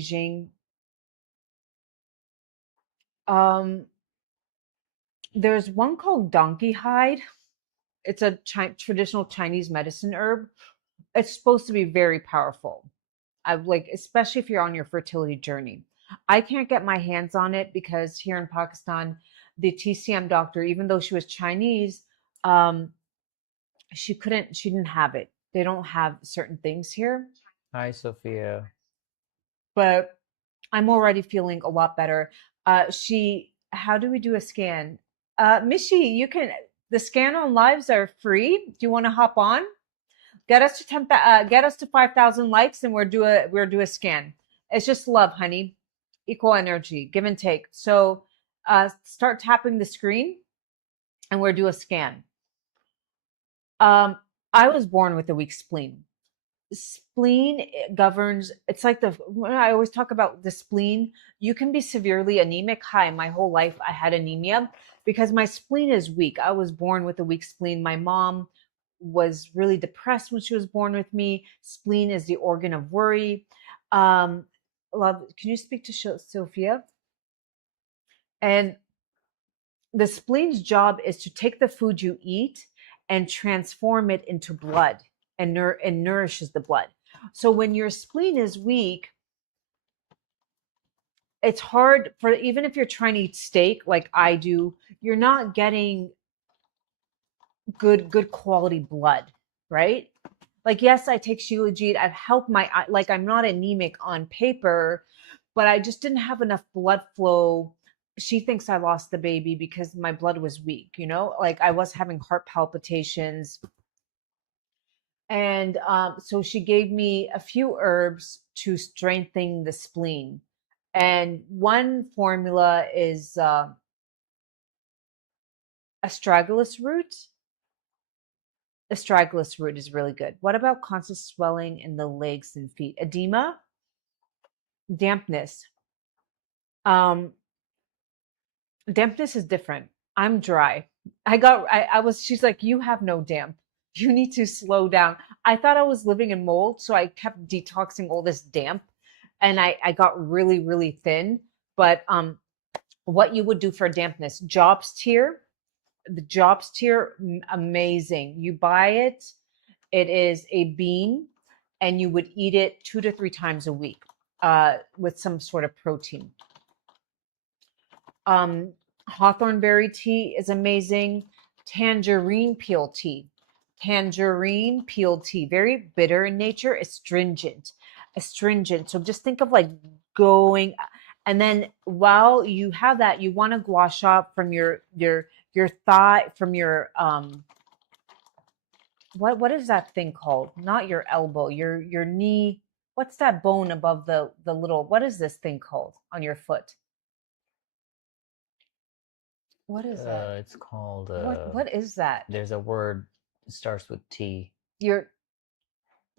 changing. Um, there's one called donkey hide. It's a traditional Chinese medicine herb. It's supposed to be very powerful. I like, especially if you're on your fertility journey. I can't get my hands on it because here in Pakistan, the TCM doctor, even though she was Chinese, um, she didn't have it. They don't have certain things here. Hi, Sophia. But I'm already feeling a lot better. How do we do a scan? Mishi, the scan on lives are free. Do you want to hop on? Get us to 5,000 likes and we'll do a scan. It's just love, honey. Equal energy, give and take. So, start tapping the screen and we'll do a scan. I was born with a weak spleen. Spleen governs, it's like when I always talk about the spleen, you can be severely anemic. Hi, my whole life I had anemia because my spleen is weak. I was born with a weak spleen. My mom was really depressed when she was born with me. Spleen is the organ of worry. Love, can you speak to Sophia? And the spleen's job is to take the food you eat and transform it into blood and nourishes the blood. So when your spleen is weak, it's hard for, even if you're trying to eat steak like I do, you're not getting good quality blood, right? Like, yes, I take Shilajit. I've helped like, I'm not anemic on paper, but I just didn't have enough blood flow. She thinks I lost the baby because my blood was weak, like I was having heart palpitations. And so she gave me a few herbs to strengthen the spleen. And one formula is astragalus root. Astragalus root is really good. What about constant swelling in the legs and feet? Edema, dampness. Um, Dampness is different. I'm dry. She's like, you have no damp. You need to slow down. I thought I was living in mold, so I kept detoxing all this damp and I got really, really thin. But what you would do for dampness, Jobs tier, the Jobs tier, amazing. You buy it, it is a bean, and you would eat it 2 to 3 times a week with some sort of protein. Hawthorn berry tea is amazing. Tangerine peel tea. Tangerine peel tea, very bitter in nature, astringent. Astringent. So just think of like going, and then while you have that, you want to gua sha from your thigh, from your what is that thing called? Not your elbow, your knee. What's that bone above the little? What is this thing called on your foot? What is that? It's called What is that? there's a word that starts with T. Your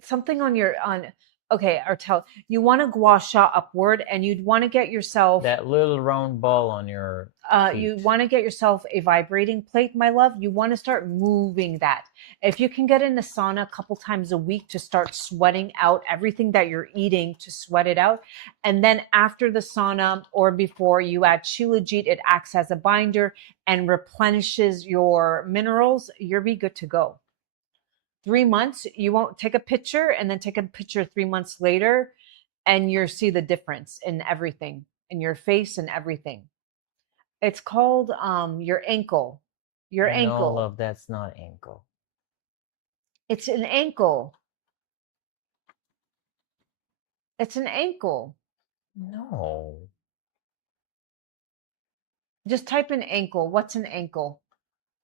something on your on okay, or tell you want to gua sha upward and you'd want to get yourself That little round ball on your you feet. want to get yourself a vibrating plate, my love. You want to start moving that. If you can get in the sauna a couple times a week to start sweating out everything that you're eating, to sweat it out. And then after the sauna or before, you add Shilajit, it acts as a binder and replenishes your minerals, you'll be good to go. 3 months, you won't take a picture and then take a picture 3 months later, and you'll see the difference in everything, in your face and everything. It's called your ankle. Your No, ankle. love, that's not ankle. It's an ankle. It's an ankle. No. Just type in ankle. What's an ankle?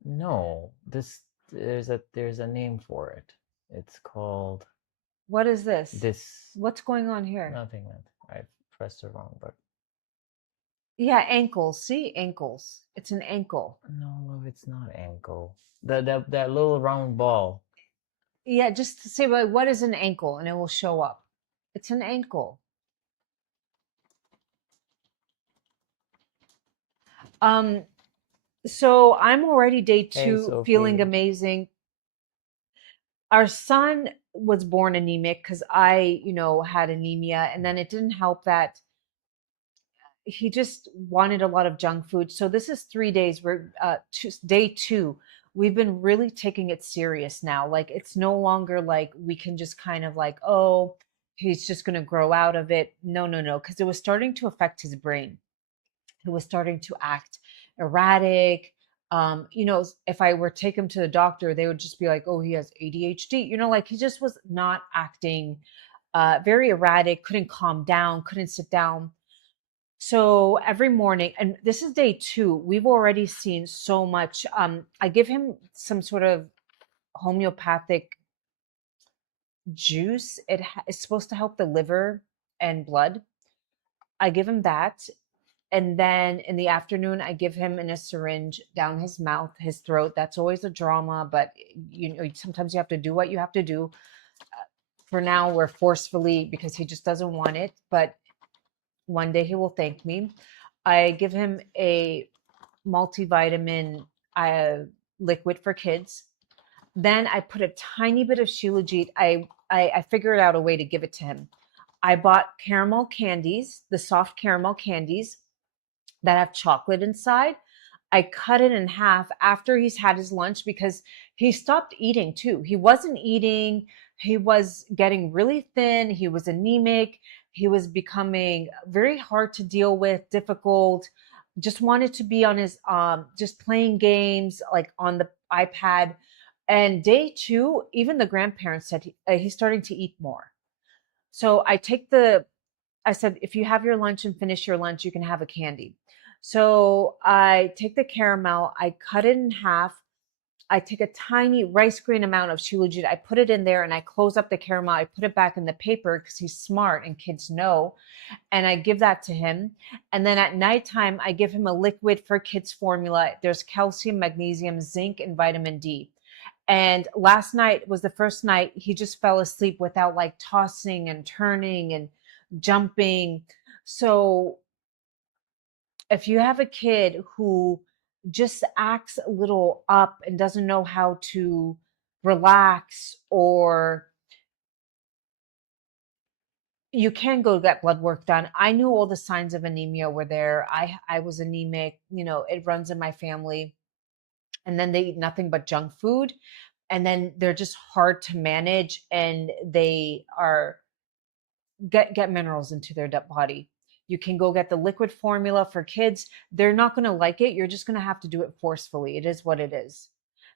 No. There's a name for it. It's called What is this? this. What's going on here? Nothing. I pressed the wrong button. Yeah, ankles. See, ankles. It's an ankle. No, love, it's not ankle. That little round ball. Yeah, just say, well, what is an ankle? And it will show up. It's an ankle. So I'm already day Hey, 2, Sophie. feeling amazing. Our son was born anemic because I, had anemia, and then it didn't help that he just wanted a lot of junk food. So this is 3 days. We're day two. We've been really taking it serious now. Like it's no longer like we can just kind of like, oh, he's just going to grow out of it. No, no, no, because it was starting to affect his brain. He was starting to act erratic. If I were to take him to the doctor, they would just be like, oh, he has ADHD. Like he just was not acting very erratic, couldn't calm down, couldn't sit down. So every morning, and this is day two, we've already seen so much. I give him some sort of homeopathic juice. It's supposed to help the liver and blood. I give him that. And then in the afternoon, I give him in a syringe down his mouth, his throat. That's always a drama, but sometimes you have to do what you have to do. For now, we're forcefully because he just doesn't want it. But one day he will thank me. I give him a multivitamin liquid for kids. Then I put a tiny bit of Shilajit. I figured out a way to give it to him. I bought caramel candies, the soft caramel candies that have chocolate inside. I cut it in half after he's had his lunch because he stopped eating too. He wasn't eating. He was getting really thin. He was anemic. He was becoming very hard to deal with, difficult. Just wanted to be on his just playing games like on the iPad. And day two, even the grandparents said he's starting to eat more. So I said, if you have your lunch and finish your lunch, you can have a candy. So I take the caramel, I cut it in half. I take a tiny rice grain amount of Shilajit, I put it in there and I close up the caramel. I put it back in the paper because he's smart and kids know. And I give that to him. And then at nighttime, I give him a liquid for kids formula. There's calcium, magnesium, zinc, and vitamin D. And last night was the first night he just fell asleep without like tossing and turning and jumping. So if you have a kid who just acts a little up and doesn't know how to relax, or you can go get blood work done. I knew all the signs of anemia were there. I was anemic, it runs in my family. And then they eat nothing but junk food. And then they're just hard to manage, and they are get minerals into their body. You can go get the liquid formula for kids. They're not going to like it. You're just going to have to do it forcefully. It is what it is,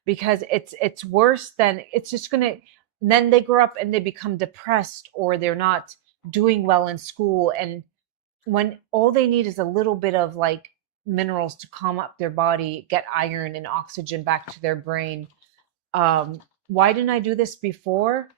because it's worse than it's just going to. Then they grow up and they become depressed, or they're not doing well in school. And when all they need is a little bit of like minerals to calm up their body, get iron and oxygen back to their brain. Why didn't I do this before?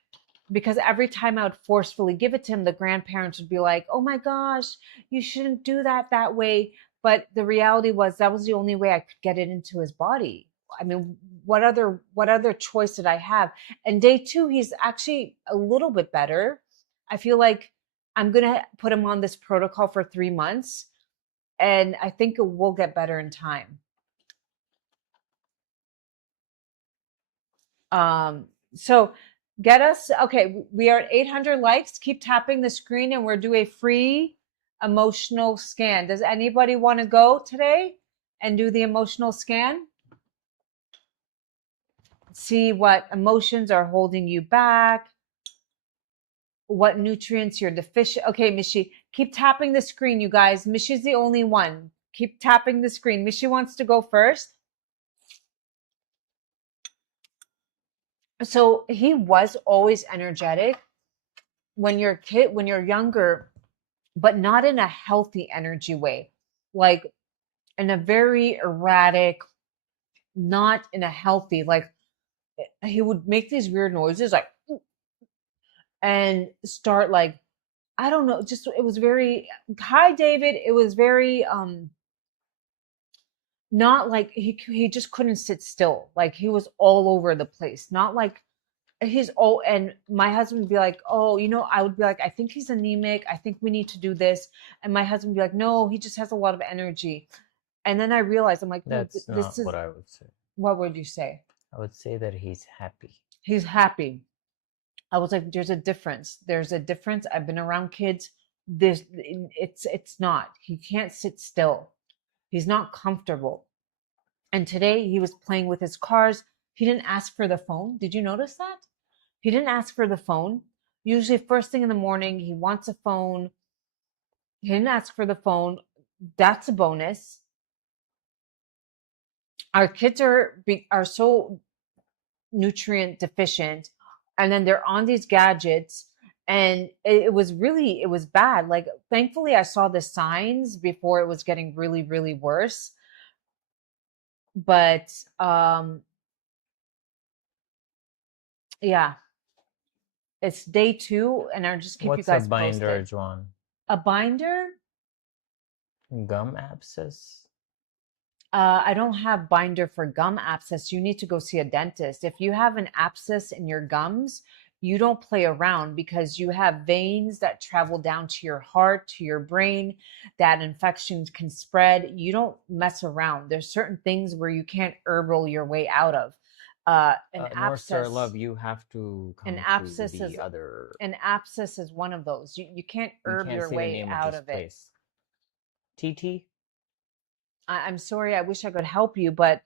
Because every time I would forcefully give it to him, the grandparents would be like, oh my gosh, you shouldn't do that way. But the reality was that was the only way I could get it into his body. I mean, what other choice did I have? And day two, he's actually a little bit better. I feel like I'm going to put him on this protocol for 3 months, and I think it will get better in time. So get us, okay, we are at 800 likes. Keep tapping the screen and we'll do a free emotional scan. Does anybody want to go today and do the emotional scan? See what emotions are holding you back, what nutrients you're deficient. Okay, Mishi, keep tapping the screen, you guys. Mishi's the only one. Keep tapping the screen. Mishi wants to go first. So he was always energetic when you're when you're younger, but not in a healthy energy way, like in a very erratic, not in a healthy, like he would make these weird noises like and start like, I don't know, just it was very, hi David, it was very not like he just couldn't sit still, like he was all over the place, not like he's all. And my husband would be like, oh, I would be like, I think he's anemic, I think we need to do this. And my husband would be like, no, he just has a lot of energy. And then I realized, I'm like, no, That's this not is, what I would say. what would you say? I would say that he's happy. He's happy. I was like, there's a difference. There's a difference. I've been around kids. This it's not. He can't sit still. He's not comfortable. And today he was playing with his cars. He didn't ask for the phone. Did you notice that? He didn't ask for the phone. Usually first thing in the morning, he wants a phone. He didn't ask for the phone. That's a bonus. Our kids are so nutrient deficient, and then they're on these gadgets, and it was bad. Like, thankfully I saw the signs before it was getting really, really worse. But yeah, it's day 2, and I'll just keep you What's a guys binder, posted. Juan? A binder? Gum abscess? I don't have binder for gum abscess. You need to go see a dentist. If you have an abscess in your gums, you don't play around, because you have veins that travel down to your heart, to your brain, that infections can spread. You don't mess around. There's certain things where you can't herbal your way out of. An North Star abscess, Love, you have to an come to abscess is the other. an abscess is one of those. You can't You herb can't your say the way name of out this of it. place. TT? I'm sorry. I wish I could help you, but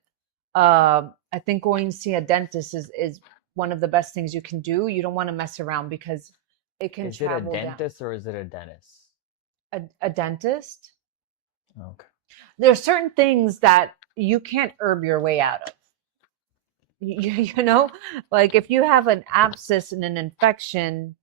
I think going to see a dentist is one of the best things you can do. You don't want to mess around, because it can Is it a travel down. dentist or is it a dentist? A dentist. Okay. There are certain things that you can't herb your way out of. You know, like if you have an abscess and an infection,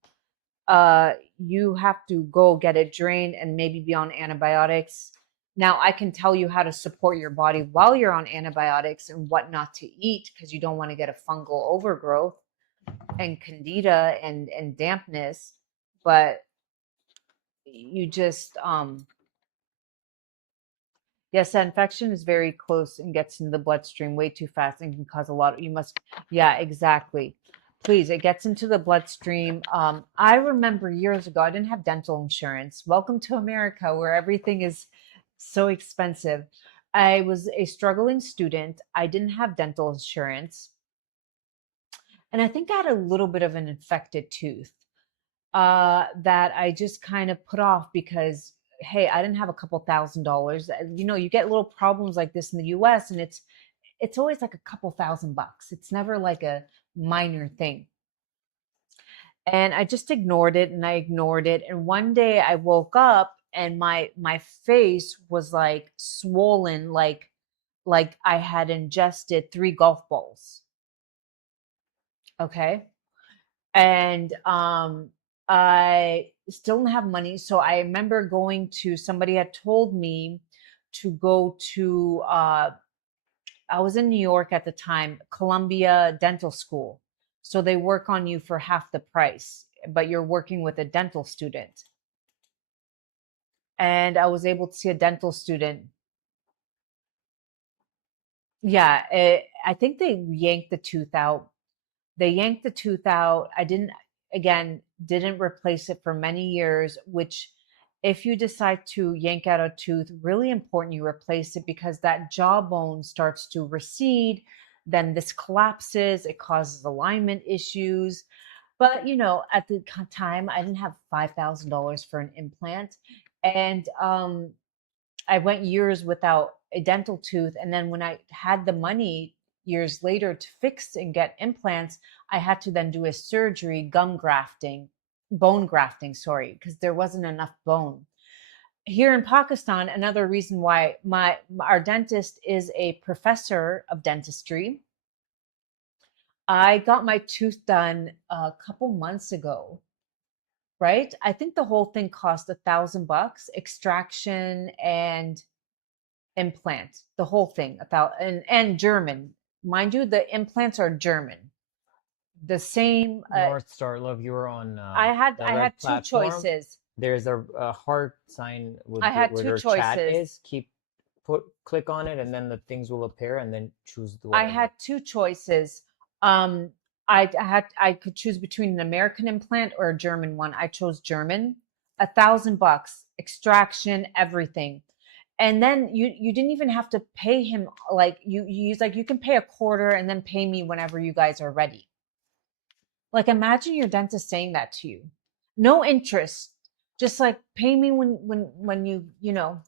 you have to go get it drained and maybe be on antibiotics. Now, I can tell you how to support your body while you're on antibiotics and what not to eat, because you don't want to get a fungal overgrowth and candida and dampness. But you just yes, that infection is very close and gets into the bloodstream way too fast and can cause a lot of, you must, yeah, exactly. Please, it gets into the bloodstream. I remember years ago, I didn't have dental insurance. Welcome to America, where everything is so expensive. I was a struggling student. I didn't have dental insurance. And I think I had a little bit of an infected tooth that I just kind of put off because, hey, I didn't have a couple $1,000s. You know, you get little problems like this in the US, and it's always like a couple $1,000 bucks. It's never like a minor thing. And I just ignored it and I ignored it. And one day I woke up and my face was like swollen, like I had ingested 3 golf balls. Okay. And I still didn't have money. So I remember going to, somebody had told me to go to I was in New York at the time, Columbia Dental School. So they work on you for half the price, but you're working with a dental student. And I was able to see a dental student. Yeah, I think they yanked the tooth out. They yanked the tooth out. I didn't, again, didn't replace it for many years, which if you decide to yank out a tooth, really important you replace it, because that jawbone starts to recede. Then this collapses, it causes alignment issues. But, you know, at the time, I didn't have $5,000 for an implant. And I went years without a dental tooth. And then when I had the money years later to fix and get implants, I had to then do a surgery, bone grafting, sorry, because there wasn't enough bone. Here in Pakistan, another reason why our dentist is a professor of dentistry. I got my tooth done a couple months ago, right? I think the whole thing cost $1,000, extraction and implant, the whole thing, about and German. Mind you, the implants are German. The same. North Star Love, you were on the I red had two platform. choices. There's a heart sign with I had where two their chat choices. is. Click on it, and then the things will appear, and then choose the I whatever. had two choices. I could choose between an American implant or a German one. I chose German. $1,000, extraction, everything. And then you didn't even have to pay him, like you use, like you can pay a quarter and then pay me whenever you guys are ready. Like imagine your dentist saying that to you. No interest. Just like pay me when you know.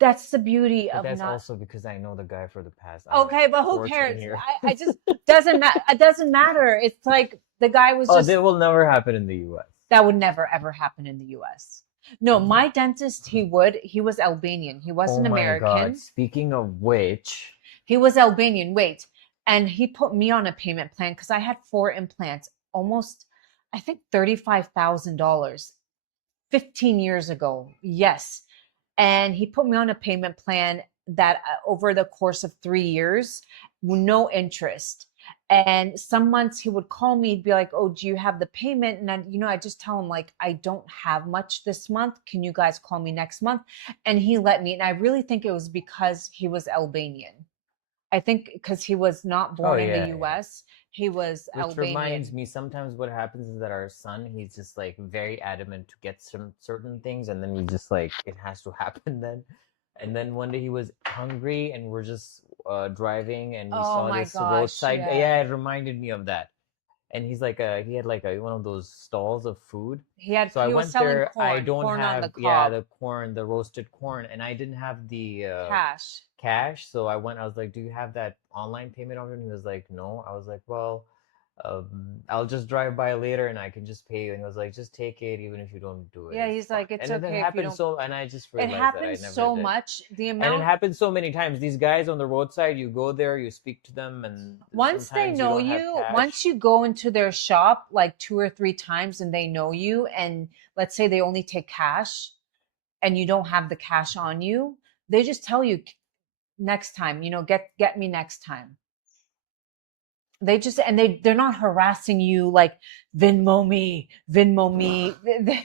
That's the beauty But of that's not also because I know the guy for the past, I don't know, okay, but who 14 cares? years. I just doesn't matter. It doesn't matter. It's like the guy was Oh, just that will never happen in the US. that would never ever happen in the US. No, my dentist, he would. He was Albanian. He Oh wasn't my God. American. Speaking of which, He was Albanian. Wait. And he put me on a payment plan because I had 4 implants, almost, I think $35,000 15 years ago. Yes. And he put me on a payment plan that over the course of 3 years, no interest. And some months he would call me, he'd be like, "Oh, do you have the payment?" And I just tell him like, "I don't have much this month. Can you guys call me next month?" And he let me. And I really think it was because he was Albanian. I think because he was not oh born in the yeah, yeah. US, he was Which reminds Albanian. me, sometimes what happens is that our son, he's just like very adamant to get some certain things, and then we just like it has to happen then. And then one day he was hungry, and we're just driving, and we Oh saw my this gosh, roadside. yeah. Yeah, it reminded me of that. And he's like he had like one of those stalls of food. So I He was went selling there. I corn, don't corn on the have, yeah, cob, the corn, the roasted corn, and I didn't have the cash. cash. So I went. I was like, "Do you have that online payment option?" He was like, "No." I was like, "Well, I'll just drive by later and I can just pay you." And he was like, "Just take it, even if you don't do it. Yeah, It's he's fine." like, it's And then it okay if you happened don't. so, and I just It realized that I happens never so did. much. The And it amount happens so many times. These guys on the roadside, you go there, you speak to them, and once they sometimes you know don't have you, once cash. you go into their shop like 2 or 3 times and they know you, and let's say they only take cash and you don't have the cash on you, they just tell you next time, get me next time. They just and they're not harassing you like Venmo me.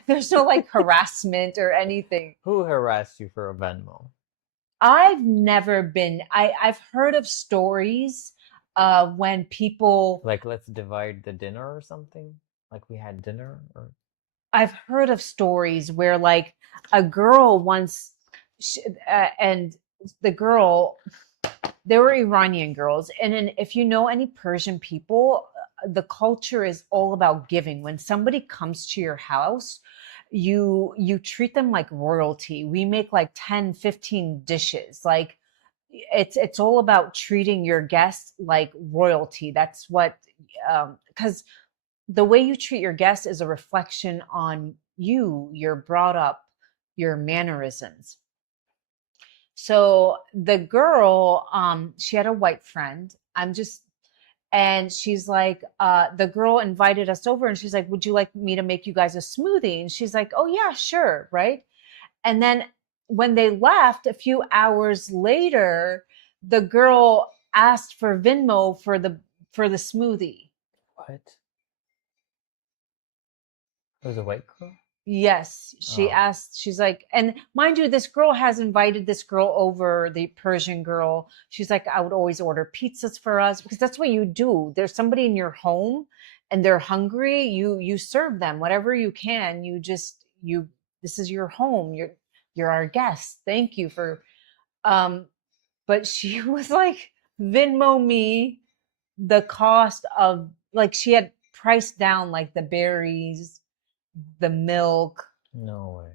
There's no like harassment or anything. Who harassed you for a Venmo? I've never been. I've heard of stories when people. Like, let's divide the dinner or something? Like we had dinner or I've heard of stories where like a girl once, and the girl, they were Iranian girls, and if you know any Persian people, the culture is all about giving. When somebody comes to your house, you treat them like royalty. We make like 10, 15 dishes. Like it's all about treating your guests like royalty. That's what because the way you treat your guests is a reflection on you, you're brought up, your mannerisms. So the girl, she had a white friend. And she's like, the girl invited us over and she's like, "Would you like me to make you guys a smoothie?" And she's like, "Oh, yeah, sure." Right. And then when they left a few hours later, the girl asked for Venmo for the smoothie. what? It was a white girl? Yes, she Oh. asked, she's like, and mind you, this girl has invited this girl over, the Persian girl. She's like, "I would always order pizzas for us," because that's what you do. There's somebody in your home and they're hungry, you serve them whatever you can. This is your home. You're our guest. Thank you for um but she was like, "Venmo me the cost of," like she had priced down like the berries, the milk. No way.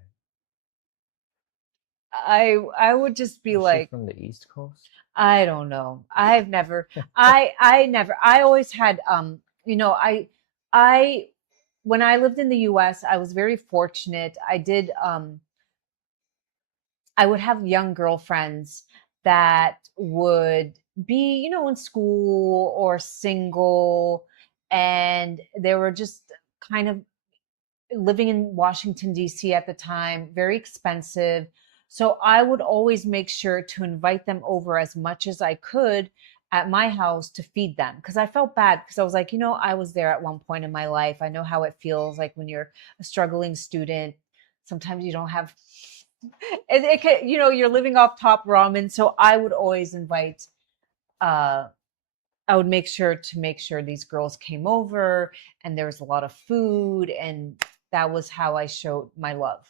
I would just be Is she like, from the East Coast? I don't know. I always had I when I lived in the US, I was very fortunate. I would have young girlfriends that would be, in school or single, and they were just kind of living in Washington, D.C. at the time, very expensive. So I would always make sure to invite them over as much as I could at my house to feed them because I felt bad because I was like, I was there at one point in my life. I know how it feels like when you're a struggling student. Sometimes you don't have it can, you're living off top ramen. So I would always invite uh I would make sure these girls came over and there was a lot of food, and that was how I showed my love.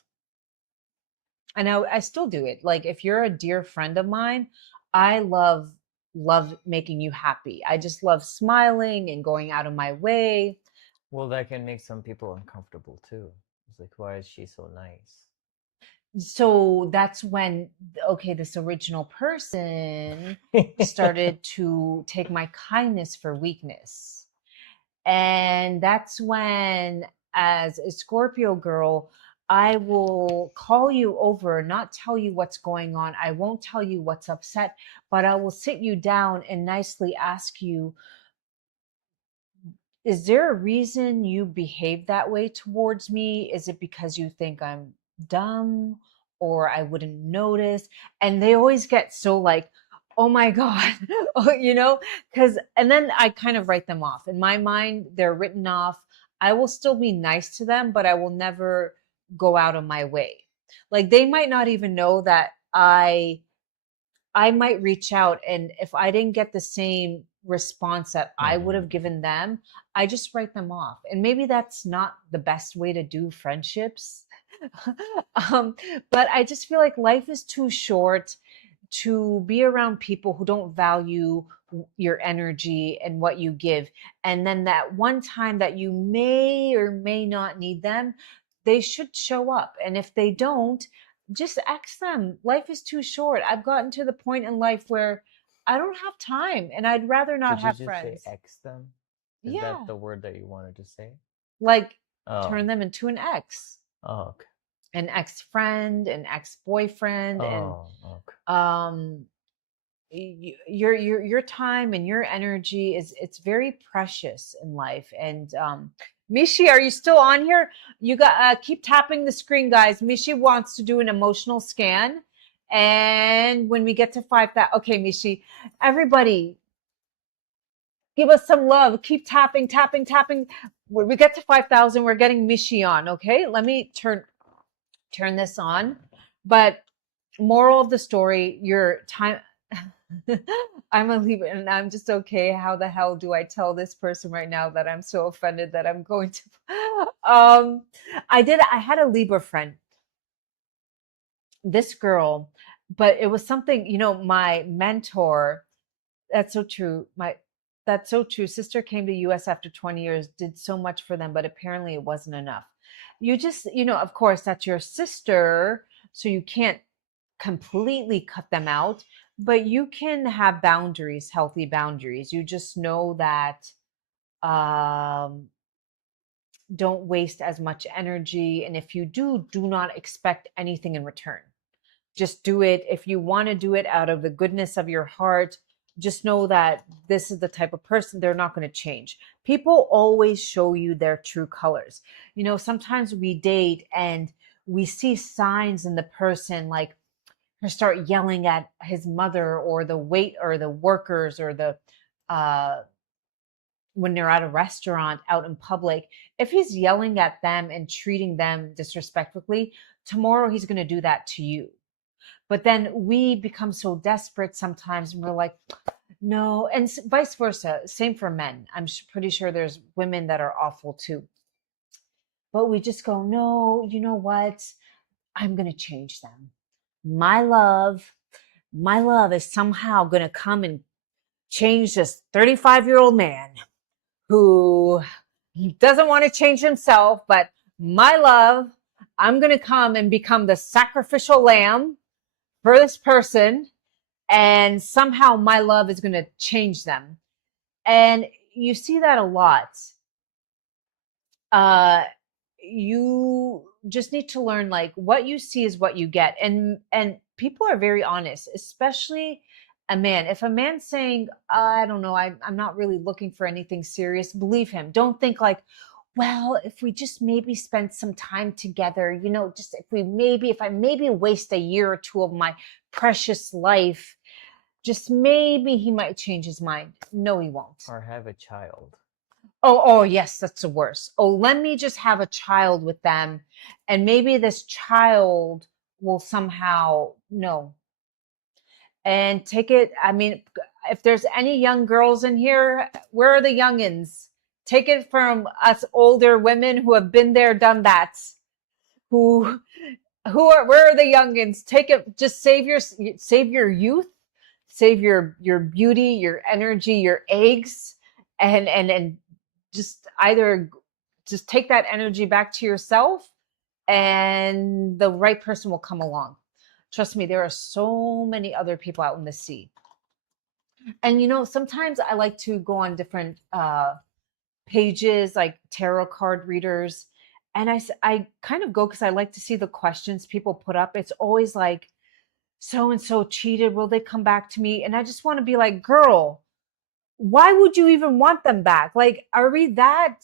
And I still do it. Like if you're a dear friend of mine, I love love making you happy. I just love smiling and going out of my way. Well, that can make some people uncomfortable too. It's like, why is she so nice? So that's when, okay, this original person started to take my kindness for weakness. And that's when, as a Scorpio girl, I will call you over, not tell you what's going on. I won't tell you what's upset, but I will sit you down and nicely ask you, is there a reason you behave that way towards me? Is it because you think I'm dumb or I wouldn't notice? And they always get so like, oh my God, you know, because, and then I kind of write them off. In my mind, they're written off. I will still be nice to them, but I will never go out of my way. Like they might not even know that I might reach out, and if I didn't get the same response that I would Mhm. have given them, I just write them off. And maybe that's not the best way to do friendships. um, but I just feel like life is too short to be around people who don't value your energy and what you give. And then that one time that you may or may not need them, they should show up. And if they don't, just ask them. Life is too short. I've gotten to the point in life where I don't have time and I'd rather not Did you have just say friends. X them? Is that Yeah. the word that you wanted to say? Like Oh, turn them into an ex, oh, okay. an ex friend, an ex boyfriend. And Oh, okay. um, your time and your energy is, it's very precious in life. And Mishi, are you still on here? You got keep tapping the screen, guys. Mishi wants to do an emotional scan, and when we get to 5,000, okay, Mishi, everybody give us some love. Keep tapping, tapping, tapping. When we get to 5,000, we're getting Mishi on. Okay, let me turn this on. But moral of the story, your time. I'm a Libra and I'm just okay. How the hell do I tell this person right now that I'm so offended that I'm going to I had a Libra friend, this girl, but it was something, you know, my mentor, that's so true. That's so true. Sister came to US after 20 years, did so much for them, but apparently it wasn't enough. You just, you know, of course that's your sister, so you can't completely cut them out, but you can have boundaries, healthy boundaries. You just know that um, don't waste as much energy. And if you do, do not expect anything in return. Just do it. If you want to do it out of the goodness of your heart, just know that this is the type of person, they're not going to change. People always show you their true colors. You know, sometimes we date and we see signs in the person, like start yelling at his mother or the wait or the workers or the uh when they're at a restaurant out in public. If he's yelling at them and treating them disrespectfully, tomorrow he's going to do that to you. But then we become so desperate sometimes and we're like, no. And vice versa, same for men. I'm pretty sure there's women that are awful too, but we just go, no, you know what, I'm going to change them. my love my love is somehow going to come and change this 35-year-old man who doesn't want to change himself. But my love, I'm going to come and become the sacrificial lamb for this person. And somehow my love is going to change them. And you see that a lot. Uh, you just need to learn, like, what you see is what you get. And people are very honest, especially a man. If a man's saying, I don't know, I'm not really looking for anything serious, believe him. Don't think like, well, if we just maybe spend some time together, you know, just if I maybe waste a year or two of my precious life, just maybe he might change his mind. No, he won't. Or have a child. Oh, yes, that's the worst. Oh, let me just have a child with them, and maybe this child will somehow no. And take it. I mean, if there's any young girls in here, where are the youngins? Take it from us older women who have been there, done that. Who are? Where are the youngins? Take it. Just save your youth. save your beauty, your energy, your eggs, and just either just take that energy back to yourself, and the right person will come along. Trust me, there are so many other people out in the sea. And sometimes I like to go on different pages like tarot card readers, and I kind of go because I like to see the questions people put up. It's always like, so and so cheated, will they come back to me? And I just want to be like, girl, why would you even want them back? Like, are we that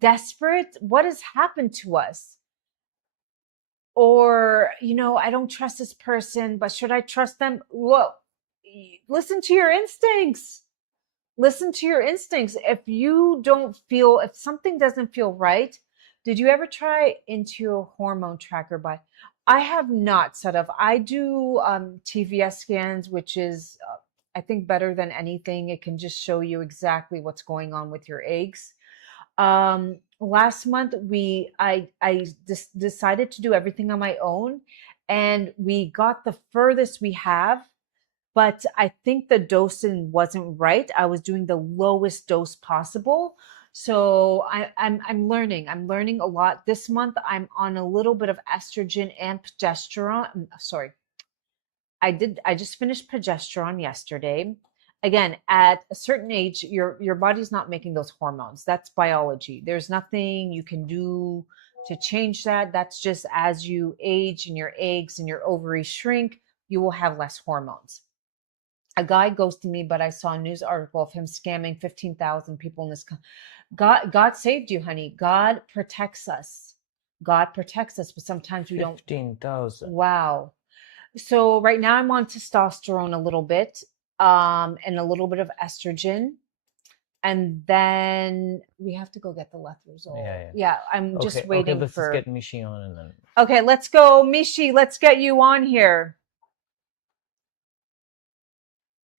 desperate? What has happened to us? Or, I don't trust this person, but should I trust them? Well, listen to your instincts. Listen to your instincts. If something doesn't feel right, did you ever try into a hormone tracker by? I have not set up. I do TVS scans, which is, I think, better than anything. It can just show you exactly what's going on with your eggs. Last month I decided to do everything on my own, and we got the furthest we have, but I think the dosing wasn't right. I was doing the lowest dose possible. So I'm learning. I'm learning a lot. This month I'm on a little bit of estrogen and progesterone. Sorry. I just finished progesterone yesterday. Again, at a certain age, your body's not making those hormones. That's biology. There's nothing you can do to change that. That's just as you age and your eggs and your ovaries shrink, you will have less hormones. A guy ghosted me, but I saw a news article of him scamming 15,000 people in this God saved you, honey. God protects us. God protects us, but sometimes we don't. 15,000. Wow. So right now I'm on testosterone a little bit, and a little bit of estrogen. And then we have to go get the letrozole. Yeah, I'm just waiting let's for. just get Mishi on and then. Okay, let's go, Mishi. Let's get you on here.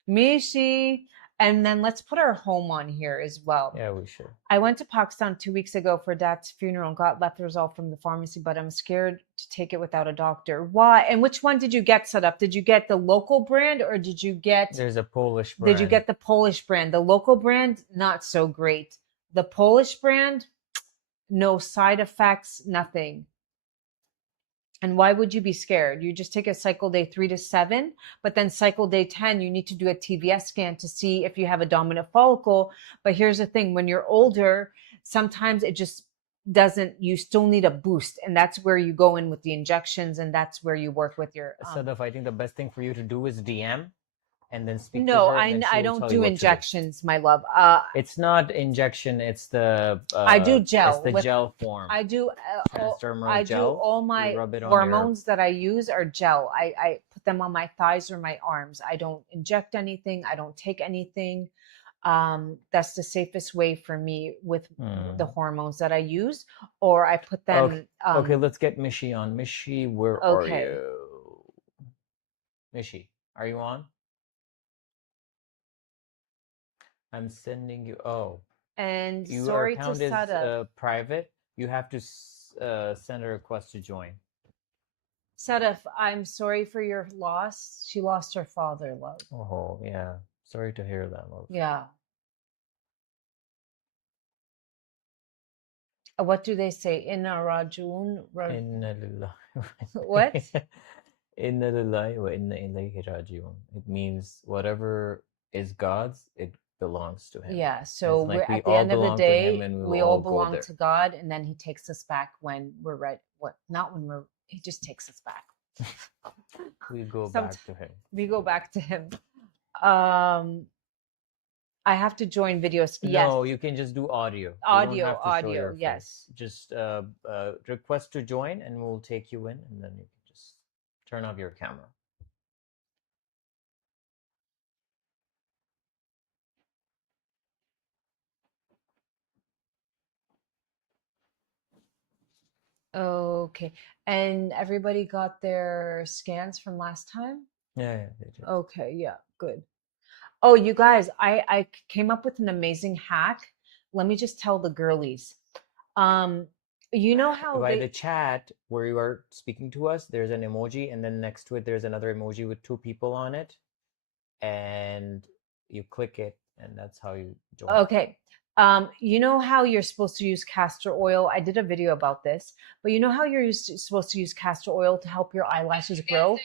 Mishi. And then let's put our home on here as well. Yeah, we should. I went to Pakistan 2 weeks ago for Dad's funeral and got letrozole from the pharmacy, but I'm scared to take it without a doctor. Why? And which one did you get set up? Did you get the local brand, or did you get? There's a Polish brand. Did you get the Polish brand? The local brand, not so great. The Polish brand, no side effects, nothing. And why would you be scared? You just take a cycle day 3 to 7, but then cycle day 10, you need to do a TVS scan to see if you have a dominant follicle. But here's the thing, when you're older, sometimes it just doesn't, you still need a boost. And that's where you go in with the injections, and that's where you work with your. Sadaf, I think the best thing for you to do is DM and then speak No, to her. I don't do injections, my love. It's not injection. It's the. I do gel. It's the gel form. I do. Transdermal gel. Do all my hormones that I use are gel. I put them on my thighs or my arms. I don't inject anything. I don't take anything. That's the safest way for me with the hormones that I use, or I put them. Okay, let's get Mishi on. Mishi, where are you? Mishi, are you on? I'm sending you. Oh, and your account is private. You have to send a request to join. Sadaf, I'm sorry for your loss. She lost her father, love. Oh, yeah. Sorry to hear that, love. Yeah. What do they say? Inna rajun. Inna lillahi. What? Inna lillahi wa inna ilayhi rajiun. It means whatever is God's, it belongs to him. Yeah, so we're at the end of the day, we all belong to God, and then he takes us back when we're ready. Not when he just takes us back. We go back to him. We go back to him. I have to join videos. Yes. No, you can just do audio. Audio, yes. Just request to join and we'll take you in, and then you can just turn off your camera. Okay. And everybody got their scans from last time? Yeah, they did. Okay, yeah, good. Oh, you guys, I came up with an amazing hack. Let me just tell the girlies. You know how by the chat where you are speaking to us, there's an emoji, and then next to it there's another emoji with 2 people on it. and you click it, and that's how you join. Okay. You know how you're supposed to use castor oil? I did a video about this, but you know how supposed to use castor oil to help your eyelashes grow?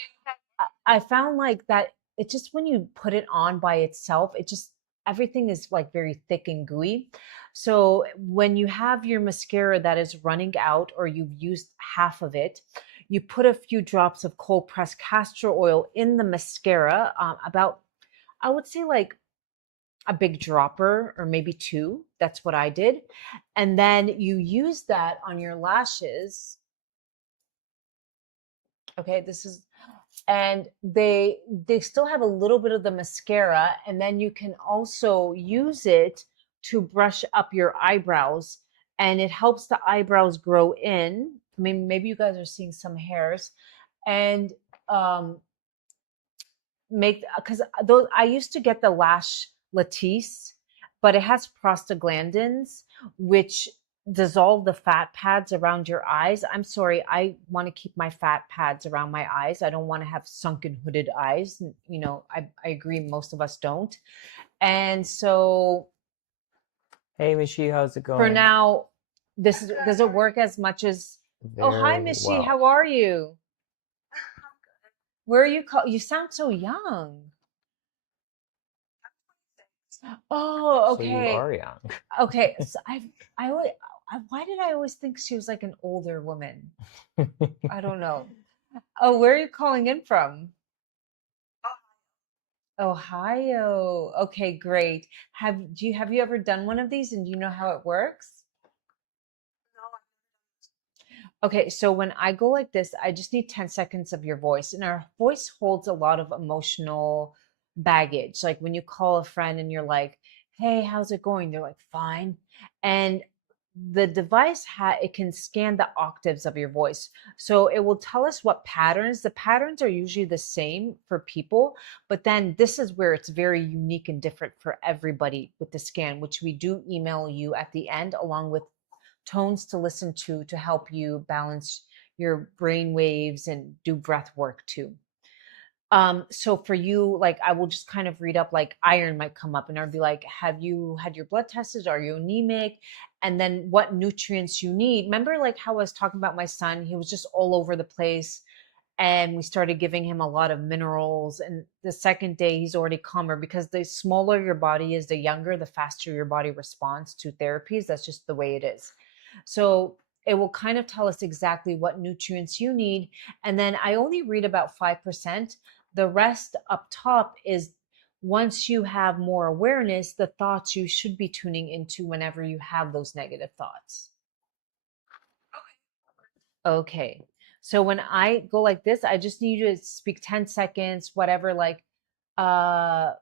I found like that it just when you put it on by itself, it just everything is like very thick and gooey. So when you have your mascara that is running out or you've used half of it, you put a few drops of cold pressed castor oil in the mascara, about I would say like a big dropper or maybe two. That's what I did. And then you use that on your lashes. Okay, this is and they still have a little bit of the mascara, and then you can also use it to brush up your eyebrows, and it helps the eyebrows grow in. I mean, maybe you guys are seeing some hairs, and um make because those I used to get the lash lattice, but it has prostaglandins which dissolve the fat pads around your eyes. I'm sorry, I want to keep my fat pads around my eyes. I don't want to have sunken hooded eyes. You know, I agree most of us don't. And so Hey, Mishi, how's it for going? now, this is does it work as much as oh hi Very Mishi, well. how are you? Where are you you sound so young. Oh, So you okay. are young. Okay, so I always, why did I always think she was like an older woman? I don't know. Oh, where are you calling in from? Ohio. Okay, great. Have you ever done one of these and do you know how it works? Okay, so when I go like this, I just need 10 seconds of your voice. And our voice holds a lot of emotional baggage. Like when you call a friend and you're like, "Hey, how's it going?" They're like, "Fine." And the device it can scan the octaves of your voice. So it will tell us what patterns. The patterns are usually the same for people, but then this is where it's very unique and different for everybody with the scan, which we do email you at the end along with tones to listen to help you balance your brain waves and do breath work too. So for you, like I will just kind of read up like iron might come up and I'll be like, have you had your blood tested? Are you anemic? And then what nutrients you need. Remember like how I was talking about my son? He was just all over the place and we started giving him a lot of minerals. And the second day he's already calmer because the smaller your body is, the younger, the faster your body responds to therapies. That's just the way it is. So it will kind of tell us exactly what nutrients you need. And then I only read about 5%. The rest up top is once you have more awareness, the thoughts you should be tuning into whenever you have those negative thoughts. Okay. So when I go like this, I just need you to speak 10 seconds, whatever, like, uh,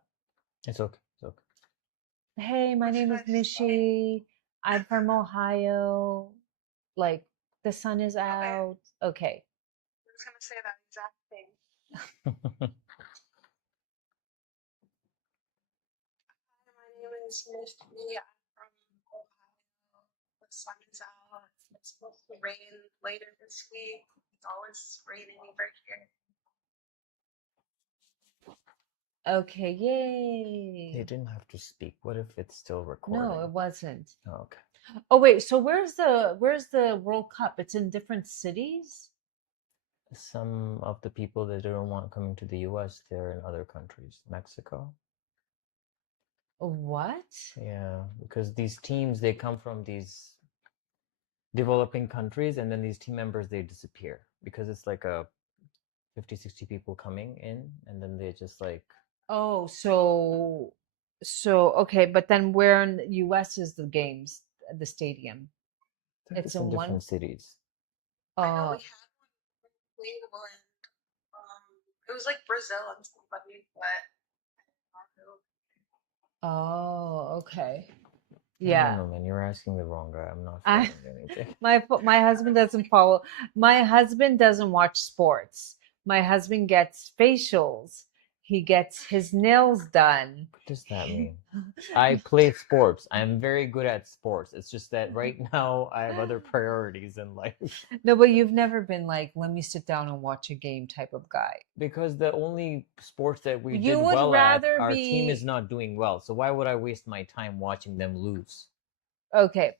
It's okay. It's okay. hey, my name is Mishi. I'm from Ohio. Like, the sun is out. Okay. I was gonna say that exact thing. Hi, my name is Mishi. I'm from Ohio. The sun is out. It's supposed to rain later this week. It's always raining over here. Okay. You Yay. didn't have to speak. What if it's still No, recording? it wasn't. Oh, okay. Oh, wait. So where's the World Cup? It's in different cities? Some of the people that don't want coming to the US, they're in other countries. Mexico. What? Yeah, because these teams, they come from these developing countries, and then these team members, they disappear because it's like a 50, 60 people coming in, and then they just like Oh, so okay, but then where in the US is the games, the stadium? I think It's it's in in one. different cities. I know Uh we had one in England. It was like Brazil and somebody, but I don't know. oh, okay. I don't Yeah. know, man. You're asking the wrong guy. I'm not I following anything. my husband doesn't follow. My husband doesn't watch sports. My husband gets facials. He gets his nails done. What does that mean? I play sports. I'm very good at sports. It's just that right now I have other priorities in life. No, but you've never been like, let me sit down and watch a game type of guy. Because the only sports that we You did would well at, rather our team is be not doing well. So why would I waste my time watching them lose? okay.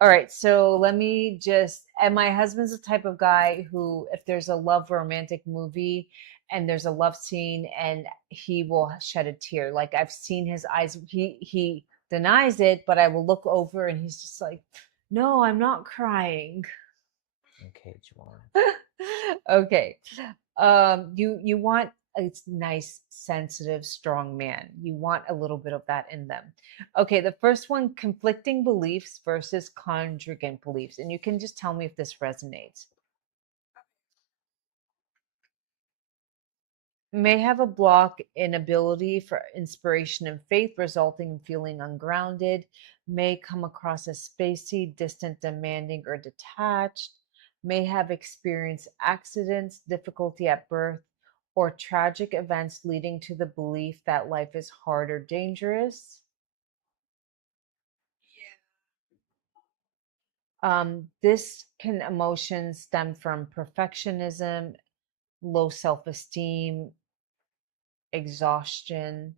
All right. So let me just, and my husband's the type of guy who, if there's a love romantic movie and there's a love scene and he will shed a tear. Like I've seen his eyes, he denies it, but I will look over and he's just like, no, I'm not crying. Okay, Juwan. Okay. You want a nice, sensitive, strong man. You want a little bit of that in them. Okay, the first one, conflicting beliefs versus congruent beliefs. And you can just tell me if this resonates. May have a block in ability for inspiration and faith, resulting in feeling ungrounded. May come across as spacey, distant, demanding, or detached. May have experienced accidents, difficulty at birth, or tragic events leading to the belief that life is hard or dangerous. This can emotions stem from perfectionism, low self-esteem, exhaustion.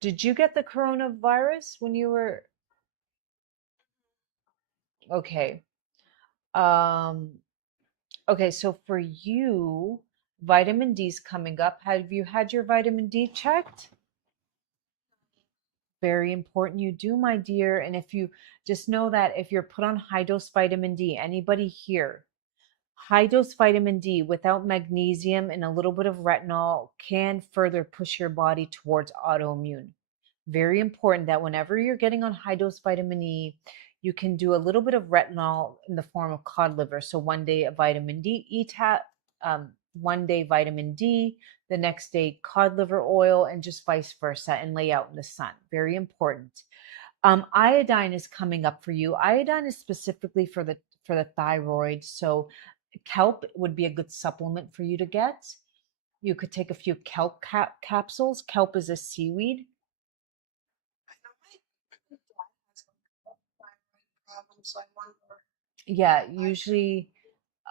Did you get the coronavirus when you were okay? Um, okay, so for you, vitamin D's coming up. Have you had your vitamin D checked? Very important you do, my dear. And if you just know that if you're put on high dose vitamin D, anybody here, high dose vitamin D without magnesium and a little bit of retinol can further push your body towards autoimmune. Very important that whenever you're getting on high dose vitamin E, you can do a little bit of retinol in the form of cod liver. So one day a vitamin D, one day vitamin D, the next day cod liver oil, and just vice versa, and lay out in the sun. Very important. Iodine is coming up for you. Iodine is specifically for the thyroid. So kelp would be a good supplement for you to get. You could take a few kelp capsules. Kelp is a seaweed. I know my dad has a thyroid problem, so I wonder. Yeah, I usually,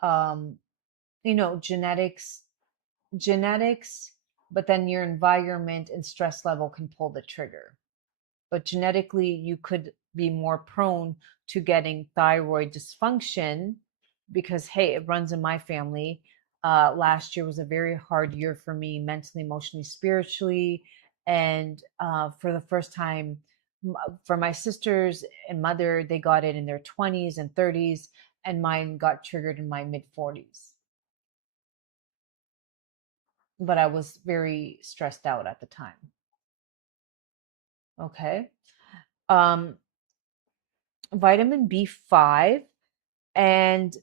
um, genetics, but then your environment and stress level can pull the trigger. But genetically, you could be more prone to getting thyroid dysfunction because, hey, it runs in my family. Last year was a very hard year for me, mentally, emotionally, spiritually. And for the first time, for my sisters and mother, they got it in their 20s and 30s, and mine got triggered in my mid 40s. But I was very stressed out at the time. Okay. Um, Vitamin B5 and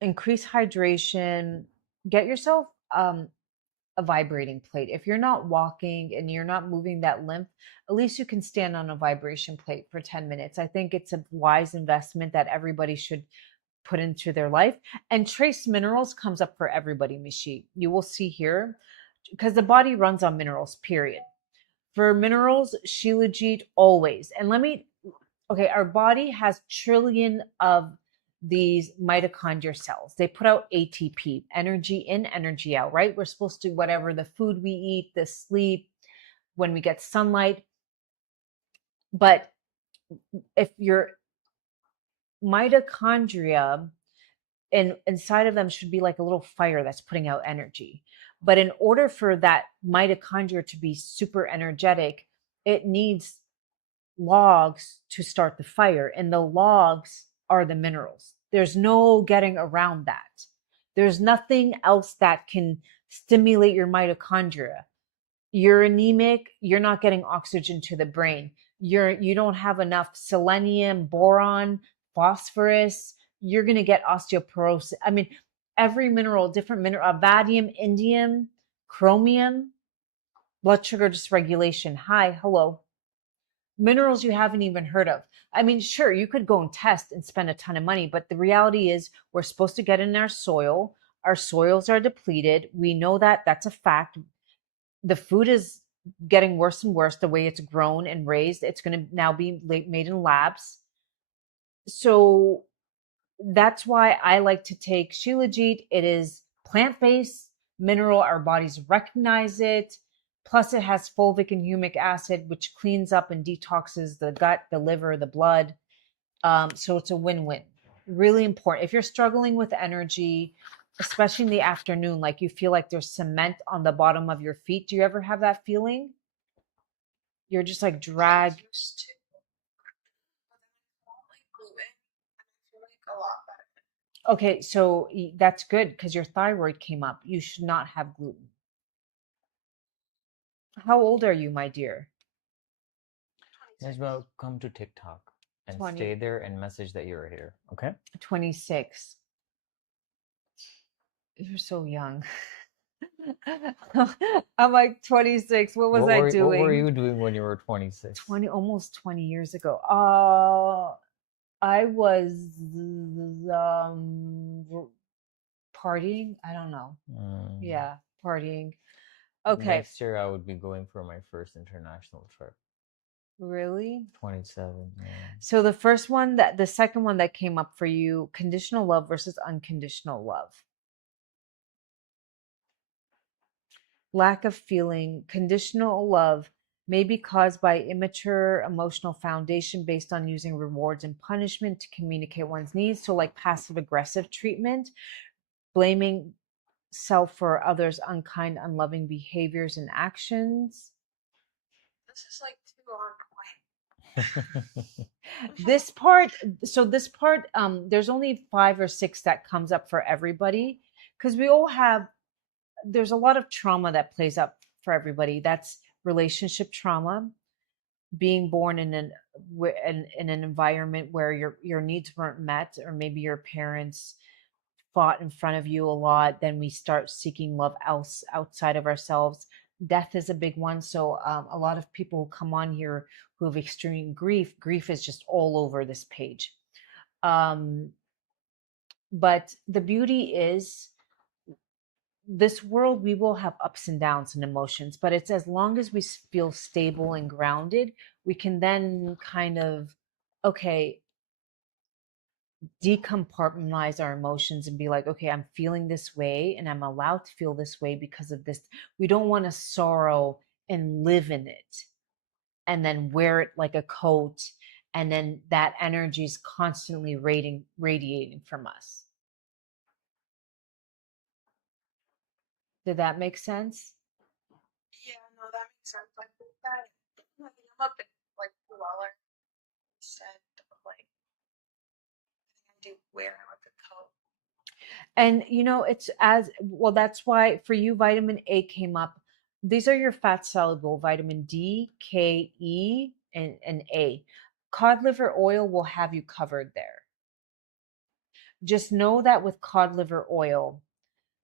increase hydration. Get yourself a vibrating plate. If you're not walking and you're not moving that lymph, at least you can stand on a vibration plate for 10 minutes. I think it's a wise investment that everybody should put into their life. And trace minerals comes up for everybody, Mishi. You will see here because the body runs on minerals, period. For minerals, Shilajit always. And okay, our body has trillion of these mitochondria cells. They put out ATP, energy in, energy out, right? We're supposed to, whatever the food we eat, the sleep, when we get sunlight. But if your mitochondria inside of them should be like a little fire that's putting out energy. But in order for that mitochondria to be super energetic, it needs logs to start the fire, and the logs are the minerals. There's no getting around that. There's nothing else that can stimulate your mitochondria. You're anemic, you're not getting oxygen to the brain. You don't have enough selenium, boron, phosphorus. You're going to get osteoporosis. I mean, every mineral, different mineral, vanadium, indium, chromium, blood sugar dysregulation. Hi, hello. Minerals you haven't even heard of. I mean, sure, you could go and test and spend a ton of money, but the reality is we're supposed to get in our soil. our soils are depleted. We know that that's a fact. The food is getting worse and worse the way it's grown and raised. It's going to now be made in labs. So that's why I like to take Shilajit. It is plant-based mineral. Our bodies recognize it. Plus, it has fulvic and humic acid, which cleans up and detoxes the gut, the liver, the blood. So it's a win-win. Really important. If you're struggling with energy, especially in the afternoon, like you feel like there's cement on the bottom of your feet. Do you ever have that feeling? You're just like I dragged. used to, but then I felt like gluten, and I feel like a lot better. Okay, so that's good because your thyroid came up. You should not have gluten. How old are you, my dear? 26. Najma, come to TikTok and 20. stay there and message that you're here. Okay. 26. You're so young. I'm like 26. What was I What were doing? you doing when you were 26? 20, almost 20 years ago. I was partying. I don't know. Mm. Yeah, partying. Okay, Next year, I would be going for my first international trip. really? 27. Yeah. So the second one that came up for you, conditional love versus unconditional love. Lack of feeling. Conditional love may be caused by immature emotional foundation based on using rewards and punishment to communicate one's needs. So, like passive aggressive treatment, blaming self for others' unkind, unloving behaviors and actions. This is like too on point. This part, there's only 5 or 6 that comes up for everybody because we all have, there's a lot of trauma that plays up for everybody. That's relationship trauma, being born in an environment where your needs weren't met, or maybe your parents fought in front of you a lot. Then we start seeking love else outside of ourselves. Death is a big one. So a lot of people who come on here who have extreme grief is just all over this page. But the beauty is, this world, we will have ups and downs and emotions, but it's as long as we feel stable and grounded, we can then kind of, okay, decompartmentalize our emotions and be like, okay, I'm feeling this way and I'm allowed to feel this way because of this. We don't want to sorrow and live in it and then wear it like a coat, and then that energy is constantly radiating from us. Did that make sense? Yeah, no, that makes sense. I think that like, I'm a bit like dweller. Said like I think I do wear like a coat. And it's as well. That's why for you, vitamin A came up. These are your fat soluble vitamin D, K, E, and A. Cod liver oil will have you covered there. Just know that with cod liver oil,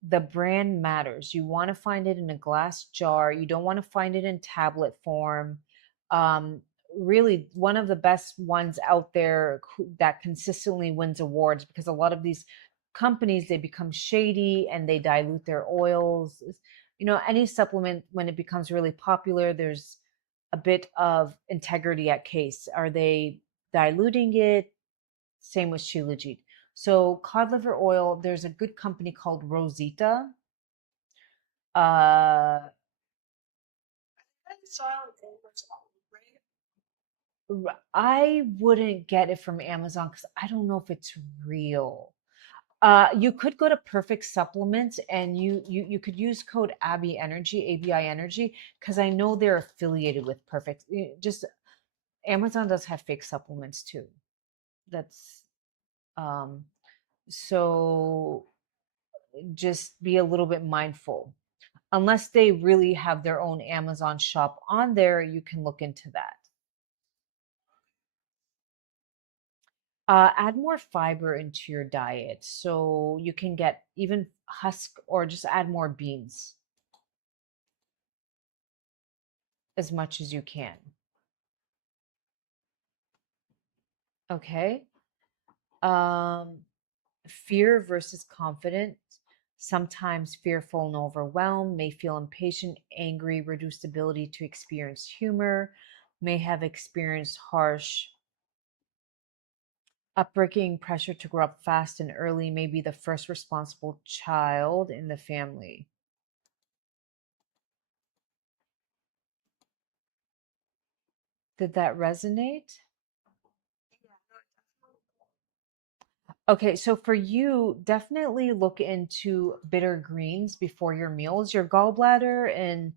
the brand matters. You want to find it in a glass jar. You don't want to find it in tablet form. Um, Really, one of the best ones out there that consistently wins awards, because a lot of these companies, they become shady and they dilute their oils. Any supplement, when it becomes really popular, there's a bit of integrity at case. Are they diluting it? Same with Shilajit. So cod liver oil, there's a good company called Rosita. Uh, I saw it on Amazon, right? I wouldn't get it from Amazon because I don't know if it's real. You could go to Perfect Supplements and you could use code Abby Energy, ABI Energy, because I know they're affiliated with Perfect. Just Amazon does have fake supplements too. That's um, so just be a little bit mindful. Unless they really have their own Amazon shop on there, you can look into that. Add more fiber into your diet so you can get even husk, or just add more beans as much as you can. Okay. Um, Fear versus confidence. sometimes fearful and overwhelmed, may feel impatient, angry, reduced ability to experience humor, may have experienced harsh upbringing, pressure to grow up fast and early, may be the first responsible child in the family. Did that resonate? Yeah, no, definitely. Okay, so for you, definitely look into bitter greens before your meals. Your gallbladder and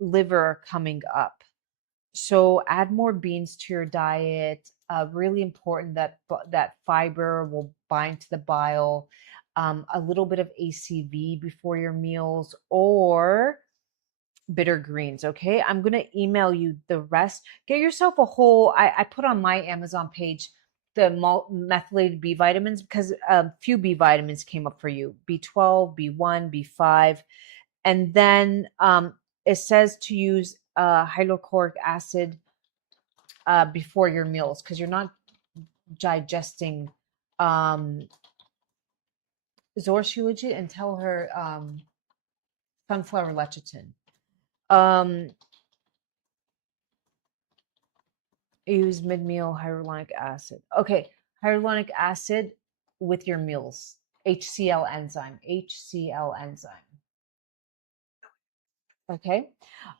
liver are coming up. So add more beans to your diet. Really important that that fiber will bind to the bile. A little bit of ACV before your meals or bitter greens. Okay, I'm gonna email you the rest. Get yourself a whole. I put on my Amazon page the methylated B vitamins because a few B vitamins came up for you: B12, B1, B5, and then it says to use hydrochloric acid before your meals because you're not digesting ZOR Shilajit, and tell her sunflower lecithin. Um, use mid-meal hyaluronic acid. Okay, hyaluronic acid with your meals. HCl enzyme. HCl enzyme. Okay.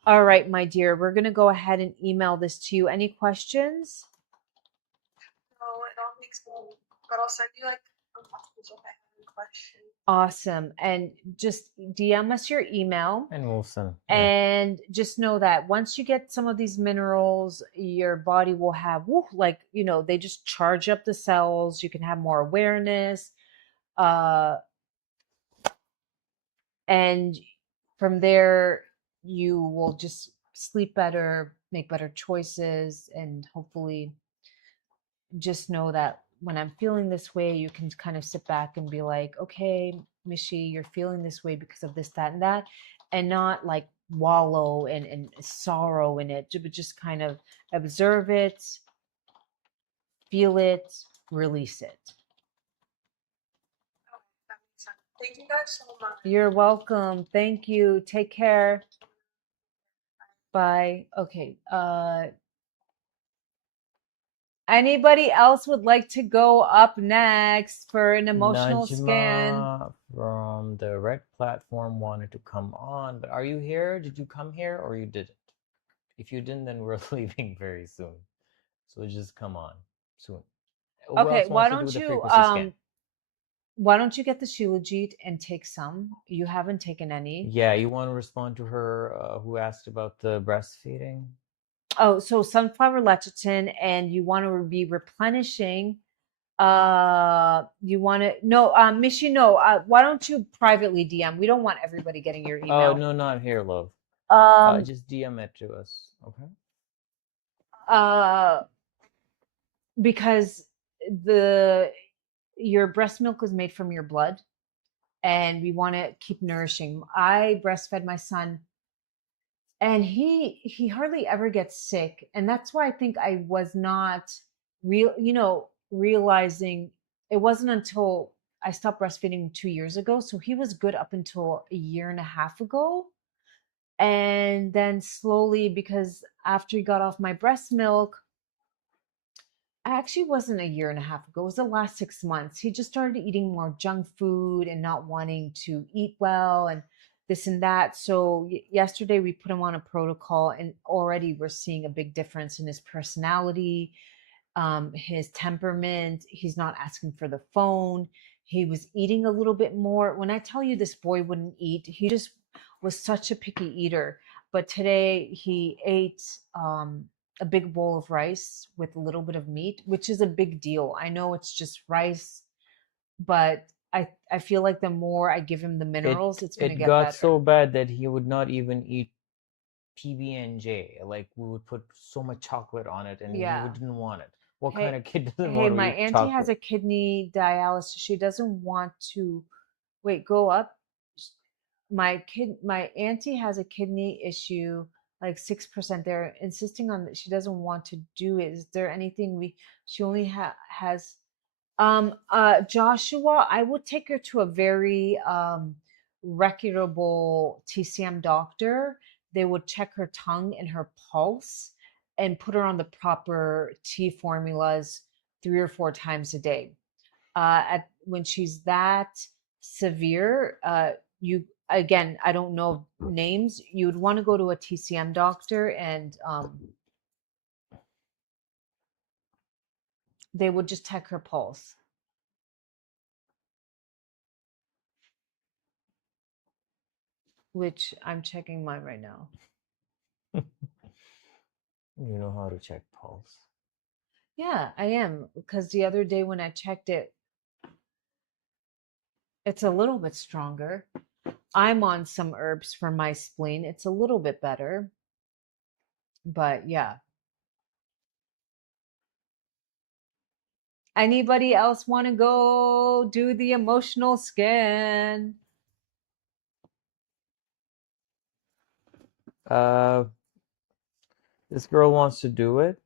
All right, my dear. We're going to go ahead and email this to you. Any questions? No, it all makes sense. But I'll send you like a message if I have any questions. Awesome. And just DM us your email. And Wilson. And just know that once you get some of these minerals, your body will have, like, they just charge up the cells. You can have more awareness. And from there, you will just sleep better, make better choices, and hopefully just know that when I'm feeling this way, you can kind of sit back and be like, okay, Mishi, you're feeling this way because of this, that, and that, and not like wallow and sorrow in it, but just kind of observe it, feel it, release it. Okay, that makes sense. Thank you guys so much. You're welcome. Thank you. Take care. Bye. Okay. Anybody else would like to go up next for an emotional scan? Najma from the red platform wanted to come on, but are you here? Did you come here or you didn't? If you didn't, then we're leaving very soon. So just come on soon. Who Okay, else wants to do the frequency scan? why don't you get the Shilajit and take some? You haven't taken any. Yeah, you want to respond to her who asked about the breastfeeding? Oh, so sunflower lecithin, and you want to be replenishing. You want to no, Mishi, no. Why don't you privately DM? We don't want everybody getting your email. Oh no, not here, love. Just DM it to us, okay? Because your breast milk was made from your blood, and we want to keep nourishing. I breastfed my son, and he hardly ever gets sick, and that's why I think I was not realizing. It wasn't until I stopped breastfeeding 2 years ago, so he was good up until a year and a half ago, and then slowly, because after he got off my breast milk, actually wasn't a year and a half ago, it was the last 6 months, he just started eating more junk food and not wanting to eat well and this and that. So yesterday we put him on a protocol, and already we're seeing a big difference in his personality, his temperament. He's not asking for the phone. He was eating a little bit more. When I tell you this boy wouldn't eat, he just was such a picky eater. But today he ate a big bowl of rice with a little bit of meat, which is a big deal. I know it's just rice, but I feel like the more I give him the minerals, it's going to It get got better. so bad that he would not even eat PB&J. Like we would put so much chocolate on it, and he didn't want it. What kind of kid doesn't want to my eat auntie chocolate? has a kidney dialysis. She doesn't want to wait, go up. My auntie has a kidney issue, like 6%. They're insisting on that she doesn't want to do it. Is there anything she only has Joshua, I would take her to a very reputable TCM doctor. They would check her tongue and her pulse and put her on the proper T formulas 3 or 4 times a day. When she's that severe, you again, I don't know names. You would want to go to a TCM doctor, and they would just check her pulse. Which I'm checking mine right now. You know how to check pulse. Yeah, I am. Because the other day when I checked it, it's a little bit stronger. I'm on some herbs for my spleen. It's a little bit better. But yeah. Anybody else want to go do the emotional scan? This girl wants to do it.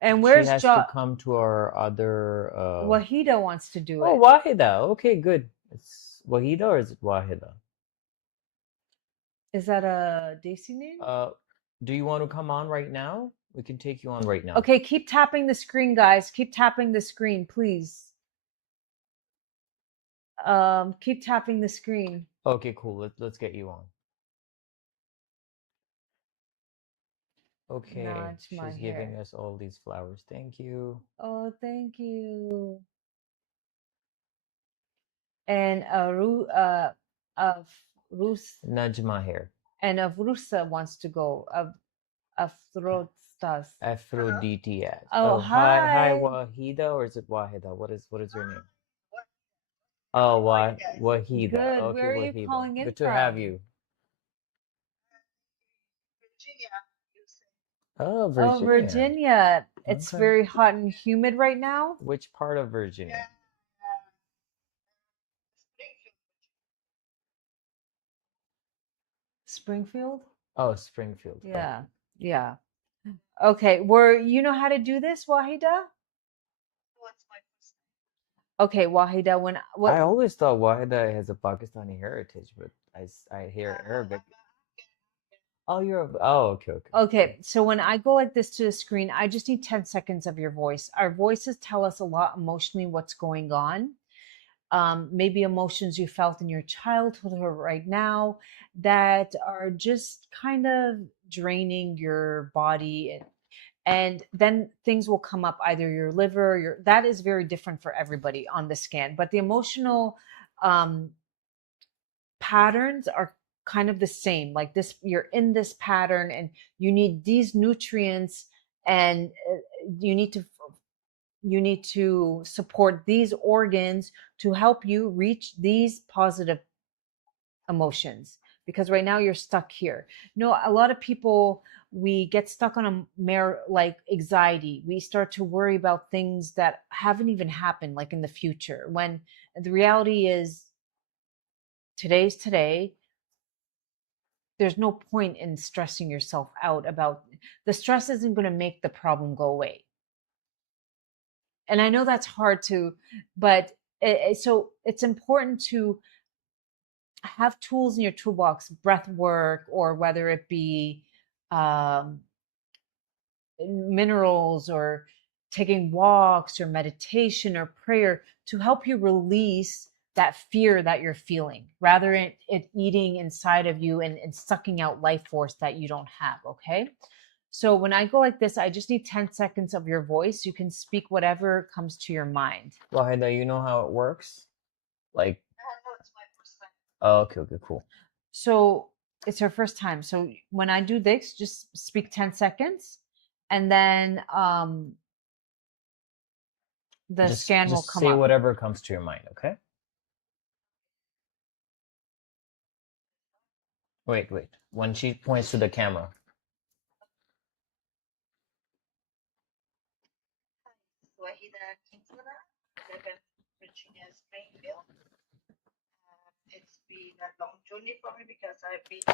And She where's has to come to our other. Wahida wants to do Oh, it. Wahida. Okay, good. It's Wahida or is it Wahida? Is that a Desi name? Do you want to come on right now? We can take you on right now. Okay, keep tapping the screen, guys. Keep tapping the screen, please. Keep tapping the screen. Okay, cool. Let's get you on. Okay, Najma she's giving here. us all these flowers. Thank you. Oh, thank you. And Rus Najma here. and Rusa wants to go. Afrodistas. Aphrodisias. Oh, Hi hi. Wahida, or is it Wahida? What is your name? Oh, Wahida. Good. Okay, Where are you Wahida. calling in Good to have from? you. Virginia, you say. Oh, Oh, Virginia. Virginia. It's Okay. very hot and humid right now. Which part of Virginia? Yeah. Springfield? Springfield. Oh, Springfield. Yeah. Okay. Yeah. Okay. You know how to do this, Wahida? What's my first name? Okay, Wahida, I always thought Wahida has a Pakistani heritage, but I hear Arabic. Okay. Okay, so when I go like this to the screen, I just need 10 seconds of your voice. Our voices tell us a lot emotionally what's going on. Maybe emotions you felt in your childhood or right now that are just kind of draining your body. And then things will come up, either your liver, that is very different for everybody on the scan. But the emotional patterns are kind of the same. Like this, you're in this pattern and you need these nutrients, and you need to support these organs to help you reach these positive emotions, because right now you're stuck here. A lot of people, we get stuck on like anxiety. We start to worry about things that haven't even happened, like in the future, when the reality is today's today. There's no point in stressing yourself out about the stress. Isn't going to make the problem go away. And I know that's hard to, but so it's important to have tools in your toolbox, breath work, or whether it be um, minerals, or taking walks, or meditation, or prayer, to help you release that fear that you're feeling, rather than it eating inside of you and sucking out life force that you don't have. Okay. So when I go like this, I just need 10 seconds of your voice. You can speak whatever comes to your mind. Wahida, you know how it works? Like, No, it's my first time. oh, okay, cool. So it's her first time. So when I do this, just speak 10 seconds, and then the scan will come say up. whatever comes to your mind, okay? Wait. When she points to the camera. Wahida Kinsella, live in Virginia, Springfield. It's been a long journey for me because I've been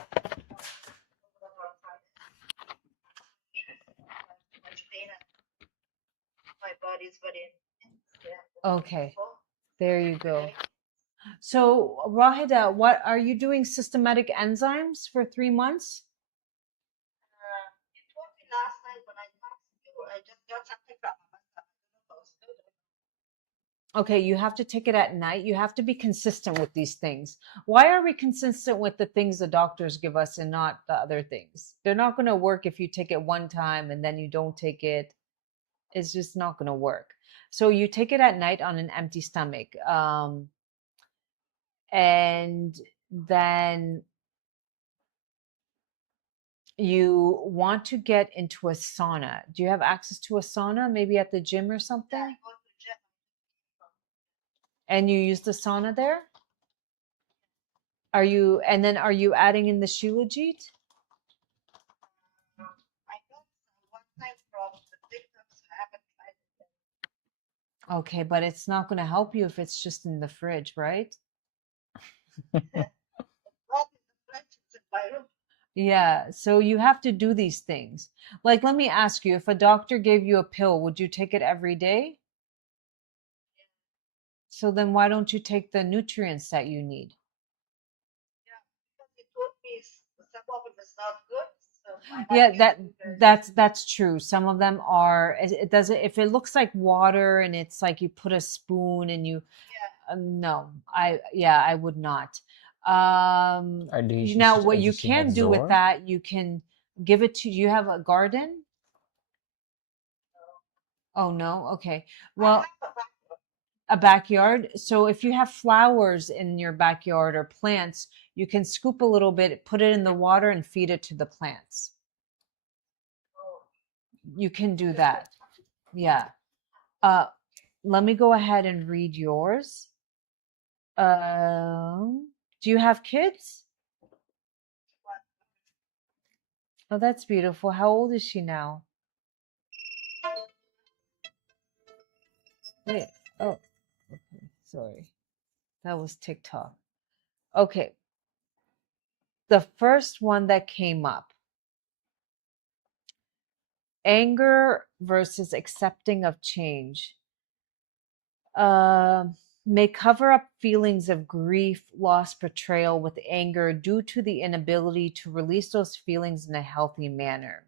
much pain. My body is very Okay, there you go. So, Wahida, what are you doing systematic enzymes for 3 months? It told me last night when I asked you, I just got something from Amazon. I don't know if I was good or not. Okay, you have to take it at night. You have to be consistent with these things. Why are we consistent with the things the doctors give us and not the other things? They're not going to work if you take it one time and then you don't take it. It's just not going to work. So you take it at night on an empty stomach. And then you want to get into a sauna. Do you have access to a sauna, maybe at the gym or Yeah, something? I go to gym. And you use the sauna there? Are you, and then are you adding in the Shilajit? I got one time from the TikToks. I haven't tried it yet. Okay, but it's not going to help you if it's just in the fridge, right? Not in the fridge, it's in my room. Yeah, so you have to do these things. Like, let me ask you, if a doctor gave you a pill, would you take it every day? So then why don't you take the nutrients that you need? Yeah, because it told me some of them is not good, so I Yeah, might get food. that's true. Some of them are, it doesn't, if it looks like water and it's like you put a spoon and you, Yeah, no, I would not. Or do you Now, just, what you does she have can do with ZOR? that, you can give it to, you have a garden? Oh, no? Okay. I Well, have a backup. a backyard. So if you have flowers in your backyard or plants, you can scoop a little bit, put it in the water and feed it to the plants. You can do that. Yeah. Uh, let me go ahead and read yours. Do you have kids? Oh, that's beautiful. How old is she now? Wait. Oh, okay. Sorry. That was TikTok. Okay. The first one that came up, anger versus accepting of change. May cover up feelings of grief, loss, betrayal with anger due to the inability to release those feelings in a healthy manner.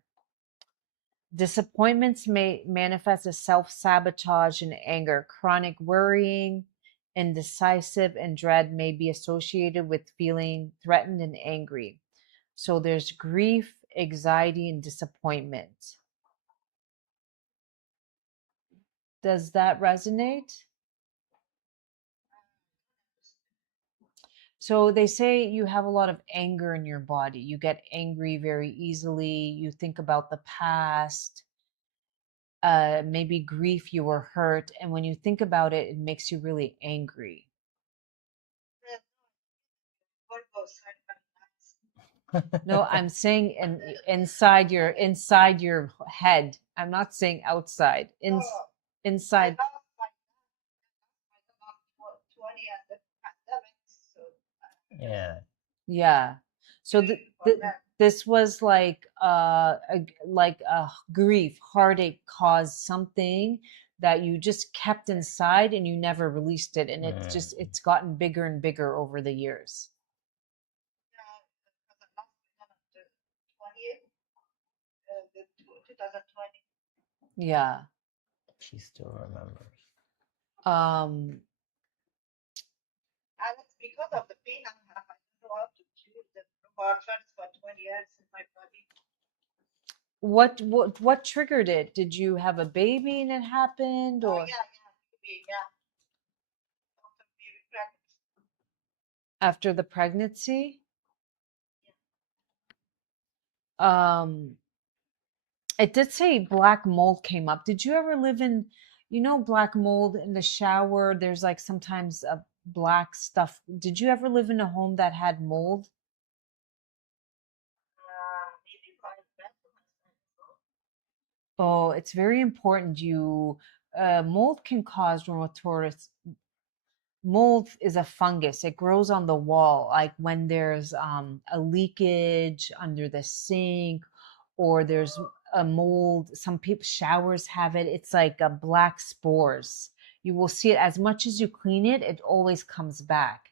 Disappointments may manifest as self sabotage and anger. Chronic worrying, indecisive, and dread may be associated with feeling threatened and angry. So there's grief, anxiety, and disappointment. Does that resonate? So they say you have a lot of anger in your body. You get angry very easily. You think about the past, maybe grief, you were hurt. And when you think about it, it makes you really angry. No, I'm saying inside your head. I'm not saying outside. Inside. Yeah. Yeah. So this was like like a grief, heartache caused something that you just kept inside and you never released it, and it's gotten bigger and bigger over the years. Yeah. She still remembers. Um And it's because of the pain I have. I don't know how to choose the hormones for 20 years in my body. what triggered it? Did you have a baby and it happened, Oh, or yeah, maybe, yeah. After baby pregnancy. after the pregnancy? Um it did say black mold came up. Did you ever live in, black mold in the shower? There's like sometimes a black stuff. Did you ever live in a home that had mold? Maybe my bedroom has Oh, it's very important. Mold can cause rheumatoid. Mold is a fungus. It grows on the wall, like when there's a leakage under the sink, or there's a mold. Some people showers have it. It's like a black spores. You will see it as much as you clean it, it always comes back.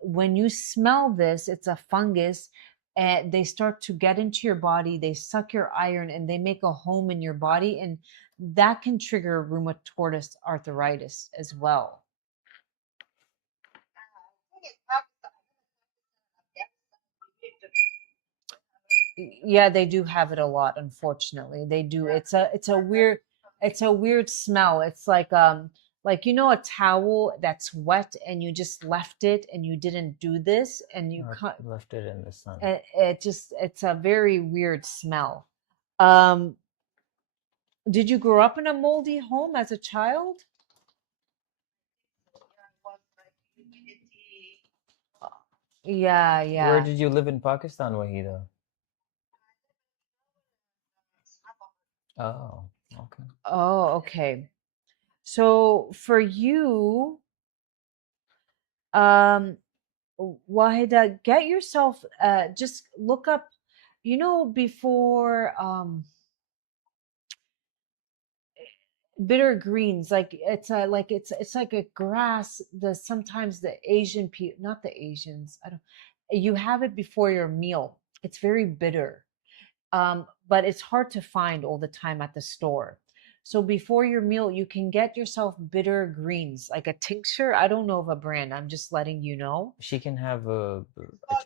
When you smell this, it's a fungus, and they start to get into your body. They suck your iron and they make a home in your body, and that can trigger rheumatoid arthritis as well. Yeah, they do have it a lot, unfortunately. They do. It's a weird smell. It's like you know a towel that's wet and you just left it and you didn't do this and you Or cut left it in the sun. it's a very weird smell. Um did you grow up in a moldy home as a child? Yeah, Where yeah. did you live in Pakistan, Wahida? Oh, okay. Oh, okay. So for you, um Wahida, get yourself just look up, you know, before bitter greens, like it's like a grass, the sometimes the Asian people, not the Asians, I don't, you have it before your meal. It's very bitter. But it's hard to find all the time at the store. So before your meal, you can get yourself bitter greens, like a tincture. I don't know of a brand. I'm just letting you know. She can have a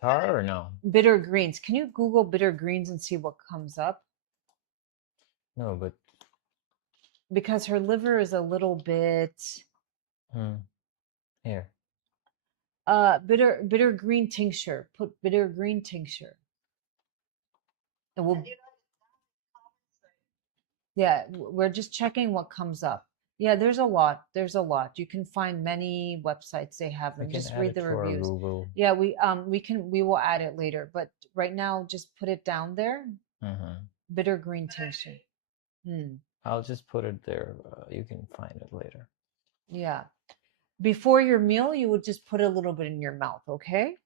jar or no? Bitter greens. Can you Google bitter greens and see what comes up? No, but Because her liver is a little bit here. bitter green tincture. Put bitter green tincture. And we'll yeah, we're just checking what comes up. Yeah, there's a lot. There's a lot. You can find many websites, they have We them. can Just add read it the to our reviews. Google. Yeah, we will add it later, but right now just put it down there. Bitter green tincture. I'll just put it there. You can find it later. Yeah. Before your meal, you would just put a little bit in your mouth, okay?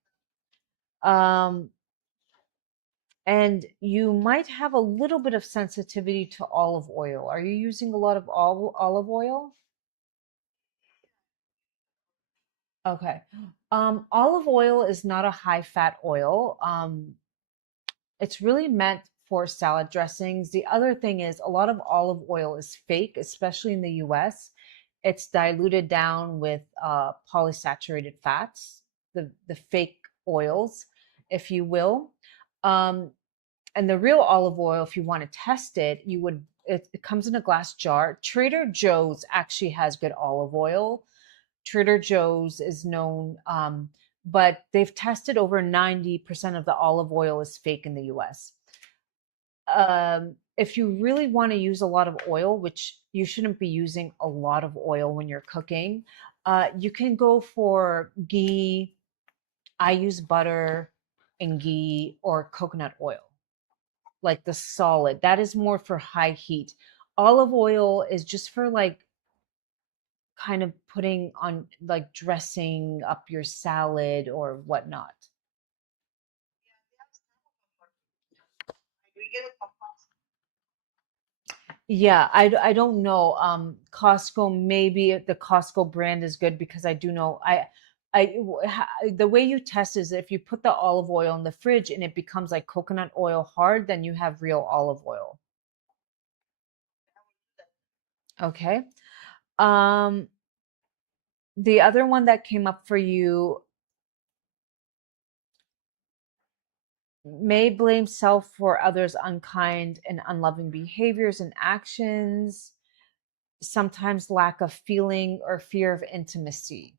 And you might have a little bit of sensitivity to olive oil. Are you using a lot of olive oil? Okay. Olive oil is not a high fat oil. It's really meant for salad dressings. The other thing is a lot of olive oil is fake, especially in the US. It's diluted down with polysaturated fats, the fake oils, if you will. Um, and the real olive oil, if you want to test it, it comes in a glass jar. Trader Joe's actually has good olive oil. Trader Joe's is known, but they've tested over 90% of the olive oil is fake in the US. If you really want to use a lot of oil, which you shouldn't be using a lot of oil when you're cooking, you can go for ghee. I use butter and ghee or coconut oil, like the solid. That is more for high heat. Olive oil is just for like kind of putting on, like dressing up your salad or whatnot. Yeah, I don't know. Costco, maybe the Costco brand is good because I do know the way you test is if you put the olive oil in the fridge and it becomes like coconut oil hard, then you have real olive oil. Okay. Um, the other one that came up for you, may blame self for others' unkind and unloving behaviors and actions, sometimes lack of feeling or fear of intimacy.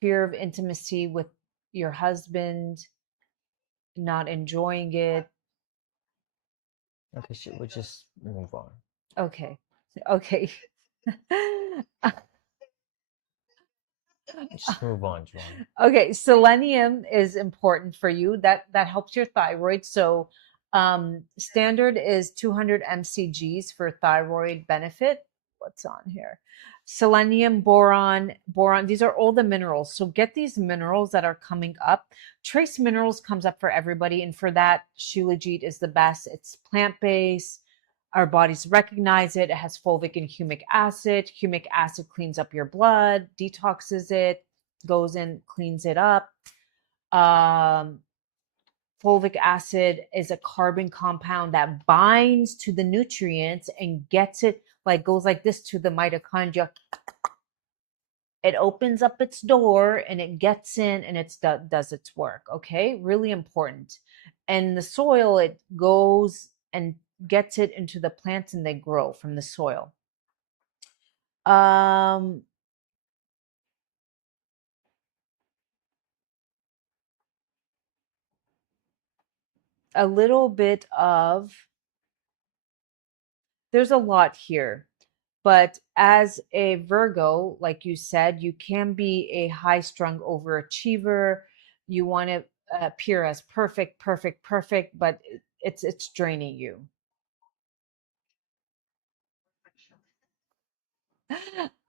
Fear of intimacy with your husband, not enjoying it. Okay, we'll just move on. Okay. Okay. Just move on, John. Okay, selenium is important for you. That helps your thyroid. So standard is 200 mcgs for thyroid benefit. What's on here? Selenium, boron. These are all the minerals. So get these minerals that are coming up. Trace minerals comes up for everybody, and for that, Shilajit is the best. It's plant-based. Our bodies recognize it. It has fulvic and humic acid. Humic acid cleans up your blood, detoxes it, goes in, cleans it up. Fulvic acid is a carbon compound that binds to the nutrients and gets it, like goes like this to the mitochondria. It opens up its door and it gets in and it does its work. Okay, really important. And the soil, it goes and gets it into the plants and they grow from the soil. A little bit of, there's a lot here. But as a Virgo, like you said, you can be a high strung overachiever. You want to appear as perfect, perfect, perfect, but it's draining you.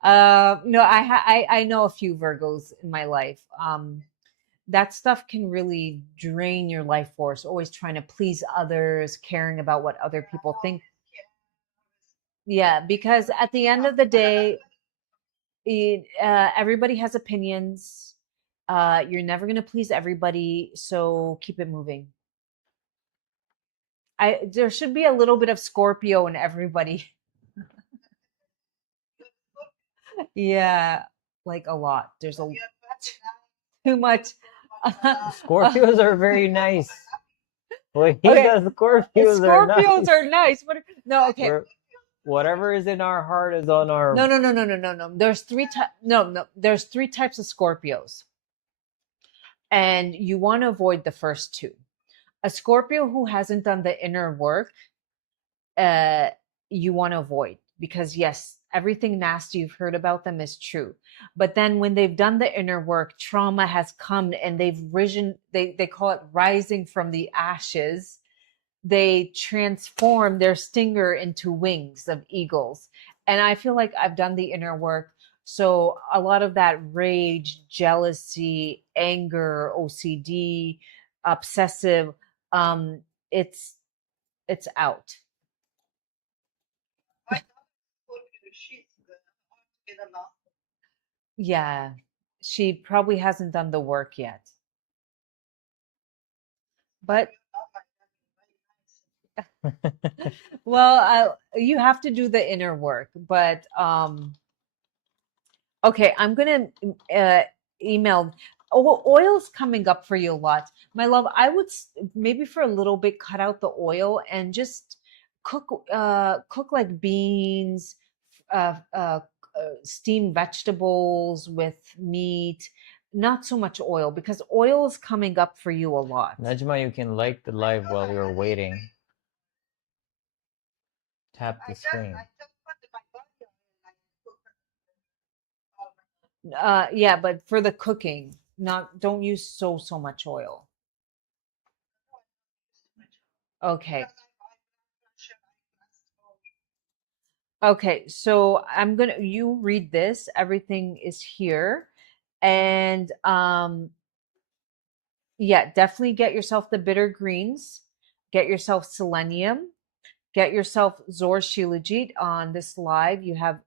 No, I know a few Virgos in my life. That stuff can really drain your life force, always trying to please others, caring about what other people think. Yeah, because at the end of the day, everybody has opinions. You're never going to please everybody, so keep it moving. There should be a little bit of Scorpio in everybody. Yeah, like a lot. There's a too much. Scorpios are very nice. Wahida, Okay. Scorpios are nice. Scorpios are nice. No, okay. Whatever is in our heart is on our. No. There's there's three types of Scorpios, and you want to avoid the first two. A Scorpio who hasn't done the inner work, you want to avoid, because yes, everything nasty you've heard about them is true. But then when they've done the inner work, trauma has come and they've risen, they call it rising from the ashes. They transform their stinger into wings of eagles. And I feel like I've done the inner work. So a lot of that rage, jealousy, anger, OCD, obsessive, it's out. Yeah, she probably hasn't done the work yet. But well, you have to do the inner work. But okay, I'm gonna email. Oh, oil's coming up for you a lot, my love. I would maybe for a little bit cut out the oil and just cook like beans, steamed vegetables with meat. Not so much oil, because oil is coming up for you a lot. Najma, you can like the live while you're waiting. Tap the screen. Yeah, but for the cooking, don't use so much oil. Okay. Okay, so you read this. Everything is here. And yeah, definitely get yourself the bitter greens, get yourself selenium, get yourself ZOR Shilajit on this live. You have,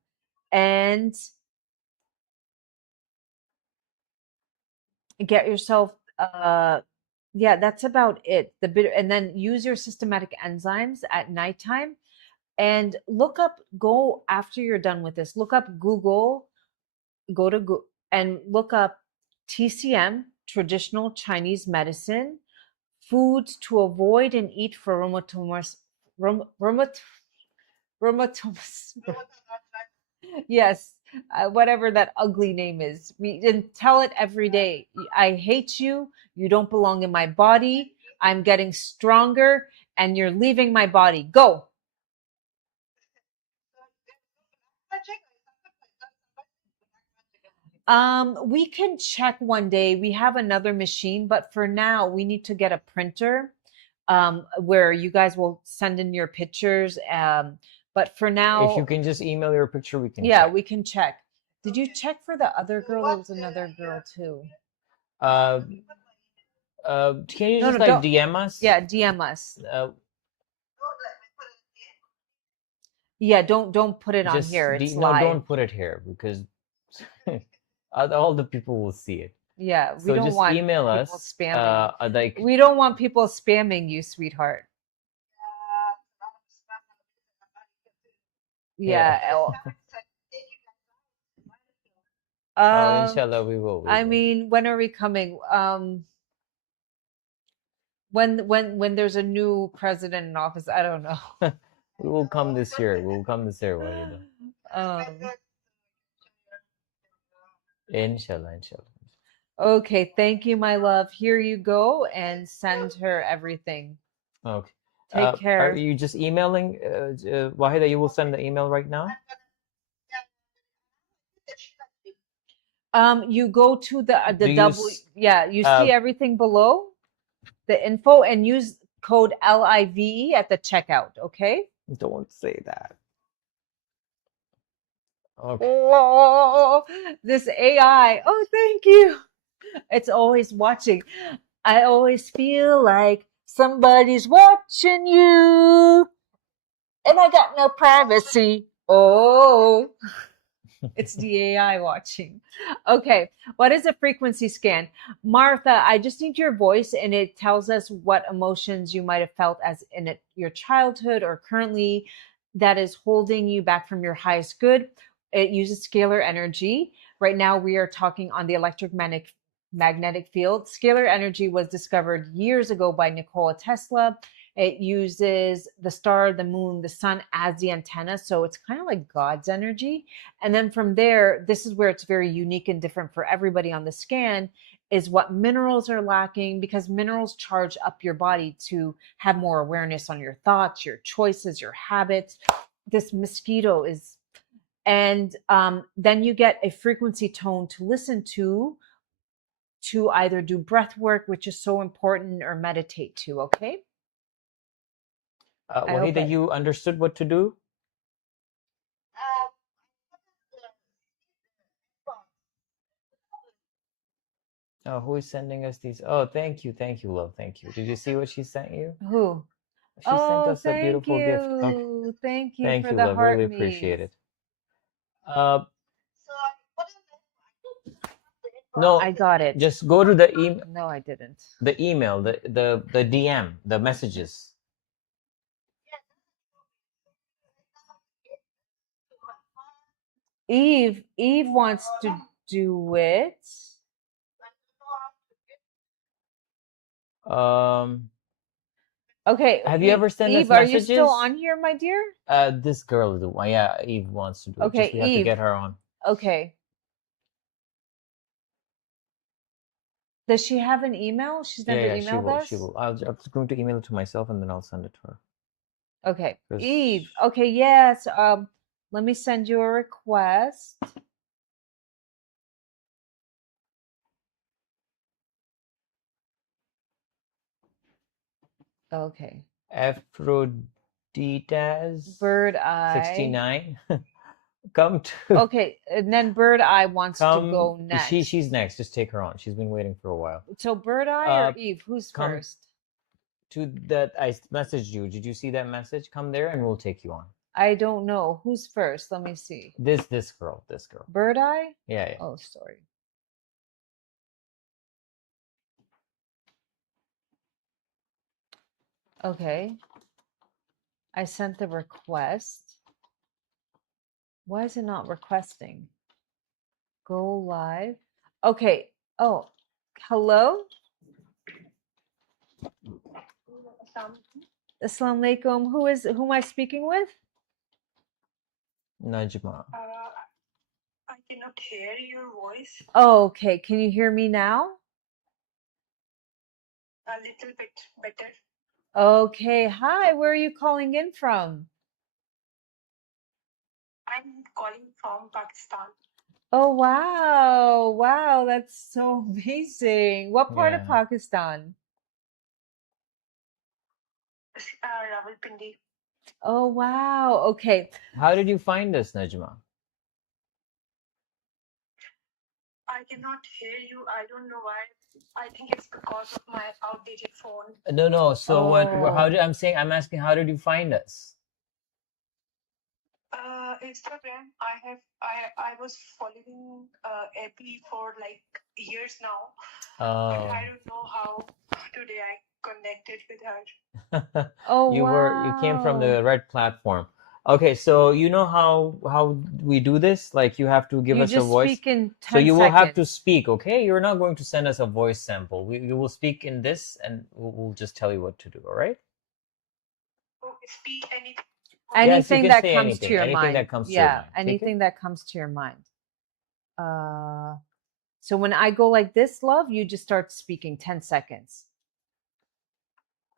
and get yourself yeah, that's about it. The bitter, and then use your systematic enzymes at nighttime and go after you're done with this, look up Google, go to Google and look up TCM, traditional Chinese medicine, foods to avoid and eat for rheumatomas. Yes, whatever that ugly name is. And tell it every day. I hate you. You don't belong in my body. I'm getting stronger and you're leaving my body. Go. We can check one day. We have another machine, but for now, we need to get a printer where you guys will send in your pictures. But for now, if you can just email your picture, we can. Yeah, check. we can check. Did you check for the other girl? There was another girl too. Can you just like DM us? Yeah, DM us. Yeah, don't put it on Just here. It's no, live. don't put it here because all the people will see it. Yeah, we So don't just want email people us. spamming. Like We don't want people spamming you, sweetheart. yeah. Yeah. Oh, Um, inshallah, we will. We I will. mean, when are we coming? When there's a new president in office, I don't know. We will come this year. We will come this year, Wahida. Um, Inshallah, inshallah. okay, thank you, my love. Here you go, and send her everything. Okay. Take Are care. you just emailing Wahida? You will send the email right now. You go to the Do you double, yeah, you uh, see everything below the info, and use code LIVE at the checkout, okay? don't say that. Okay. Oh, this AI. Oh, thank you. It's always watching. I always feel like somebody's watching you, and I got no privacy. Oh. It's the AI watching. Okay, what is a frequency scan? Martha, I just need your voice, and it tells us what emotions you might have felt as in your childhood or currently that is holding you back from your highest good. It uses scalar energy. Right now, we are talking on the magnetic field. Scalar energy was discovered years ago by Nikola Tesla. It uses the star, the moon, the sun as the antenna. So it's kind of like God's energy. And then from there, this is where it's very unique and different for everybody on the scan, is what minerals are lacking, because minerals charge up your body to have more awareness on your thoughts, your choices, your habits. This mosquito is, and then you get a frequency tone to listen to either do breath work, which is so important, or meditate to. Okay. I hope Wahida, you understood what to do? Oh, who is sending us these? Oh, thank you, love, thank you. Did you see what she sent you? Who? She sent Oh, us a thank beautiful gift. Okay. you. Thank you Thank for you, the love. heart Really me's. appreciate it. No, I got it. just go to the email. No, I didn't. The email, the DM, the messages. Eve wants to do it. Okay. Have you ever sent us Eve, are you still messages? on here, my dear? This girl is the one. Yeah, Eve wants to do it. Okay, Just we have to Eve. get her on. Okay. Does she have an email? She's never Yeah, she emailed will. us? She will. I'm just going to email it to myself and then I'll send it to her. Okay. 'Cause- Eve. Okay, yes. Let me send you a request. Okay. Aphroditas Bird Eye. 69. Come to Okay, and then Bird Eye wants to go come. next. She's next. Just take her on. She's been waiting for a while. So Bird Eye or Eve? Who's come first? To that I messaged you. Did you see that message? Come there and we'll take you on. I don't know. Who's first? Let me see. This girl. Bird Eye? Yeah. Oh, sorry. Okay. I sent the request. Why is it not requesting? Go live. Okay. Oh, hello? Assalamu alaikum. Who am I speaking with? Najma. I cannot hear your voice. Oh, okay. Can you hear me now? A little bit better. Okay. Hi, where are you calling in from? I'm calling from Pakistan. Oh, wow. Wow, that's so amazing. What part of Yeah. Pakistan? Rawalpindi. Oh, wow. Okay. How did you find us, Najma? I cannot hear you. I don't know why. I think it's because of my outdated phone. No. So Oh. I'm asking, how did you find us? Instagram. I was following Abby for like years now, but Oh. I don't know how today I connected with her. Oh, You came from wow. the right platform. Okay, so you know how we do this? Like you have to give You us a just voice. speak in So 10 you will have to seconds. speak, okay? You're not going to send us a voice sample. You will speak in this and we'll just tell you what to do, all right? Okay, speak anything. Yes, you Anything can that say comes to anything. your Anything mind. that comes to your Yeah, mind. ठीक है? anything that comes to your mind. Uh, so when I go like this, love, you just start speaking 10 seconds.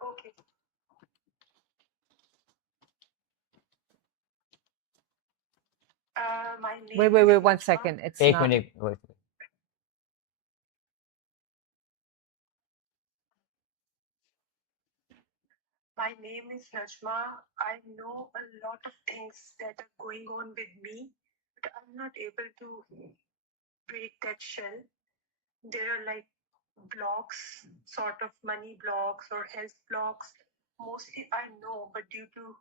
Okay. My Wait, name wait, is wait, 1 second. Najma. It's एक not. Minute wait. My name is Najma. I know a lot of things that are going on with me, but I'm not able to break that shell. There are like blocks, sort of money blocks or health blocks. Mostly I know, but due to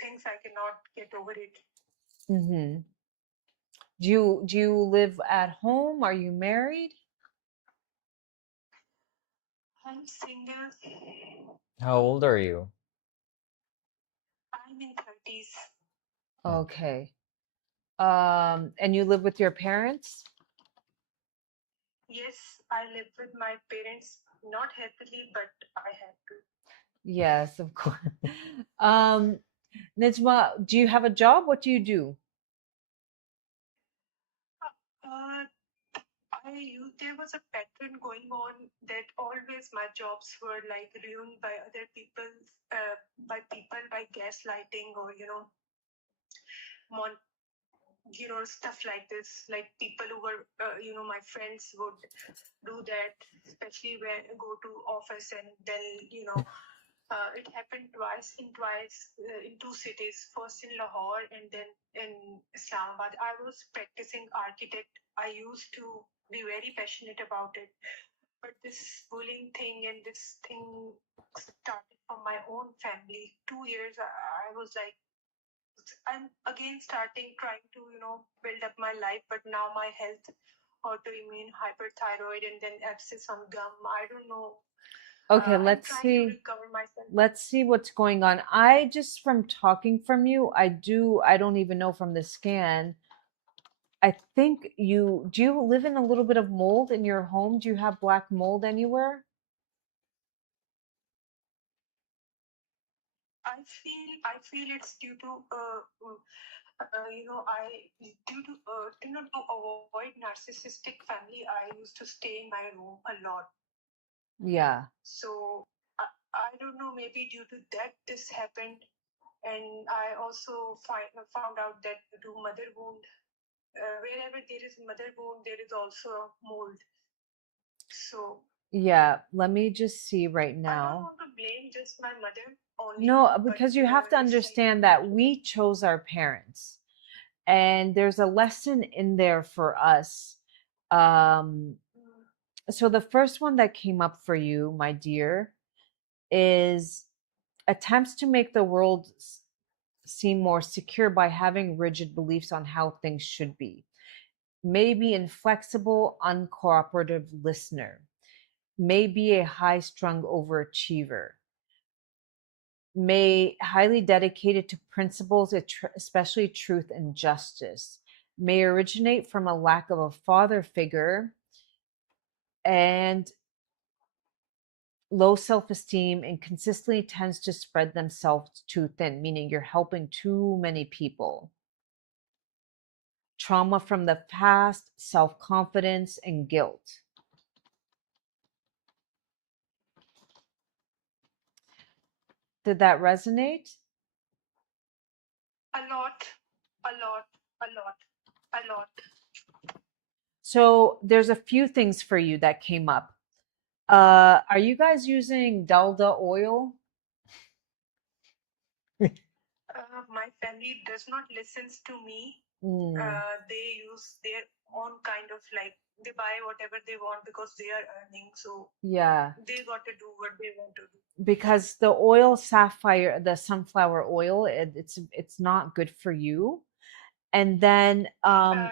things I cannot get over it. Mm-hmm. Do you live at home? Are you married? I'm single. How old are you? I'm in 30s. Okay. And you live with your parents? Yes, I live with my parents, not happily, but I have to. Yes, of course. Um, Najma, do you have a job? What do you do? Uh, there was a pattern going on that always my jobs were like ruined by other people, by gaslighting or mon- stuff like this. Like people who were my friends would do that, especially when I go to office and then it happened in two cities, first in Lahore and then in Islamabad. I was practicing architect. I used to be very passionate about it. But this bullying thing and this thing started from my own family. 2 years, I was like, I'm again starting trying to, build up my life, but now my health, autoimmune, hyperthyroid, and then abscess on gum. I don't know. Okay, I'm let's trying to see. recover myself. Let's see what's going on. I just from talking from you, I don't even know from the scan. I think do you live in a little bit of mold in your home? Do you have black mold anywhere? I feel it's due to I due to to avoid narcissistic family. I used to stay in my room a lot. Yeah. So I don't know. Maybe due to that this happened, and I also found out that due to mother wound, wherever there is mother wound, there is also mold. So Yeah, let me just see right I don't now. want to blame just my mother only, No, but because you have to it's like understand that we chose our parents, and there's a lesson in there for us. Um, so the first one that came up for you, my dear, is attempts to make the world seem more secure by having rigid beliefs on how things should be. Maybe inflexible, uncooperative listener. Maybe a high strung overachiever. May highly dedicated to principles, especially truth and justice. May originate from a lack of a father figure and low self-esteem, and consistently tends to spread themselves too thin, meaning you're helping too many people. Trauma from the past, self-confidence, and guilt. Did that resonate? a lot, a lot, a lot, a lot. So there's a few things for you that came up. Are you guys using Dalda oil? My family does not listens to me. Mm, They use their own kind of like they buy whatever they want because they are earning. So yeah, they got to do what they want to do. because the oil sapphire, the sunflower oil, it's not good for you. And then Yeah.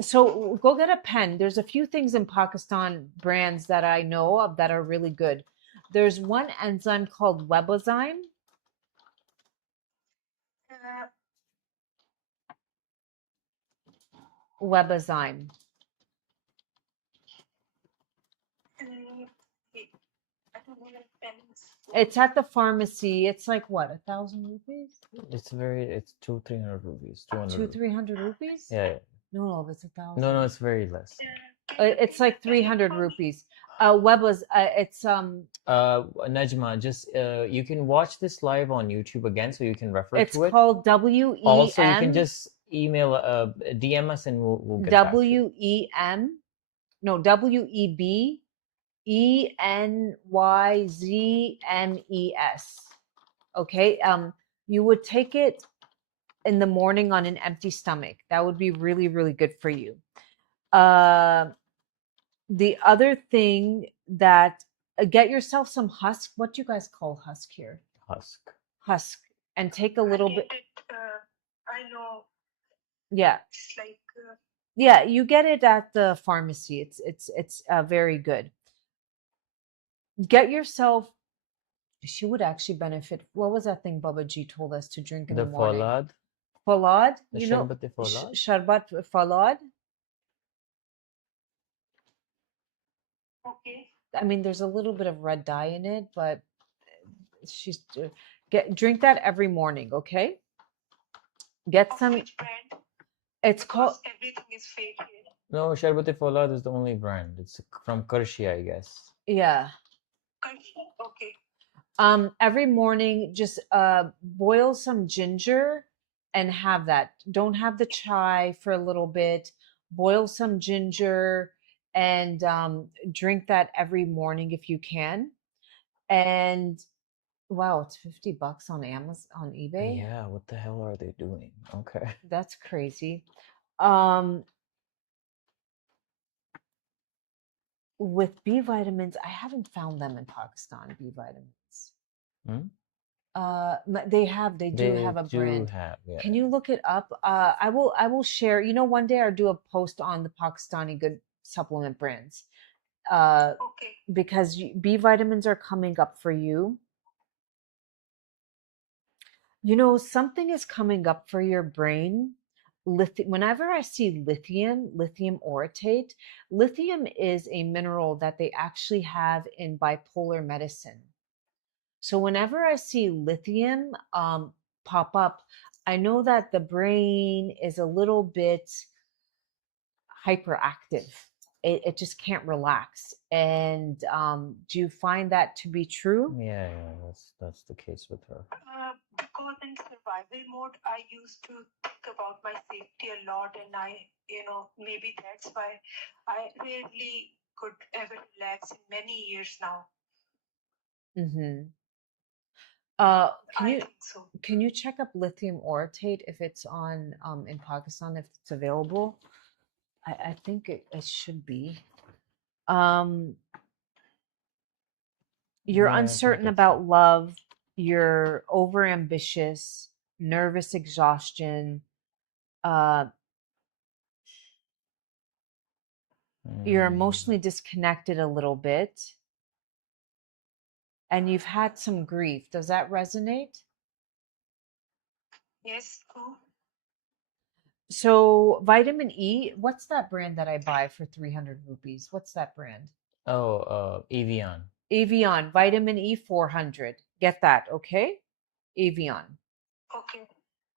so go get a pen. There's a few things in Pakistan brands that I know of that are really good. There's one enzyme called Webazyme. Uh, Webazyme. I don't know the pens. It's at the pharmacy. It's like what, 1,000 rupees? It's 200-300 rupees. 200. 200-300 rupees? Yeah. No, it's 1,000. No, it's very less. It's like 300 rupees. Webas. It's Najma, just you can watch this live on YouTube again, so you can refer It's to it. called WEM. Also, you can just email, DM us, and we'll get back to you. WEM. No, WEB. ENYZMES. Okay. You would take it in the morning on an empty stomach. That would be really, really good for you. The other thing that get yourself some husk. What do you guys call husk here? Husk, and take a little bit. I know. Yeah. It's like. Yeah, you get it at the pharmacy. It's very good. Get yourself. She would actually benefit. What was that thing Babaji told us to drink in the morning? Falad. You know, Sharbat Falad. Okay. I mean, there's a little bit of red dye in it, but she's drink that every morning, okay? Get some. Which brand? It's called. Everything is fake here. No, Sharbat Folad is the only brand. It's from Karshi, I guess. Yeah. Okay. Every morning, just boil some ginger and have that. Don't have the chai for a little bit. Boil some ginger and drink that every morning if you can. And wow, it's $50 on Amazon, on eBay. Yeah, what the hell are they doing? Okay. That's crazy. With B vitamins, I haven't found them in Pakistan, B vitamins. They do have a brand. Yeah. Can you look it up? I will share. You know, one day I'll do a post on the Pakistani good supplement brands. Okay. Because B vitamins are coming up for you. You know, something is coming up for your brain. Whenever I see lithium oritate, lithium is a mineral that they actually have in bipolar medicine. So whenever I see lithium pop up, I know that the brain is a little bit hyperactive. It just can't relax. And do you find that to be true? Yeah, that's the case with her. Because in survival mode, I used to think about my safety a lot, and maybe that's why I rarely could ever relax in many years now. Mm-hmm. I think so. Can you check up lithium oritate if it's on in Pakistan, if it's available? I think it should be. You're uncertain about love. You're overambitious, nervous exhaustion. You're emotionally disconnected a little bit. And you've had some grief. Does that resonate? Yes, true. So vitamin E, what's that brand that I buy for 300 rupees? What's that brand? Oh, Evian. Evian, vitamin E 400. Get that, okay? Evian. Okay.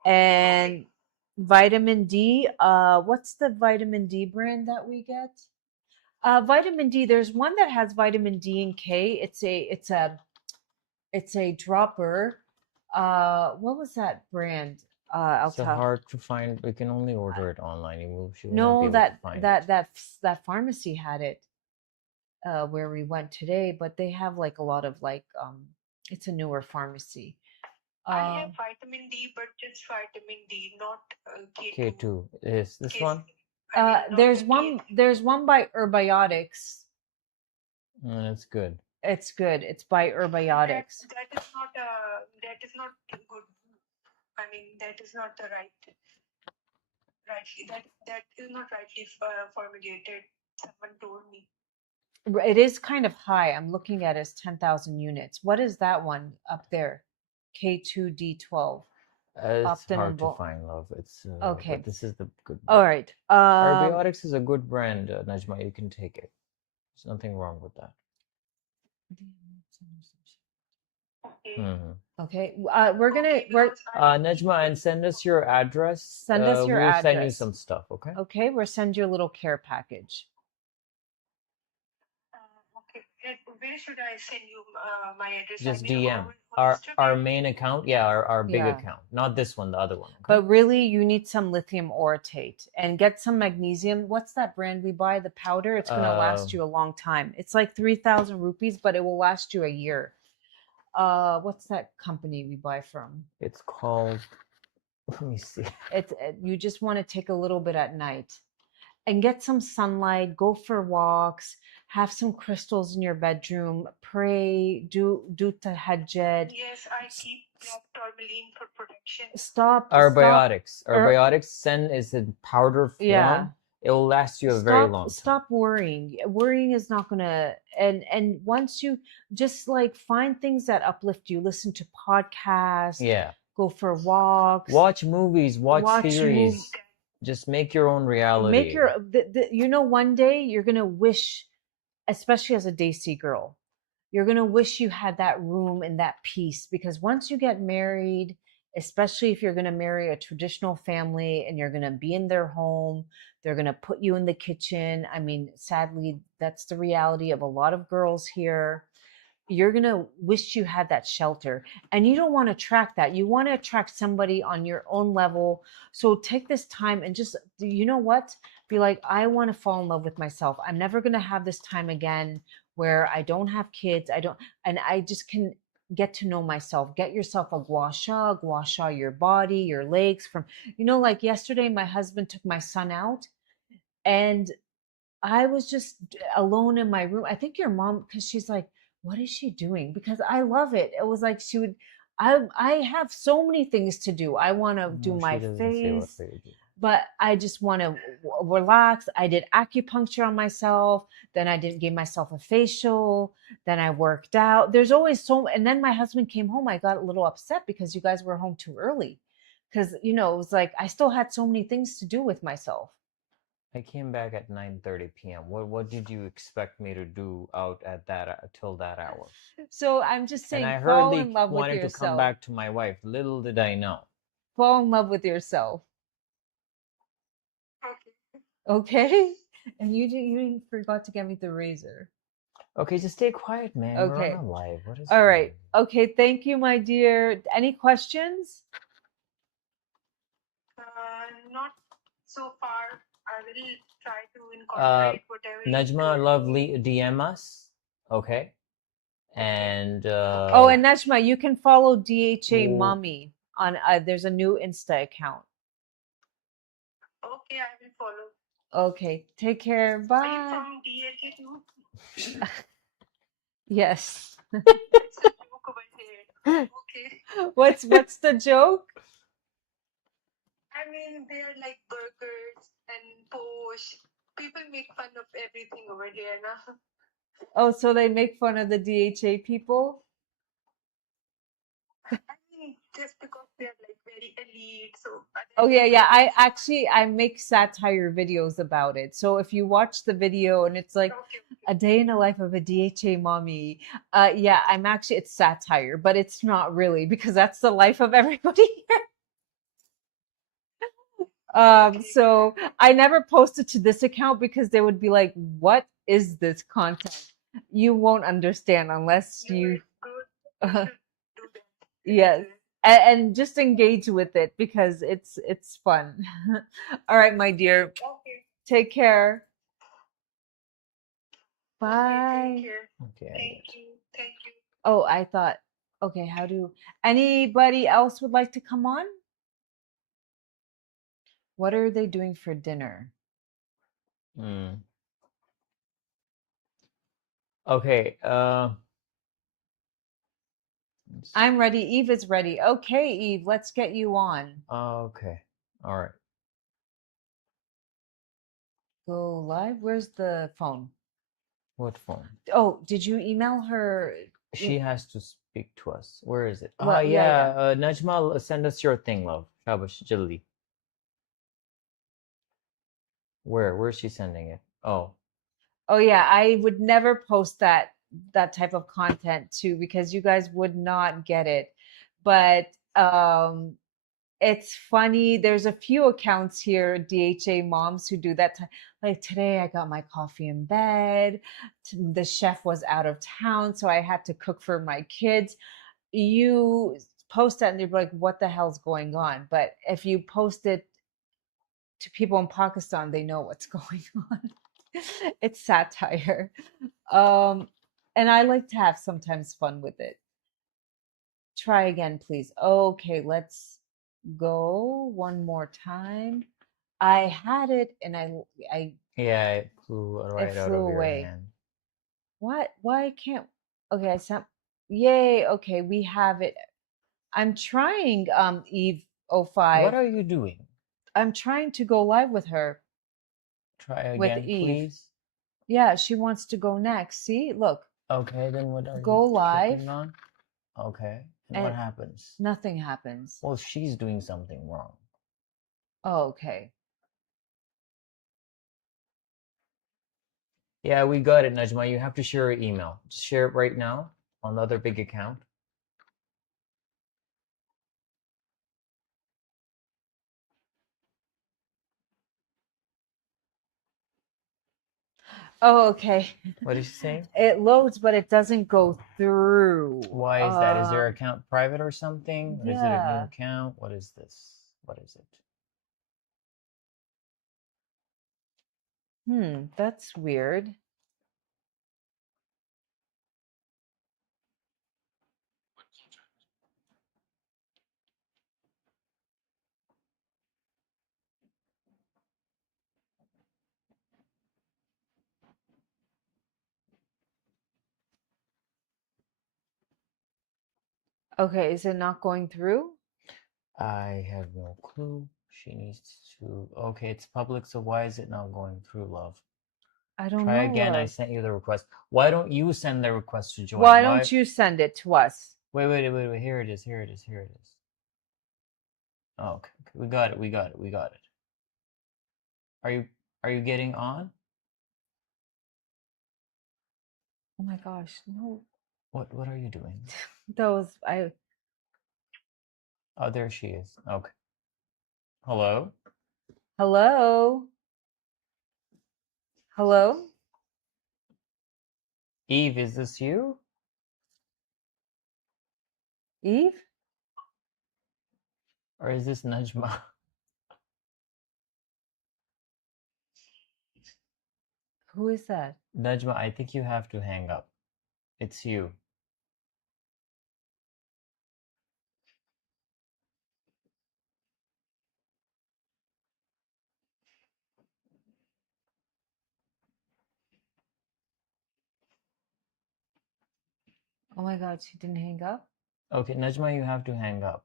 And vitamin D, what's the vitamin D brand that we get? Vitamin D, there's one that has vitamin D and K. It's a dropper. What was that brand? It's hard to find. We can only order it online. That pharmacy had it where we went today, but they have like a lot of it's a newer pharmacy. I have vitamin D, but just vitamin D, not K2. K2 is this one? There's one by Herbiotics. And it's good. It's good. It's by Herbiotics. That is not good. I mean, that is not the right rightly that is not rightly formulated. Someone told me. It is kind of high. I'm looking at it as 10,000 units. What is that one up there? K2D12. It's Optimum hard to vol- find, love. It's Okay. but this is the good All brand. right. Herbiotics is a good brand, Najma. You can take it. There's nothing wrong with that. Okay. Okay. We're gonna Najma, and send us your address. Send us your We'll send you address. some stuff, okay? Okay, we'll send you a little care package. Okay. Where should I send you my address? Just I mean, DM on our Instagram? main account. Yeah, our big Yeah. account, not this one, the other one. Okay? But really, you need some lithium oritate and get some magnesium. What's that brand we buy? The powder. It's gonna last you a long time. It's like 3,000 rupees, but it will last you a year. What's that company we buy from? It's called. Let me see. You just want to take a little bit at night and get some sunlight, go for walks, have some crystals in your bedroom, pray, do tahajjud. Yes, I keep black tourmaline for protection. Stop. Herbiotics. Herbiotics Sen is in powder form. Yeah. It will last you a very long time. Stop worrying. Worrying is not gonna. And once you just like find things that uplift you, listen to podcasts. Yeah. Go for walks. Watch movies. Watch series. Just make your own reality. Make your. You know, one day you're gonna wish, especially as a Desi girl, you're gonna wish you had that room and that peace, because once you get married, especially if you're gonna marry a traditional family and you're gonna be in their home, they're gonna put you in the kitchen. I mean, sadly, that's the reality of a lot of girls here. You're gonna wish you had that shelter, and you don't want to attract that. You want to attract somebody on your own level. So take this time and just, you know what, be like, I want to fall in love with myself. I'm never gonna have this time again where I don't have kids, and I just can get to know myself. Get yourself a gua sha your body, your legs. From, like yesterday my husband took my son out, and I was just alone in my room. I think your mom, because she's like, what is she doing? Because I love it. It was like she would. I have so many things to do. I want to do my face, but I just want to relax. I did acupuncture on myself. Then I gave myself a facial. Then I worked out. There's always and then my husband came home. I got a little upset because you guys were home too early. Because, it was like I still had so many things to do with myself. I came back at 9:30 p.m. What did you expect me to do out at that till that hour? So I'm just saying, and I fall heard in love with wanted yourself. to come back to my wife. Little did I know. Fall in love with yourself. Okay. Okay? And you forgot to get me the razor. Okay, just stay quiet, man. Okay. We're on live. What is all right. Okay, thank you, my dear. Any questions? Not so far. I will try to incorporate whatever. Najma, lovely, DM us. Okay. And and Najma, you can follow DHA Mommy on there's a new Insta account. Okay, I will follow. Okay, take care. Bye. Are you from DHA too? Yes. It's a joke over here. Okay. What's the joke? I mean, they're like burgers and posh. People make fun of everything over here now. Oh, so they make fun of the DHA people? I mean, just because they're like very elite. So. Oh yeah. I make satire videos about it. So if you watch the video and it's like a day in the life of a DHA mommy, it's satire, but it's not really, because that's the life of everybody here. So I never posted to this account because they would be like, what is this content? You won't understand unless you yes, and just engage with it, because it's fun. All right, my dear. Okay. Take care. Bye. Okay. Thank you. Oh, I thought, okay, anybody else would like to come on? What are they doing for dinner? Okay. I'm ready. Eve is ready. Okay, Eve, let's get you on. Okay. All right. Go live. Where's the phone? What phone? Oh, did you email her? She has to speak to us. Where is it? Well, yeah. Najma, send us your thing, love. Shabash, jaldi. Where's she sending it? Oh, Oh yeah, I would never post that type of content too because you guys would not get it. But it's funny. There's a few accounts here, DHA moms, who do that. Like today, I got my coffee in bed. The chef was out of town, so I had to cook for my kids. You post that, and they're like, "What the hell's going on?" But if you post it to people in Pakistan, they know what's going on. It's satire. Um, and I like to have sometimes fun with it. Try again, please. Okay, let's go one more time. I had it and I yeah, it flew it right out flew of your away. hand. What? Why can't? Okay, I sent. Yay! Okay, we have it. I'm trying. Eve What 05. are you doing? I'm trying to go live with her Try with again, Eve. please. Yeah, she wants to go next. See, look, Okay, then what are go you live, clicking on? Okay, and what and happens? nothing happens. Well, she's doing something wrong. Oh, okay. Yeah, we got it, Najma. You have to share your email. Just share it right now on the other big account. Oh, okay. What is she saying? It loads, but it doesn't go through. Why is that? Is their account private or something? Or is it a new Yeah. account? What is this? What is it? That's weird. Okay, is it not going through? I have no clue. She needs to. Okay, it's public, so why is it not going through, love? I don't Try know, again. I love. sent you the request. Why don't you send the request to join? Why don't you send it to us? Wait. Here it is. Here it is. Here it is. Oh, okay. We got it. We got it. We got it. Are you getting on? Oh my gosh, no. What are you doing? Those Oh, there she is. Okay. Hello? Hello? Hello? Eve, is this you? Eve? Or is this Najma? Who is that? Najma, I think you have to hang up. It's you. Oh my god, she didn't hang up? Okay, Najma, you have to hang up.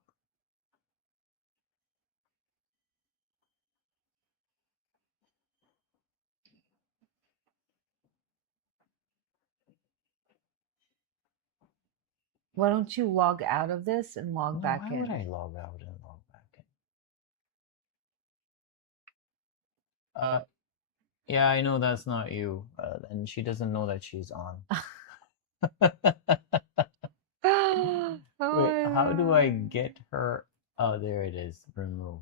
Why don't you log out of this and log No, back why in? would I log out and log back in? Yeah, I know that's not you. And she doesn't know that she's on. Oh Wait, my how do I God. get her? Oh, there it is. Remove.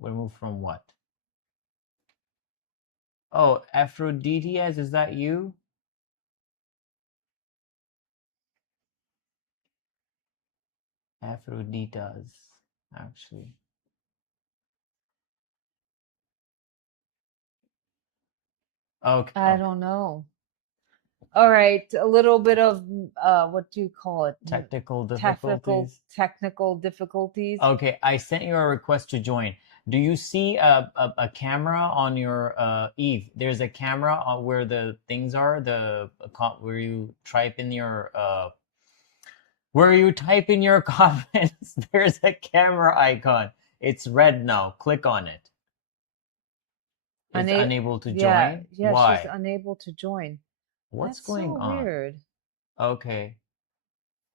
Remove from what? Oh, Aphroditeas, is that you? Aphroditas, actually. Okay, I okay. don't know. All right, a little bit of what do you call it? Technical Technical difficulties. technical difficulties. Okay, I sent you a request to join. Do you see a camera on your Eve? There's a camera on where the things are, where you type in your comments. There's a camera icon. It's red now. Click on it. It's Una- unable to yeah, join? yeah, she's Why? unable to join. What's That's going so on? weird. Okay.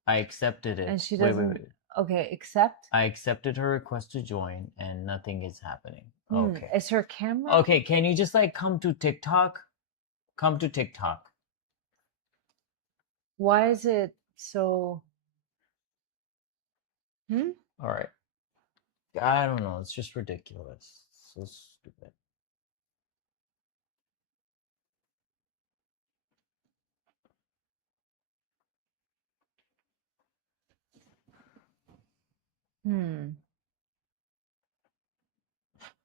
I accepted And it. she Wait, doesn't. wait. Okay, accept. I accepted her request to join and nothing is happening. Okay. Is her camera? Okay, can you just like come to TikTok? Come to TikTok. Why is it so? Hmm? All right. I don't know. It's just ridiculous. So stupid. Hmm.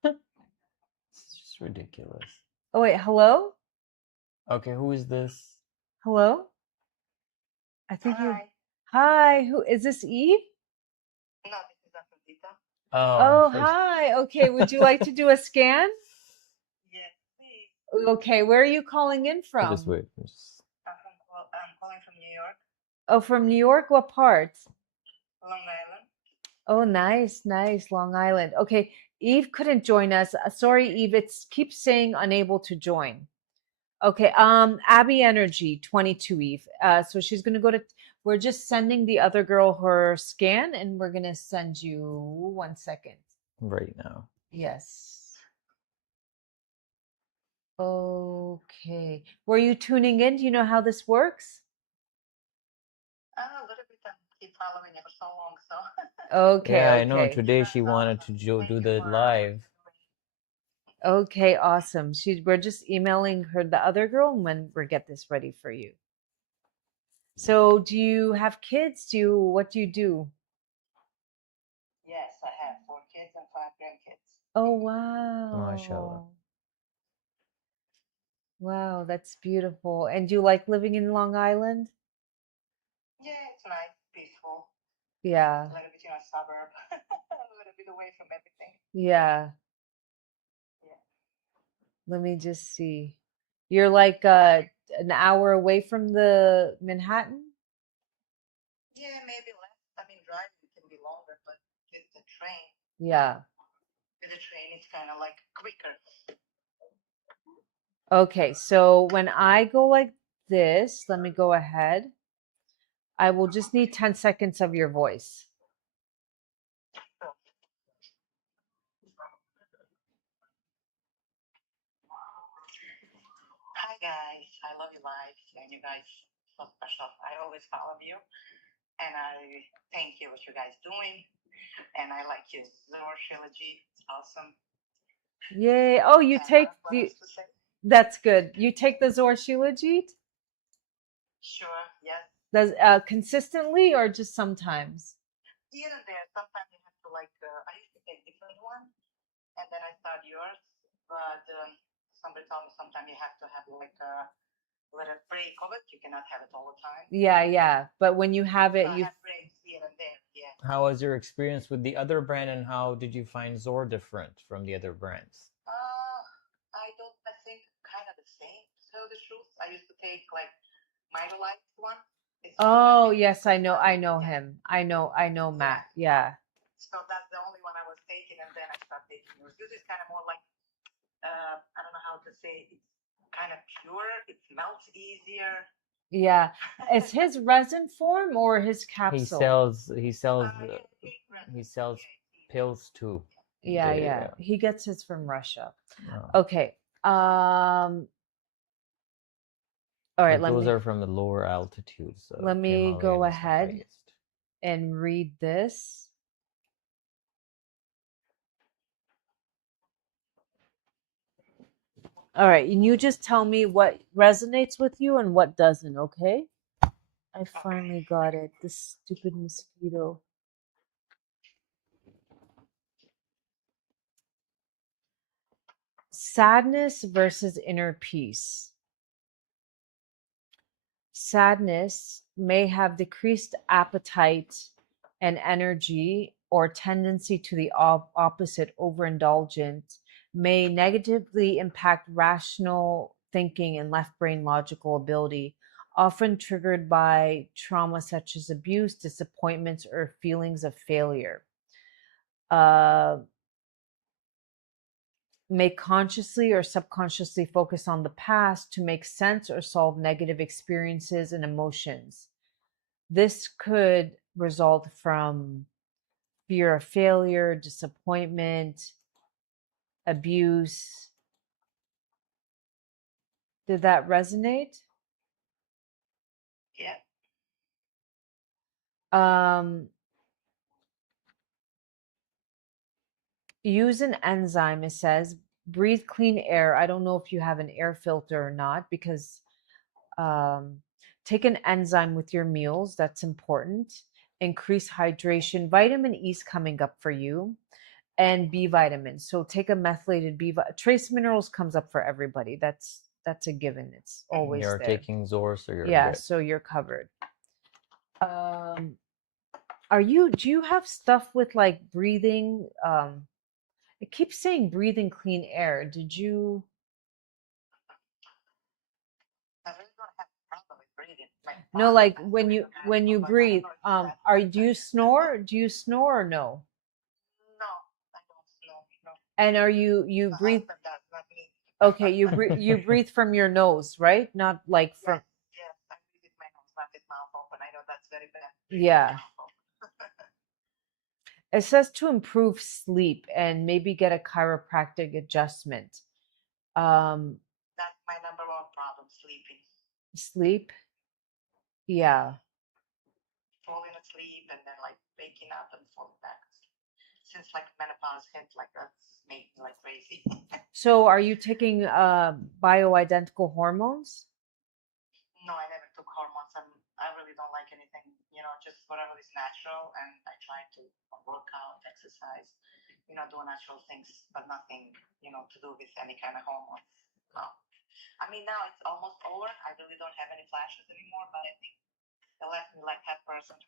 It's just ridiculous. Oh wait, hello? Okay, who is this? Hello? I think you. Hi. Hi, who is this Eve? No, this is Aphrodita. Oh, for- hi. Okay, would you like to do a scan? Yes, please. Okay, where are you calling in from? Just wait. I'm calling from New York, Oh, from New York? What part? Long Island. Oh, nice, nice. Long Island. Okay, Eve couldn't join us. Sorry, Eve. It keeps saying unable to join. Okay, Abby Energy 22 Eve. So she's gonna go to. We're just sending the other girl her scan, and we're gonna send you 1 second. Right now. Yes. Okay. Were you tuning in? Do you know how this works? A little bit. I keep following it for so long, so. Okay, Yeah, I know. okay. Today she wanted to do the live. Okay, awesome. We're just emailing her the other girl and when we get this ready for you. So, do you have kids? What do you do? Yes, I have 4 kids and 5 grandkids. Oh, wow. Mashallah. Wow, that's beautiful. And do you like living in Long Island? Yeah, it's nice, peaceful. Yeah. A little bit, suburb. A little bit away from everything. Yeah. Yeah. Let me just see. You're like an hour away from the Manhattan? Yeah, maybe less. I mean, driving can be longer, but with the train, Yeah. it's kind of like quicker. Okay, so when I go like this, let me go ahead. I will just need 10 seconds of your voice. Hi guys, I love you live, and you guys so special. I always follow you, and I thank you what you guys doing, and I like you. ZOR Shilajit, it's awesome. Yay. Oh, you And take what else to say? that's good. You take the ZOR Shilajit? Sure, yes. Does consistently or just sometimes? Here and there, sometimes you have to I used to take different one, and then I start yours, but somebody told me sometimes you have to have like a little break of it. You cannot have it all the time. Yeah, yeah. But when you have it, So you I have breaks here and there, yeah. How was your experience with the other brand and how did you find ZOR different from the other brands? I think kind of the same, to tell the truth. I used to take like Mytolite one. Oh, yes, I know Yeah. him. I know Matt. Yeah. So that's the only one I was taking, and then I started taking yours. Yours is kind of more like, I don't know how to say, it's kind of pure. It melts easier. Yeah. Is his resin form or his capsule? He sells pills too. Yeah. He gets his from Russia. Oh. Okay. All right, But those are from the lower altitudes. So let me Himalayan go is the ahead highest. and read this. All right, and you just tell me what resonates with you and what doesn't, okay? I finally got it. This stupid mosquito. Sadness versus inner peace. Sadness may have decreased appetite and energy or tendency to the opposite, overindulgent, may negatively impact rational thinking and left brain logical ability, often triggered by trauma such as abuse, disappointments, or feelings of failure. may consciously or subconsciously focus on the past to make sense or solve negative experiences and emotions. This could result from fear of failure, disappointment, abuse. Did that resonate? Yeah. Use an enzyme, it says. Breathe clean air. I don't know if you have an air filter or not, because take an enzyme with your meals. That's important. Increase hydration. Vitamin E is coming up for you, and B vitamins. So take a methylated trace minerals comes up for everybody. That's a given. It's always You're there. taking ZOR, so you're Yeah, good. so you're covered. Do you have stuff with like breathing? It keeps saying breathing clean air. Did you? I really don't have a problem with breathing. No, like when you breathe, do you snore? Do you snore or no? No, I don't snore. No. And are you My breathe? husband does, not me. Okay, you breathe from your nose, right? Not like from. Yes, I breathe with my nose, not with mouth open. I know that's very bad. Yeah. It says to improve sleep and maybe get a chiropractic adjustment. That's my number one problem, sleeping. Sleep. Yeah. Falling asleep and then like waking up and falling back. Since like menopause hit, like that's made me like crazy. So are you taking bioidentical hormones? No, I never took hormones. I really don't like anything, just whatever is natural. And I try to work out, exercise, do natural things, but nothing, to do with any kind of hormones. No. I mean, now it's almost over. I really don't have any flashes anymore, but I think they left me like that person.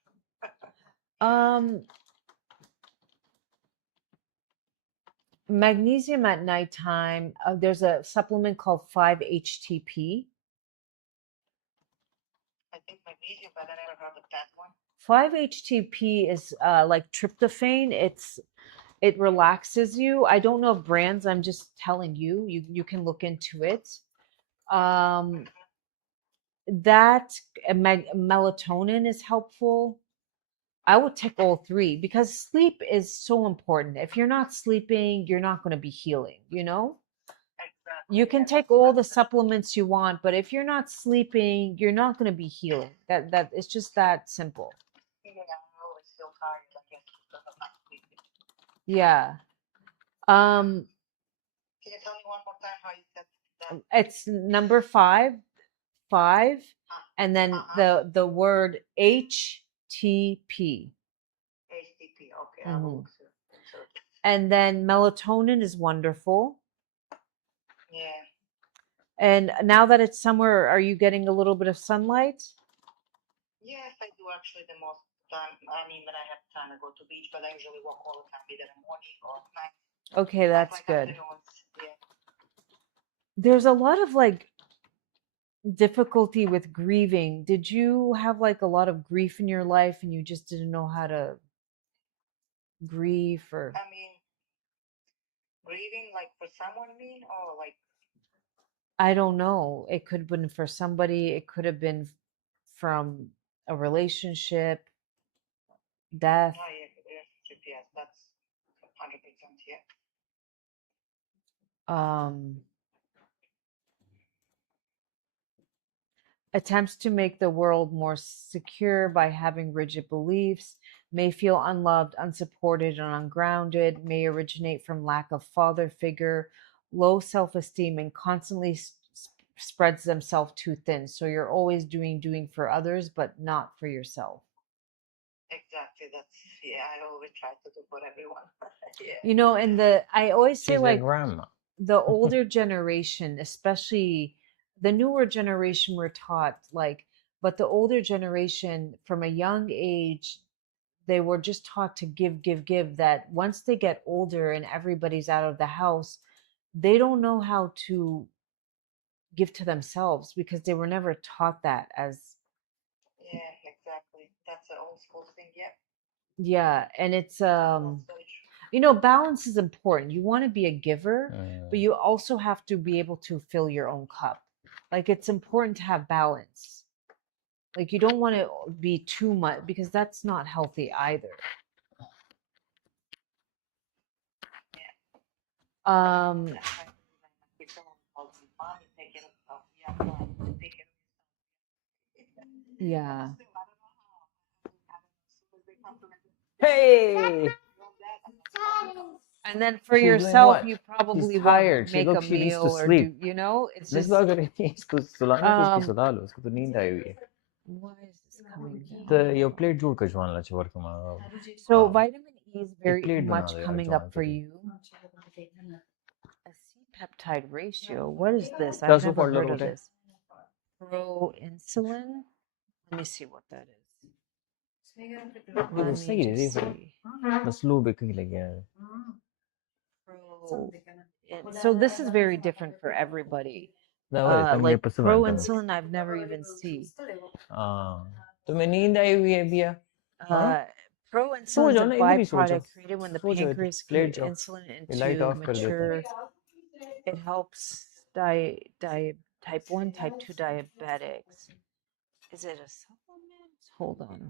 Magnesium at nighttime. There's a supplement called 5-HTP. I think magnesium, but I never heard of that one. 5-HTP is like tryptophan. It relaxes you. I don't know of brands. I'm just telling you. You can look into it. That melatonin is helpful. I would take all three because sleep is so important. If you're not sleeping, you're not going to be healing, Exactly. You can take all the supplements you want, but if you're not sleeping, you're not going to be healing. That it's just that simple. Yeah, I always feel tired, I guess, because I'm not sleeping. Yeah. Can you tell me one more time how you said that? It's number 5, and then the word HTP. HTP. Okay, I will search. And then melatonin is wonderful. Yeah. And now that it's summer, are you getting a little bit of sunlight? Yes, I do actually the most time. I mean, when I have time, I go to beach, but I usually walk all the time, either in the morning or at night. Okay, that's like good. afternoons. Yeah. There's a lot of like difficulty with grieving. Did you have like a lot of grief in your life and you just didn't know how to grieve? Or I mean, grieving like for someone, or like I don't know. It could have been for somebody, it could have been from a relationship, death. oh yeah, relationship. Yes, that's 100%. Yeah. Attempts to make the world more secure by having rigid beliefs, may feel unloved, unsupported, and ungrounded, may originate from lack of father figure, low self-esteem, and constantly spreads themselves too thin. So you're always doing for others, but not for yourself. Exactly. I always try to do for everyone. Yeah. And I always say, She's like, grandma. The older generation, especially the newer generation, were taught but the older generation from a young age, they were just taught to give, that once they get older and everybody's out of the house, they don't know how to give to themselves because they were never taught that as. Yeah, exactly. That's an old school thing. Yeah. Yeah, and it's You know, balance is important. You want to be a giver, but Mm. you also have to be able to fill your own cup. Like it's important to have balance. Like you don't want to be too much because that's not healthy either. Um, yeah. Hey, And then for she's doing yourself, what? you She's probably won't tired. She make a looks. She needs to meal or do, sleep. you know, it's just Misbah अगर इसको सुलाना है तो इसको um सुला लो इसको तो नींद आई हुई है why is this coming तो down? यो प्लेट जोड़ कर जवान ला चवर कमा So vitamin E is एक very प्लेट बना much दो यार coming जवान up के for लिए you. A C-peptide ratio. What is this? I've दसो never पढ़ लो heard of Rote this. Pro-insulin. Let me see what that is. वो Let me सही है just देखो see. बस लो बेकरी लगे यार So this is very different for everybody. ना वो तुम ये Like पसंद है तुम pro-insulin, I've never even seen. तुम्हें नींद आई हुई है भैया Uh, सो pro-insulin is जाओ a ना इधर ही सो जाओ byproduct created when the सो जाओ इधर pancreas लेट creates जाओ insulin ये लाइट into ऑफ कर देते हैं mature. It helps type 1, type 2 diabetics. Is it a supplement? Hold on.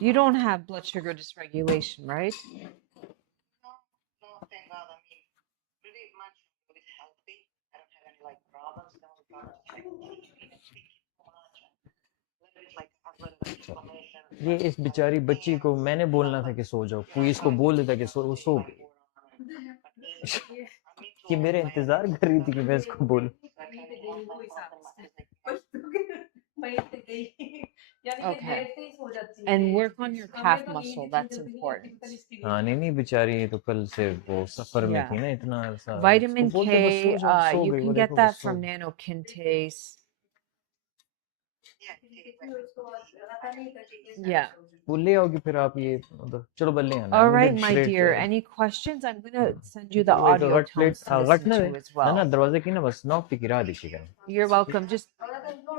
You don't have blood sugar dysregulation, right? No, no, thank God. I mean, pretty much really healthy. I don't have any like problems. The only problem is like eating too much. A little bit like I've little bit inflammation. ये इस बेचारी बच्ची को मैंने बोलना था कि सो जाओ कोई इसको बोल देता कि सो वो सो गई कि मेरा इंतजार कर रही थी कि मैं इसको बोलूं Okay. And work on your calf muscle. That's important. हाँ नहीं बेचारी ये तो कल से वो सफर में Yeah. थी ना इतना ऐसा Vitamin इसको बोलते बस K, सो जाओ सो you गई वो can get देखो that बस सो from गई nanokintase. Yeah, take like Yeah. वो ले आओगी फिर आप ये मतलब चलो बल्ले आना All मुझे right, my प्लेट dear. चाहिए Any questions? I'm going to send you the वो एक audio गट tones प्लेट to गट listen ना दे to as ना well. दरवाजे की ना बस नॉक पे गिरा दी chicken You're welcome. Just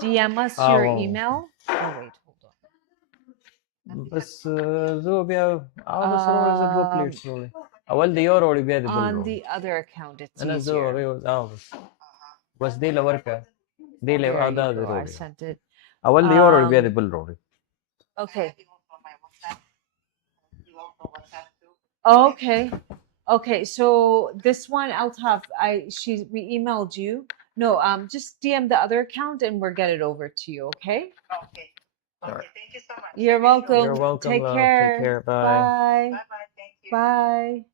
DM us हाँ your वो email. Oh, wait, hold on. बस जो भी आओ बस रोड से दो प्लेट्स रोड अवल दियो रोड भी दे बुल On road the other account, it's أنا जो easier. अबे आओ बस दे लवर का दे ले There you आधा दे go. I road sent it. अवल दियो रोड भी दे बुल road Okay. you also my WhatsApp. You also WhatsApp too. Okay. Okay. So this one, Altaf, we emailed you. No, just DM the other account and we'll get it over to you. Okay. Okay. Okay, thank you so much. You're welcome. You're welcome, Take love. care. Take care. Bye. Bye. Bye bye. Thank you. Bye.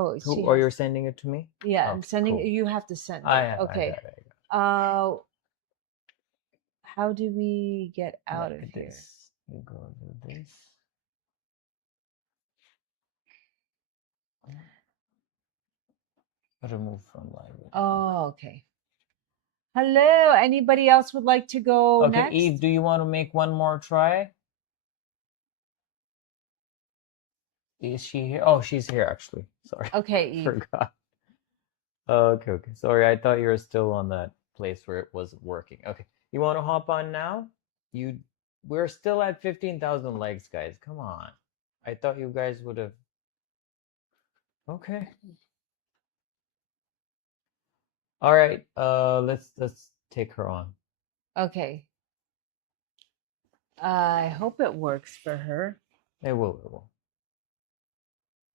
Oh, Who she are has. you sending it to me? Yeah, I'm Okay, sending. cool. You have to send I it. have. Okay. I got it. How do we get out Like of here? this. You go do this. Remove from library. Oh, okay. Hello. Anybody else would like to go Okay, next? Eve, do you want to make one more try? Is she here? Oh, she's here actually. Sorry. Okay, Eve. Forgot. Okay, okay. Sorry, I thought you were still on that place where it wasn't working. Okay. You want to hop on now? We're still at 15,000 likes, guys. Come on. I thought you guys would have. Okay. All right. Let's take her on. Okay. I hope it works for her. It will. It will.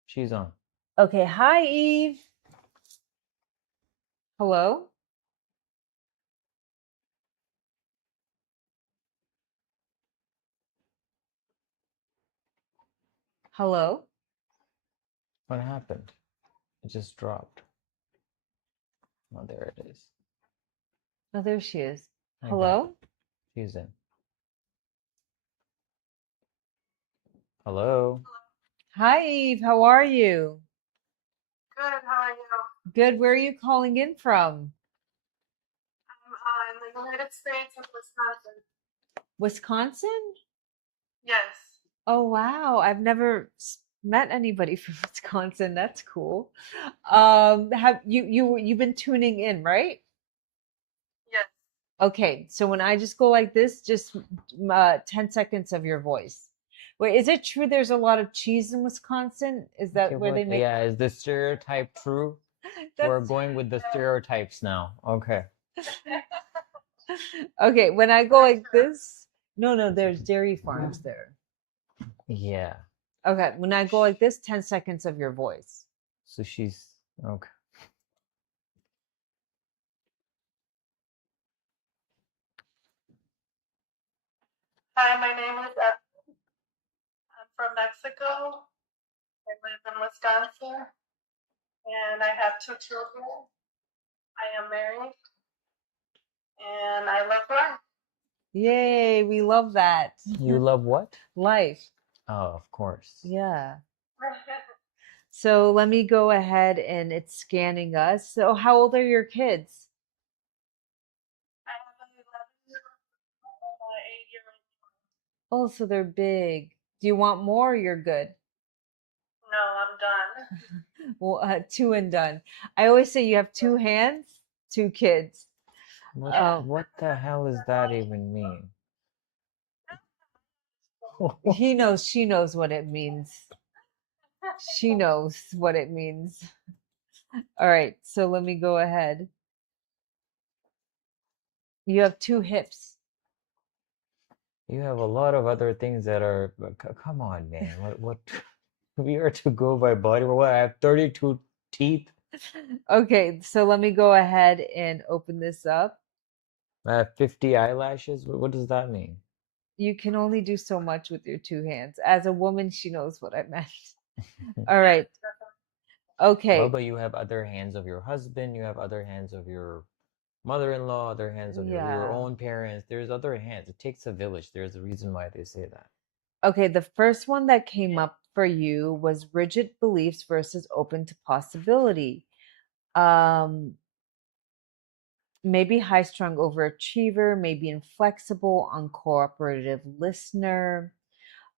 She's on. Okay. Hi, Eve. Hello. Hello. What happened? It just dropped. Oh, there it is. Oh, there she is. I got Hello. it. She's in. Hello. Hi, Eve. How are you? Good. How are you? Good. Where are you calling in from? I'm in the United States of Wisconsin. Wisconsin? Yes. Oh, wow. I've never met anybody from Wisconsin. That's cool. Have you've been tuning in, right? Yes. Okay, so when I just go like this, just 10 seconds of your voice. Wait, is it true there's a lot of cheese in Wisconsin? Is that Okay, where they what? make? Yeah, is the stereotype true? We're That's going with the stereotypes now. Okay. okay. When I go like this, no, there's dairy farms there. Yeah. Okay, when I go like this, 10 seconds of your voice. So she's okay. Hi, my name is I'm from Mexico. I live in Wisconsin, and I have 2 children. I am married, and I love life. Yay, we love that. You love what? Life. Oh, of course. Yeah. So let me go ahead and it's scanning us. So how old are your kids? I have an 11-year-old and an 8-year-old. Oh, so they're big. Do you want more or you're good? No, I'm done. Well, two and done. I always say you have 2 hands, 2 kids. What the hell does that even mean? He knows, she knows what it means. She knows what it means. All right, so let me go ahead. You have 2 hips. You have a lot of other things that are. Come on, man. What? We are to go by body. What? I have 32 teeth. Okay, so let me go ahead and open this up. I have 50 eyelashes. What does that mean? You can only do so much with your 2 hands. As a woman, she knows what I meant. All right. Well, Okay. but you have other hands of your husband. You have other hands of your mother-in-law. Other hands of your Yeah. own parents. There's other hands. It takes a village. There's a reason why they say that. Okay, the first one that came up for you was rigid beliefs versus open to possibility. Um, maybe high strung overachiever, maybe inflexible, uncooperative listener,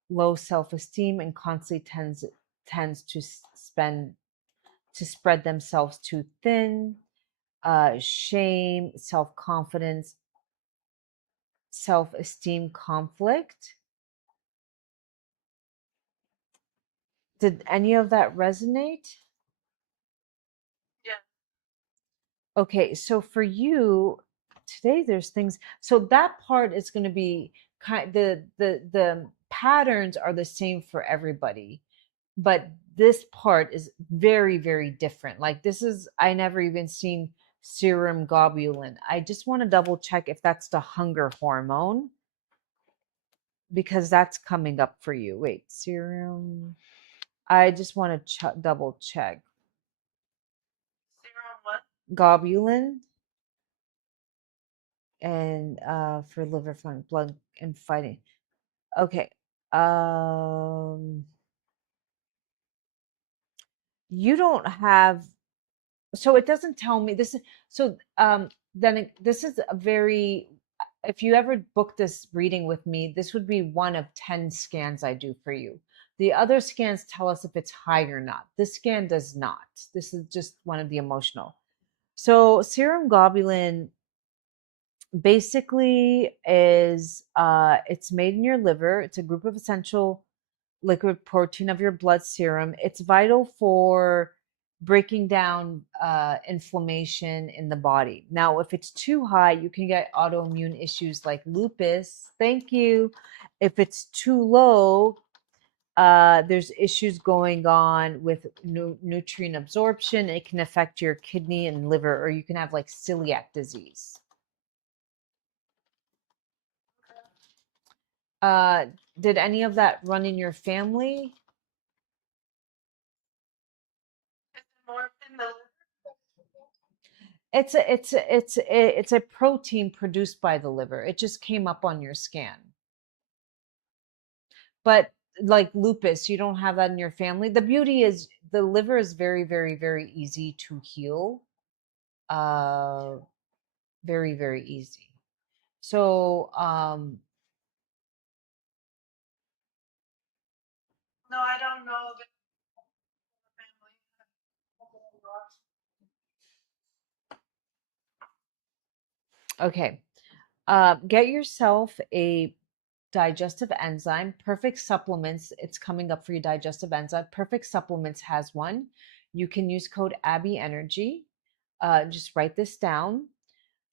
low self esteem, and constantly tends to spread themselves too thin. Shame, self confidence, self esteem conflict. Did any of that resonate? Yeah. Okay, so for you today, there's things. So that part is going to be the patterns are the same for everybody, but this part is very very different. Like this is I never even seen serum globulin. I just want to double check if that's the hunger hormone because that's coming up for you. Wait, serum. I just want to double check. Serum what? Globulin and for liver fun, blood and fighting. Okay. Um you don't have so it doesn't tell me this is so then this is a very if you ever book this reading with me, this would be one of 10 scans I do for you. The other scans tell us if it's high or not. This scan does not. This is just one of the emotional. So serum globulin basically is it's made in your liver. It's a group of essential liquid protein of your blood serum. It's vital for breaking down inflammation in the body. Now, if it's too high, you can get autoimmune issues like lupus. Thank you. If it's too low, there's issues going on with nutrient absorption. It can affect your kidney and liver, or you can have like celiac disease. Uh, did any of that run in your family? Is it more in the It's a protein produced by the liver. It just came up on your scan. But like lupus, you don't have that in your family. The beauty is the liver is very, very, very easy to heal. Uh, very, very easy. So, No, I don't know. Okay. Get yourself a digestive enzyme. Perfect Supplements. It's coming up for you. Digestive enzyme. Perfect Supplements has one. You can use code Abby Energy. Just write this down.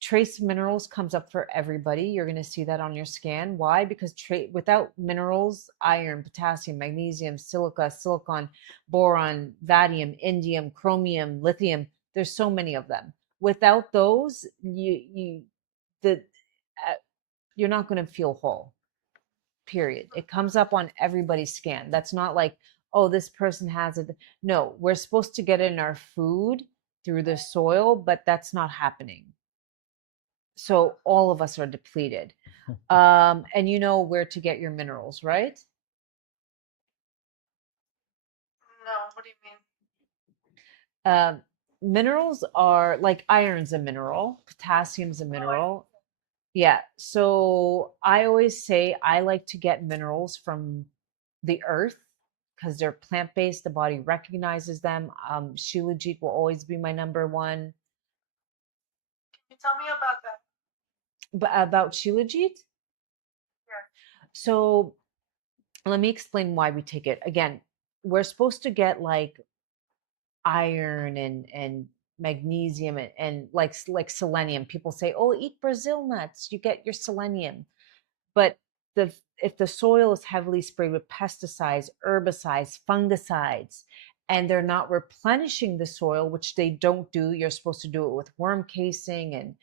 Trace minerals comes up for everybody. You're going to see that on your scan. Why? Because without minerals, iron, potassium, magnesium, silica, silicon, boron, vanadium, indium, chromium, lithium, there's so many of them. Without those, the you're not going to feel whole. Period. It comes up on everybody's scan. That's not like, oh, this person has it. No, we're supposed to get it in our food through the soil, but that's not happening. So all of us are depleted. And you know where to get your minerals, right? No, what do you mean? Minerals are like iron's a mineral, potassium's a mineral. Yeah. So I always say I like to get minerals from the earth because they're plant-based. The body recognizes them. Shilajit will always be my number one. Can you tell me about that? But about Shilajit? Yeah. So let me explain why we take it. Again, we're supposed to get like iron and magnesium and like selenium. People say, "Oh, eat Brazil nuts, you get your selenium." But if the soil is heavily sprayed with pesticides, herbicides, fungicides, and they're not replenishing the soil, which they don't do, you're supposed to do it with worm casing, and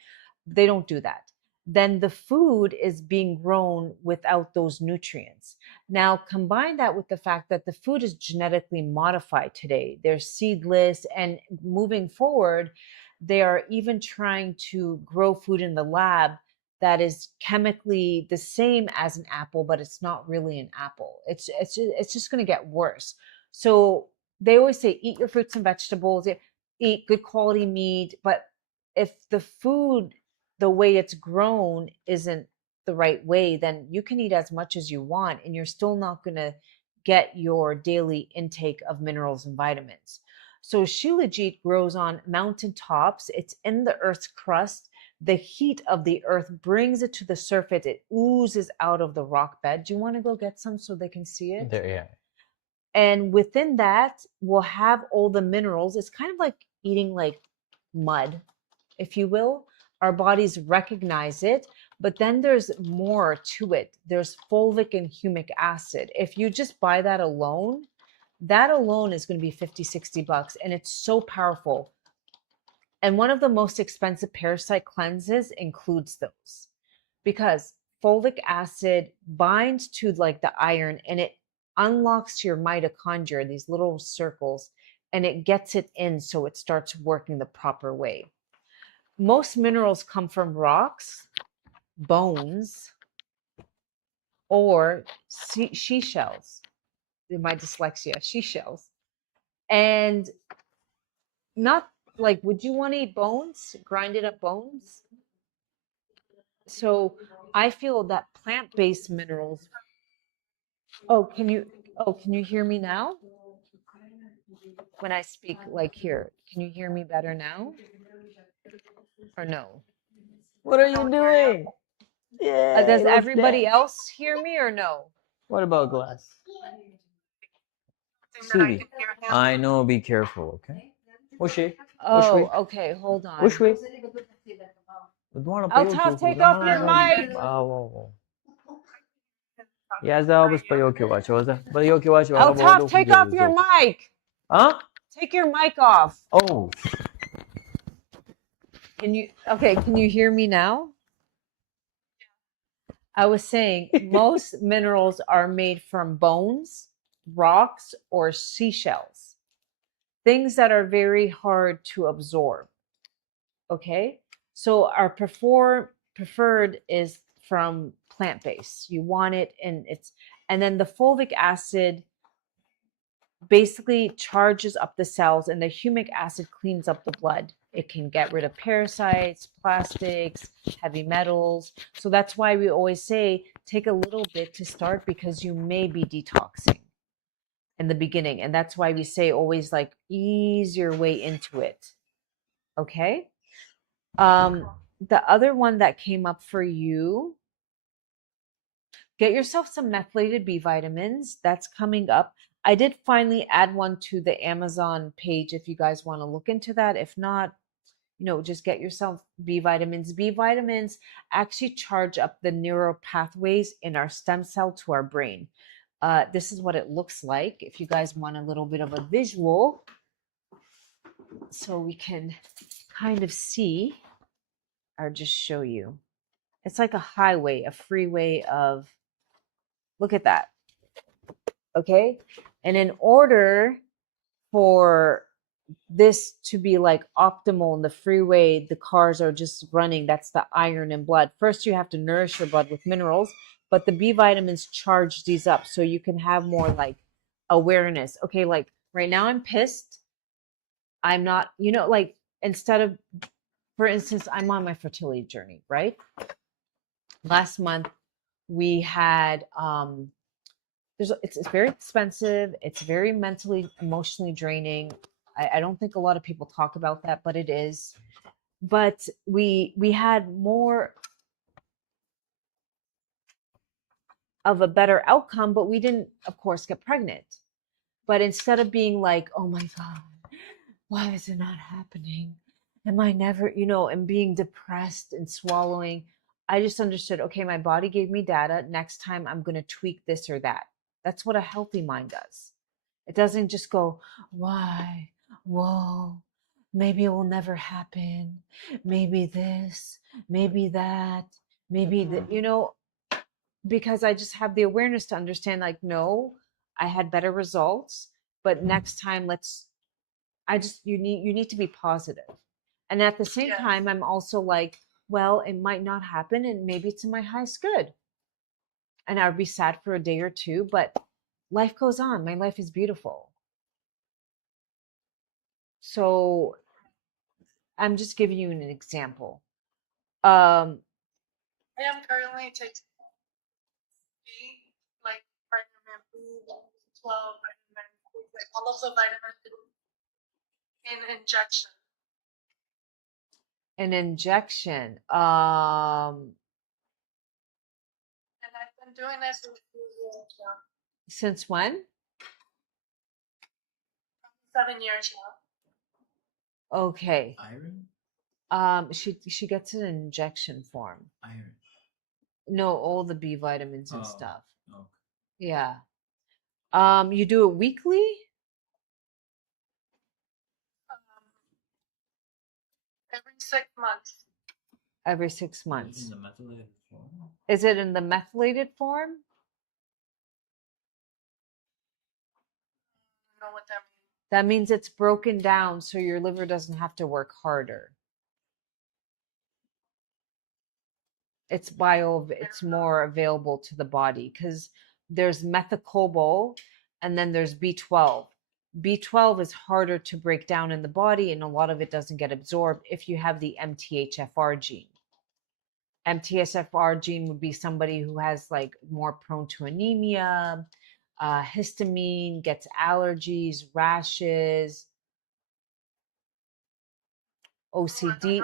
they don't do that. Then the food is being grown without those nutrients. Now, combine that with the fact that the food is genetically modified today. They're seedless, and moving forward, they are even trying to grow food in the lab that is chemically the same as an apple, but it's not really an apple. It's just going to get worse. So they always say eat your fruits and vegetables, eat good quality meat, but if the food, the way it's grown, isn't the right way, then you can eat as much as you want and you're still not going to get your daily intake of minerals and vitamins. So Shilajit grows on mountain tops. It's in the earth's crust. The heat of the earth brings it to the surface. It oozes out of the rock bed. Do you want to go get some so they can see it? There, yeah. And within that, we'll have all the minerals. It's kind of like eating like mud, if you will. Our bodies recognize it, but then there's more to it. There's fulvic and humic acid. If you just buy that alone is going to be 50, 60 bucks. And it's so powerful. And one of the most expensive parasite cleanses includes those because fulvic acid binds to like the iron and it unlocks your mitochondria, these little circles, and it gets it in so it starts working the proper way. Most minerals come from rocks, bones, or seashells. My dyslexia, seashells. And not like, would you want to eat bones, grinded up bones? So I feel that plant-based minerals. Can you hear me now? When I speak like here, can you hear me better now? Or no? What are you doing? Yeah. Does everybody else hear me or no? What about glass? Thing that I Sweetie, can hear him. I know. Be careful, okay? Oxi. Oh, okay, hold on. Oxi. Altaf, take off your mic. Altaf, take off your mic. Huh? Take your mic off. Oh. Can you hear me now? I was saying most minerals are made from bones, rocks, or seashells. Things that are very hard to absorb. Okay? So our preferred is from plant-based. You want it and then the fulvic acid basically charges up the cells and the humic acid cleans up the blood. It can get rid of parasites, plastics, heavy metals. So that's why we always say take a little bit to start because you may be detoxing in the beginning. And that's why we say always like ease your way into it. Okay? The other one that came up for you, get yourself some methylated B vitamins. That's coming up. I did finally add one to the Amazon page if you guys want to look into that. If not, just get yourself B vitamins. B vitamins actually charge up the neural pathways in our stem cell to our brain. This is what it looks like if you guys want a little bit of a visual so we can kind of see or just show you. It's like a highway, a freeway of, look at that. Okay. And in order for this to be like optimal in the freeway, the cars are just running. That's the iron in blood. First, you have to nourish your blood with minerals, but the B vitamins charge these up so you can have more like awareness. Okay, like right now I'm pissed. I'm not, like instead of, for instance, I'm on my fertility journey, right? Last month we had it's very expensive, it's very mentally, emotionally draining. I don't think a lot of people talk about that, but it is. But we had more of a better outcome, but we didn't, of course, get pregnant. But instead of being like, oh my God, why is it not happening? Am I never, and being depressed and swallowing, I just understood, okay, my body gave me data. Next time I'm going to tweak this or that. That's what a healthy mind does. It doesn't just go, why? Whoa, maybe it will never happen. Maybe this, maybe that, maybe that, because I just have the awareness to understand, like, no, I had better results, but next time you need to be positive. And at the same time, I'm also like, well, it might not happen and maybe it's in my highest good. And I would be sad for a day or two, but life goes on. My life is beautiful. So I'm just giving you an example. I am currently taking B, like vitamin B12, vitamin B, like all of the vitamins in injection. An injection. And I've been doing this for a few years now. Since when? 7 years now. Okay. Iron? She gets an injection form. Iron. No, all the B vitamins and stuff. Okay. Yeah. You do it weekly? Every 6 months. Every 6 Is it months. in the methylated form? Is it in the methylated form? I don't know what that means. That means it's broken down so your liver doesn't have to work harder. It's more available to the body because there's methylcobal and then there's B12. B12 is harder to break down in the body and a lot of it doesn't get absorbed if you have the MTHFR gene. MTHFR gene would be somebody who has like more prone to anemia, histamine, gets allergies, rashes, OCD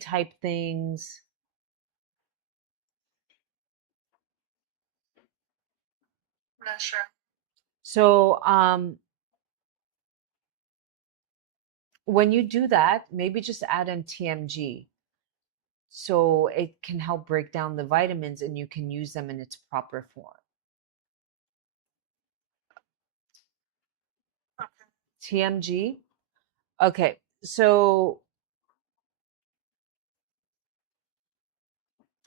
type things. I'm not sure. So when you do that, maybe just add in TMG. So it can help break down the vitamins and you can use them in its proper form. Okay. TMG. Okay, so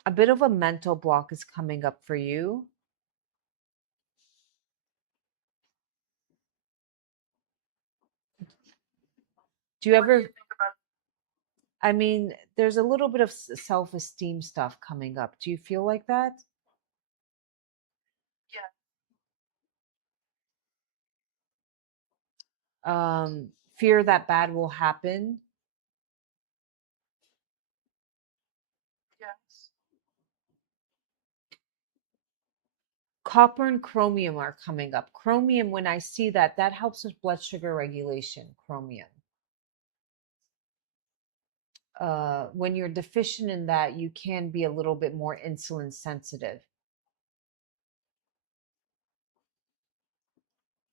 a bit of a mental block is coming up for you. Do you What do ever, you think about I mean, there's a little bit of self-esteem stuff coming up. Do you feel like that? Fear that bad will happen. Yes. Copper and chromium are coming up. Chromium, when I see that, that helps with blood sugar regulation. Chromium. when you're deficient in that, you can be a little bit more insulin sensitive.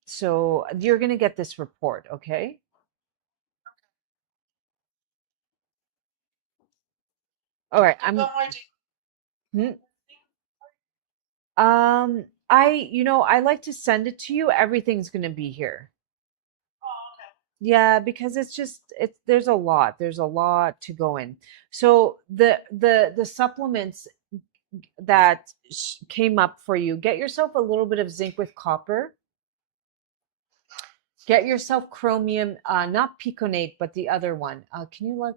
So you're going to get this report, okay? All right. I like to send it to you. Everything's going to be here. Yeah, because there's a lot. There's a lot to go in. So the supplements that came up for you, get yourself a little bit of zinc with copper. Get yourself chromium, not piconate, but the other one. Can you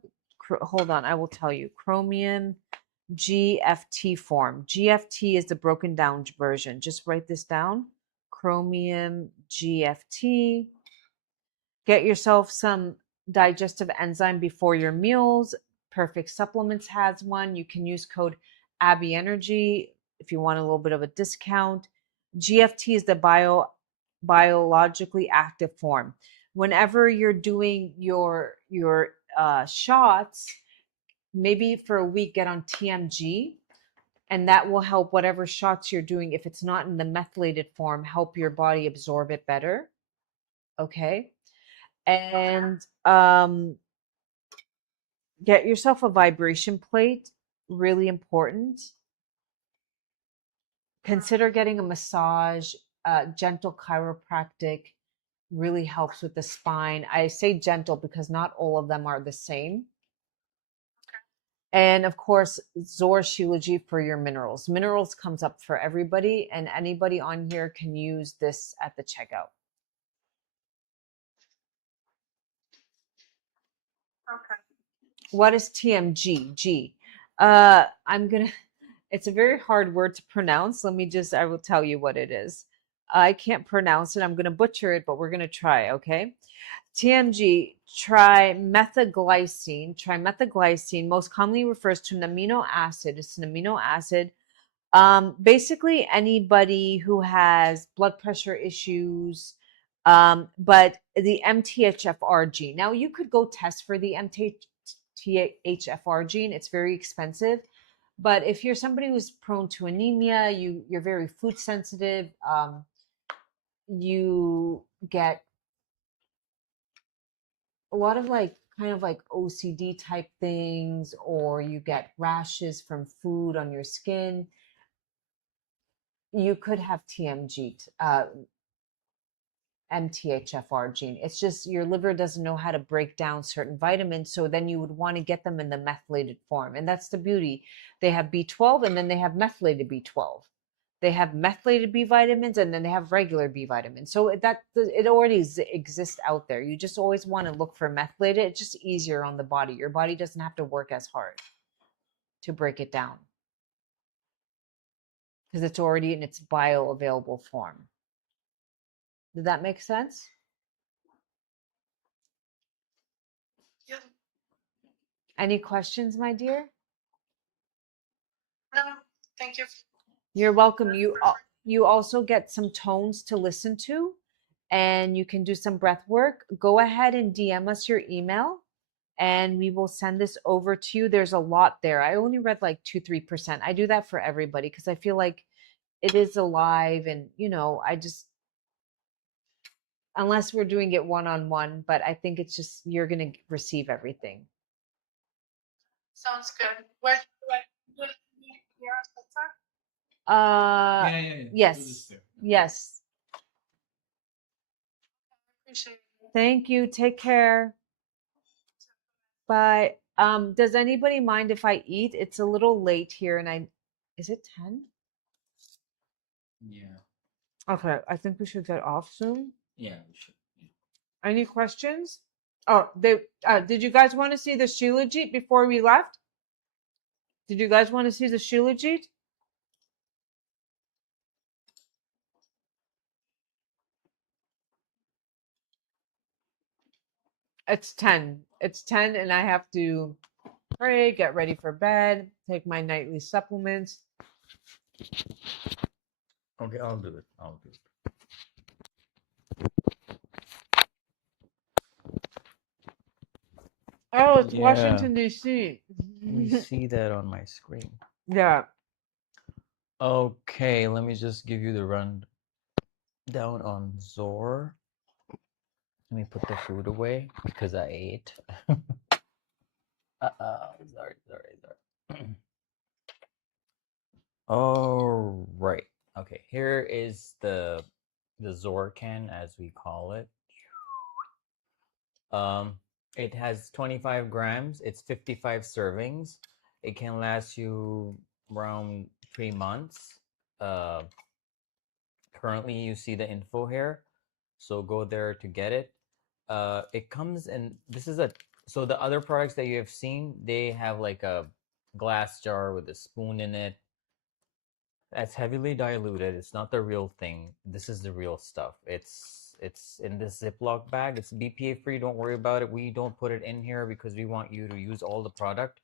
hold on? I will tell you. Chromium GFT form. GFT is the broken down version. Just write this down. Chromium GFT. Get yourself some digestive enzyme before your meals. Perfect Supplements has one. You can use code Abby Energy if you want a little bit of a discount. GFT is the biologically active form. Whenever you're doing your shots, maybe for a week get on TMG, and that will help whatever shots you're doing, if it's not in the methylated form, help your body absorb it better. Okay. And get yourself a vibration plate, really important. Consider getting a massage. Gentle chiropractic really helps with the spine. I say gentle because not all of them are the same. And of course, ZOR Shilajit for your minerals. Minerals comes up for everybody, and anybody on here can use this at the checkout. Okay. What is TMG? G. It's a very hard word to pronounce. I will tell you what it is. I can't pronounce it. I'm going to butcher it, but we're going to try, okay? TMG, trimethylglycine. Trimethylglycine most commonly refers to an amino acid. It's an amino acid. Basically, anybody who has blood pressure issues, but the MTHFR gene. Now, you could go test for the MTHFR gene. It's very expensive. But if you're somebody who's prone to anemia, you're very food sensitive, you get a lot of kind of like OCD type things, or you get rashes from food on your skin, you could have MTHFR gene. It's just your liver doesn't know how to break down certain vitamins, so then you would want to get them in the methylated form. And that's the beauty. They have B12 and then they have methylated B12. They have methylated B vitamins and then they have regular B vitamins. So it already exists out there. You just always want to look for methylated. It's just easier on the body. Your body doesn't have to work as hard to break it down because it's already in its bioavailable form. Did that make sense? Yeah. Any questions, my dear? No, thank you. You're welcome. You also get some tones to listen to, and you can do some breath work. Go ahead and DM us your email, and we will send this over to you. There's a lot there. I only read like 2-3%. I do that for everybody because I feel like it is alive, and unless we're doing it one-on-one, but I think it's just you're gonna receive everything. Sounds good. Where do here on WhatsApp? Yeah. Yes. Yes. Appreciate it. Thank you. Take care. Bye. Does anybody mind if I eat? It's a little late here, and is it 10? Yeah. Okay, I think we should get off soon. Yeah, we should. Any questions? Oh, did you guys want to see the Shilajit before we left? Did you guys want to see the Shilajit? It's 10. It's 10, and I have to pray, get ready for bed, take my nightly supplements. Okay, I'll do it. Oh, it's Yeah. Washington D.C. We see that on my screen. Yeah. Okay, let me just give you the rundown on ZOR. Let me put the food away because I ate. Sorry. All right. Okay, here is the ZOR can, as we call it. It has 25 grams. It's 55 servings. It can last you around 3 months. Currently, you see the info here, so go there to get it. It comes in. This is a so the other products that you have seen, they have like a glass jar with a spoon in it. That's heavily diluted. It's not the real thing. This is the real stuff. It's in this Ziploc bag. It's BPA free. Don't worry about it. We don't put it in here because we want you to use all the product.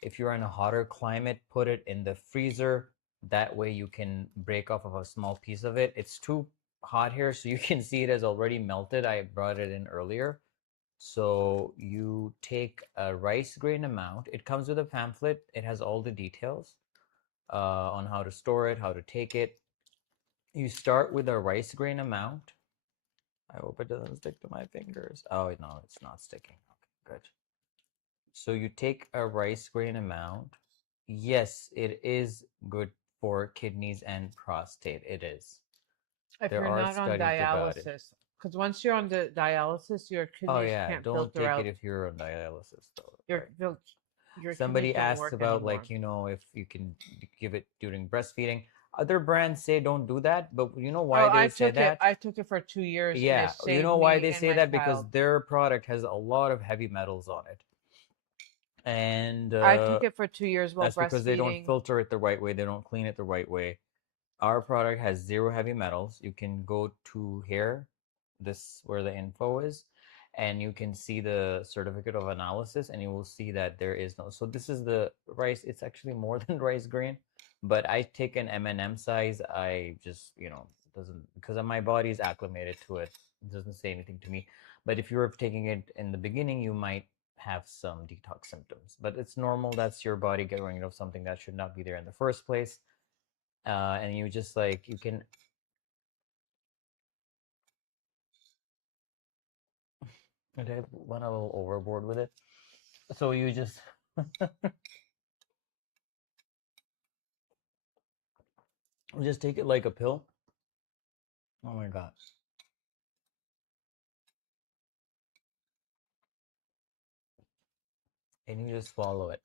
If you're in a hotter climate, put it in the freezer. That way you can break off of a small piece of it. It's too hot here, so you can see it has already melted. I brought it in earlier. So you take a rice grain amount. It comes with a pamphlet. It has all the details on how to store it, how to take it. You start with a rice grain amount. I hope it doesn't stick to my fingers. Oh, no, it's not sticking. Okay, good. So you take a rice grain amount. Yes, it is good for kidneys and prostate. It is. If There you're are not on studies about it. dialysis, because once you're on the dialysis, your Oh kidneys yeah, can't don't filter take out. it if you're on dialysis though. Your Right. your Somebody kidneys don't asked work about anymore. like, if you can give it during breastfeeding. Other brands say don't do that, but you know why Oh, they say that? I took it for 2 years, and Yeah, it you saved know why me they and say my that? Because child. their product has a lot of heavy metals on it. And I took it for 2 years while that's because they don't breastfeeding. filter it the right way. They don't clean it the right way. Our product has 0 heavy metals. You can go to here, this where the info is, and you can see the certificate of analysis, and you will see that there is no. So this is the rice. It's actually more than rice grain, but I take an M&M size. I just, doesn't, because my body is acclimated to it. It doesn't say anything to me. But if you're taking it in the beginning, you might have some detox symptoms, but it's normal. That's your body getting rid of something that should not be there in the first place. And you just like, you can, I went a little overboard with it. So you just just take it like a pill. Oh my god. And you just swallow it.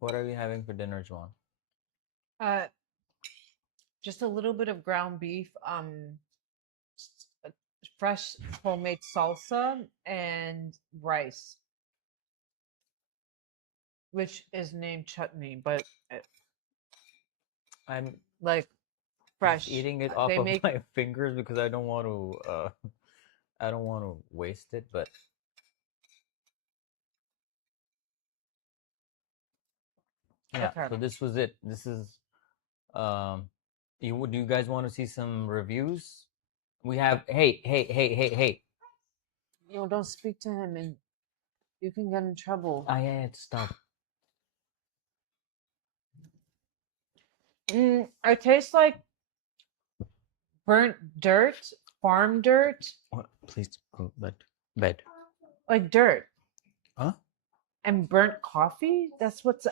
What are you having for dinner, Juan? Just a little bit of ground beef, fresh homemade salsa, and rice, which is named chutney, but I'm like fresh. eating it off They of make my fingers because I don't want to I don't want to waste it, but yeah, okay. so this was it. This is um do you guys want to see some reviews? We have hey. No, don't speak to him, and you can get in trouble. I had stop. It tastes like burnt dirt, farm dirt, What? Please go bed. like dirt. Huh? And burnt coffee. That's what's.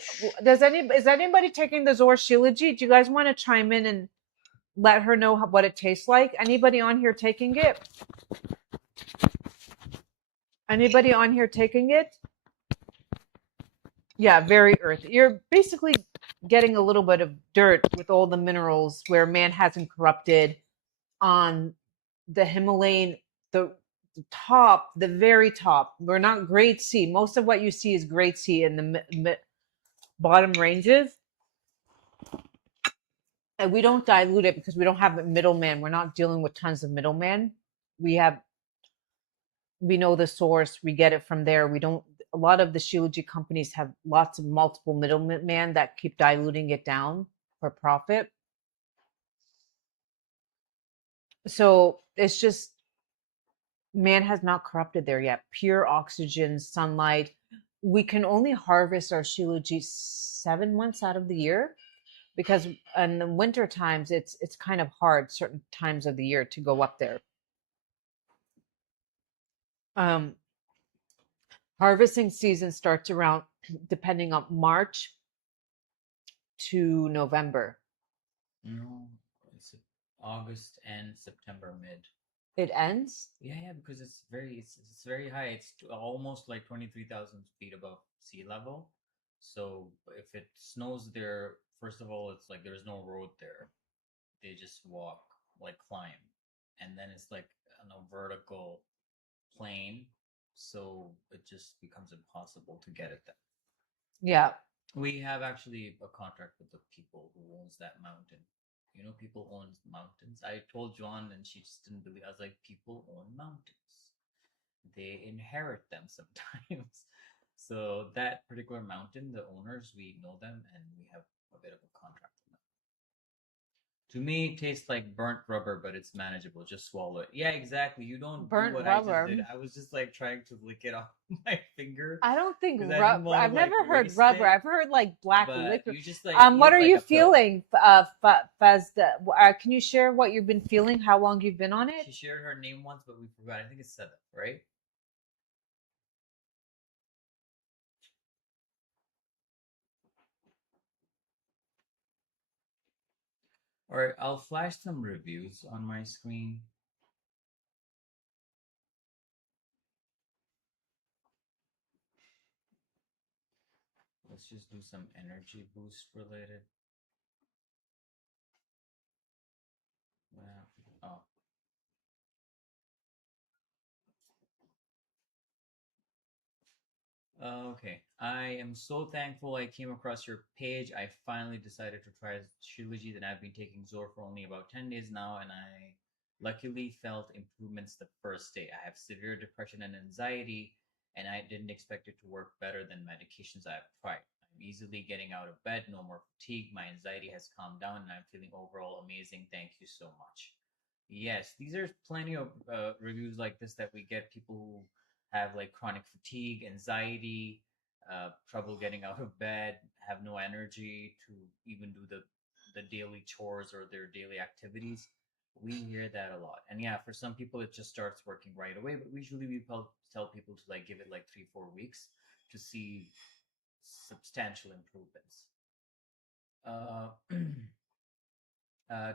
Is anybody taking the ZOR Shilajit? Do you guys want to chime in and let her know what it tastes like? Anybody on here taking it? Anybody on here taking it? Yeah, very earthy. You're basically getting a little bit of dirt with all the minerals where man hasn't corrupted on the Himalayan, the top, the very top. We're not grade C. Most of what you see is grade C in the bottom ranges. And we don't dilute it because we don't have a middleman. We're not dealing with tons of middleman. We know the source. We get it from there. We don't. A lot of the Shilajit companies have lots of multiple middlemen that keep diluting it down for profit. So it's just Man has not corrupted there yet. Pure oxygen, sunlight. We can only harvest our Shilajit 7 months out of the year because in the winter times it's kind of hard certain times of the year to go up there. Um, Harvesting season starts around depending on March to November. No, it's August and September mid. It ends. Yeah, because it's very high. It's almost like 23,000 feet above sea level. So if it snows there, first of all, it's like there's no road there. They just walk, like climb, and then it's like on a vertical plane, so it just becomes impossible to get it there. Yeah. We have actually a contract with the people who owns that mountain. You know, people own mountains. I told Joan, and she just didn't believe. I was like, people own mountains. They inherit them sometimes. So that particular mountain, the owners, we know them, and we have a bit of a contract with them. To me, it tastes like burnt rubber, but it's manageable. Just swallow it. Yeah, exactly. You don't Burnt do what rubber. I just did. I was just like trying to lick it off my finger. I don't think 'Cause I didn't rubber. wanna, I've never like, heard waste rubber. it, I've heard like black But liquor. you just like What eat are like you a pill. feeling, Fazda? Can you share what you've been feeling? How long you've been on it? She shared her name once, but we forgot. I think it's 7, right? All right, I'll flash some reviews on my screen. Let's just do some energy boost related. Oh. Okay. I am so thankful I came across your page. I finally decided to try Shilajit, and I've been taking ZOR for only about 10 days now, and I luckily felt improvements the first day. I have severe depression and anxiety, and I didn't expect it to work better than medications I've tried. I'm easily getting out of bed, no more fatigue, my anxiety has calmed down, and I'm feeling overall amazing. Thank you so much. Yes, these are plenty of reviews like this that we get, people who have like chronic fatigue, anxiety, trouble getting out of bed, have no energy to even do the daily chores or their daily activities. We hear that a lot. And yeah, for some people it just starts working right away, but usually we tell people to like give it like 3-4 weeks to see substantial improvements.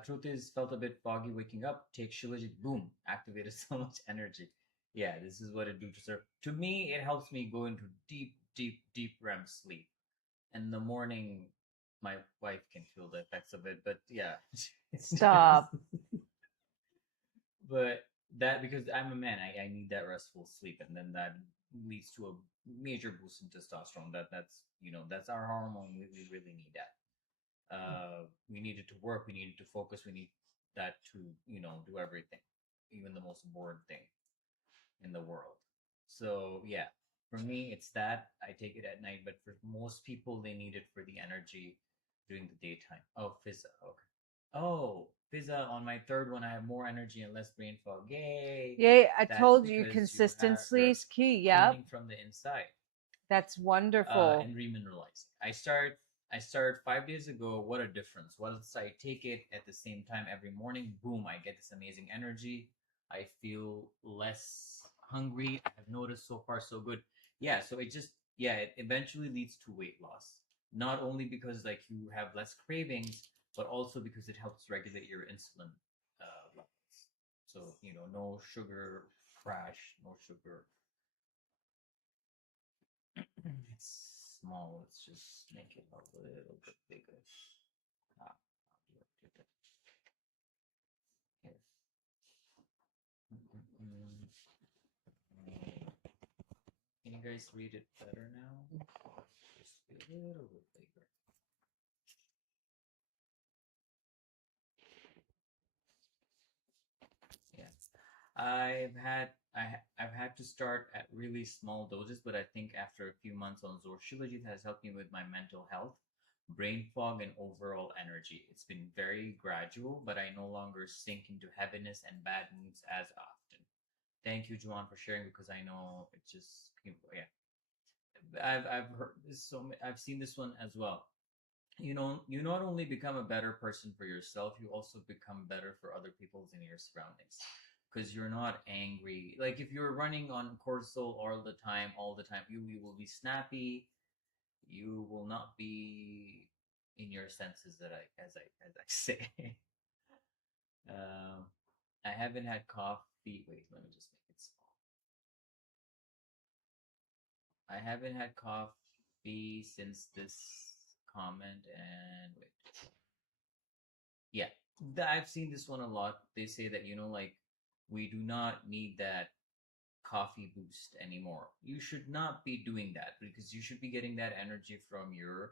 Truth is, felt a bit foggy waking up. Take Shilajit, boom, activated so much energy. Yeah, this is what it do to serve. To me, it helps me go into deep, deep, deep REM sleep. In the morning, my wife can feel the effects of it, but yeah. Stop. But that, because I'm a man, I need that restful sleep, and then that leads to a major boost in testosterone. That's our hormone. We really need that. We need it to work. We need it to focus. We need that to do everything, even the most boring thing in the world. So yeah, for me it's that. I take it at night, but for most people they need it for the energy during the daytime. Oh, fizza. Okay. Oh, fizza. On my third one I have more energy and less brain fog. Yay. Yay, I That's told you because consistency you're is key. Yep. cleaning from the inside. That's wonderful. And remineralizing. I started 5 days ago. What a difference. Once I take it at the same time every morning, boom, I get this amazing energy. I feel less hungry. I have noticed so far so good. Yeah, so it eventually leads to weight loss. Not only because like you have less cravings, but also because it helps regulate your insulin levels. So, no sugar crash, no sugar. It's small. Let's just make it a little bit bigger. Ah, Here. Can you guys read it better now? Just a little bit bigger. Yeah. I've had to start at really small doses, but I think after a few months on ZOR Shilajit has helped me with my mental health, brain fog, and overall energy. It's been very gradual, but I no longer sink into heaviness and bad moods as often. Thank you, Juan, for sharing, because I know it's just people. Yeah, I've heard this I've seen this one as well. You not only become a better person for yourself, you also become better for other people in your surroundings, because you're not angry. Like if you're running on cortisol all the time, you will be snappy. You will not be in your senses, that I as I say. um, I haven't had coffee. Wait, let me just make it small. I haven't had coffee since this comment, and wait. Yeah, I've seen this one a lot. They say that, like, we do not need that coffee boost anymore. You should not be doing that, because you should be getting that energy from your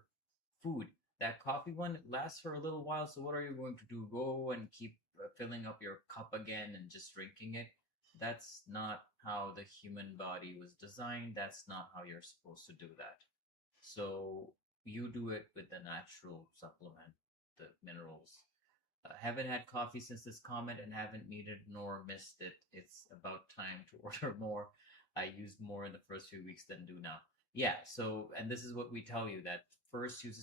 food. That coffee one lasts for a little while, so what are you going to do? Go and keep filling up your cup again and just drinking it? That's not how the human body was designed. That's not how you're supposed to do that. So you do it with the natural supplement, the minerals. Haven't had coffee since this comment and haven't needed nor missed it. It's about time to order more. I used more in the first few weeks than do now. Yeah, so, and this is what we tell you, that first use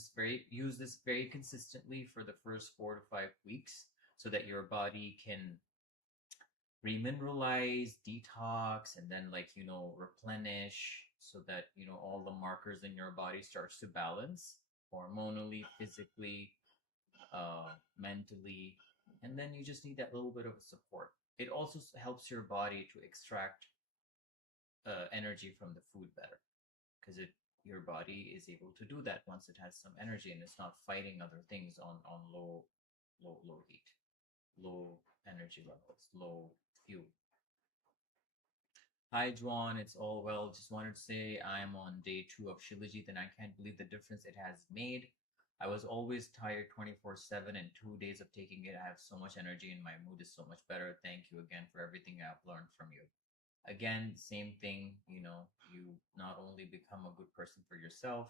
this very consistently for the first 4 to 5 weeks, so that your body can remineralize, detox, and then, like, replenish, so that all the markers in your body starts to balance hormonally, physically, mentally, and then you just need that little bit of support. It also helps your body to extract energy from the food better, because your body is able to do that once it has some energy, and it's not fighting other things on low heat, low energy levels, low fuel. Hi, Juan. It's all well. Just wanted to say I'm on day 2 of Shilajit, and I can't believe the difference it has made. I was always tired 24/7, and 2 days of taking it, I have so much energy and my mood is so much better. Thank you again for everything I've learned from you. Again, same thing, you not only become a good person for yourself,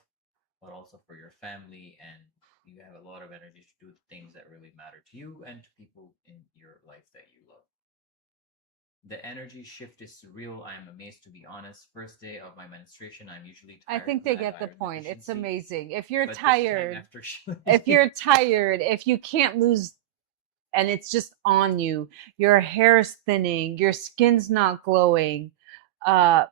but also for your family, and you have a lot of energy to do the things that really matter to you and to people in your life that you love. The energy shift is surreal. I am amazed, to be honest. First day of my menstruation, I'm usually I tired think because they I have get the iron point. It's deficiency. amazing. If you're But this time tired, after if Shilajit, you're tired, if you can't lose and it's just on you, your hair is thinning, your skin's not glowing, uh,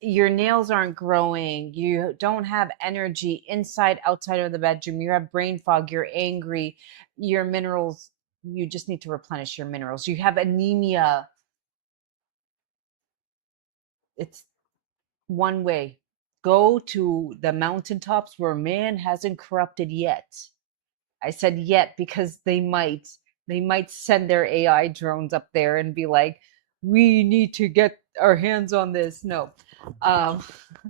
your nails aren't growing, you don't have energy inside, outside of the bedroom, you have brain fog, you're angry, your minerals, you just need to replenish your minerals. You have anemia. It's one way. Go to the mountaintops where man hasn't corrupted yet. I said yet because they might send their AI drones up there and be like, we need to get our hands on this. No. Um,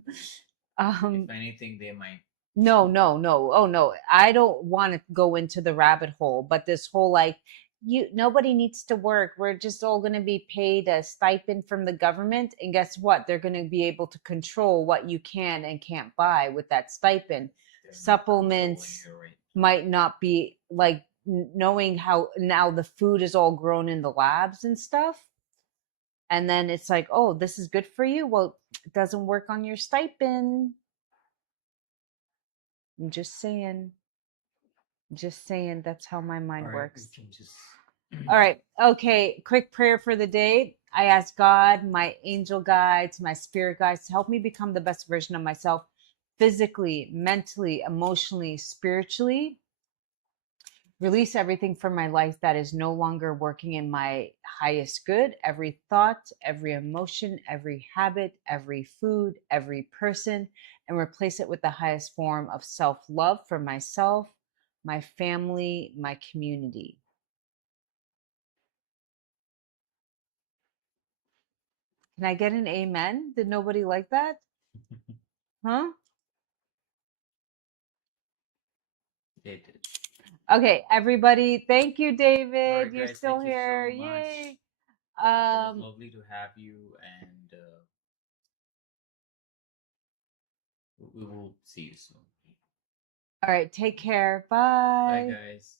if um, anything, they might. no, no, no. Oh no. I don't want to go into the rabbit hole, but this whole like nobody needs to work. We're just all going to be paid a stipend from the government, and guess what? They're going to be able to control what you can and can't buy with that stipend. Supplements might not be like knowing how now the food is all grown in the labs and stuff. And then it's like, oh, this is good for you. Well, it doesn't work on your stipend. I'm just saying. Just saying, that's how my mind All right, works. we can just. All right. Okay. Quick prayer for the day. I ask God, my angel guides, my spirit guides to help me become the best version of myself physically, mentally, emotionally, spiritually. Release everything from my life that is no longer working in my highest good. Every thought, every emotion, every habit, every food, every person, and replace it with the highest form of self love for myself, my family, my community. Can I get an amen? Did nobody like that? Huh? They did. Okay, everybody. Thank you, All David. right, You're guys. still Thank you here. so much. Yay. It was lovely to have you, and we will see you soon. All right, take care. Bye, Bye. guys.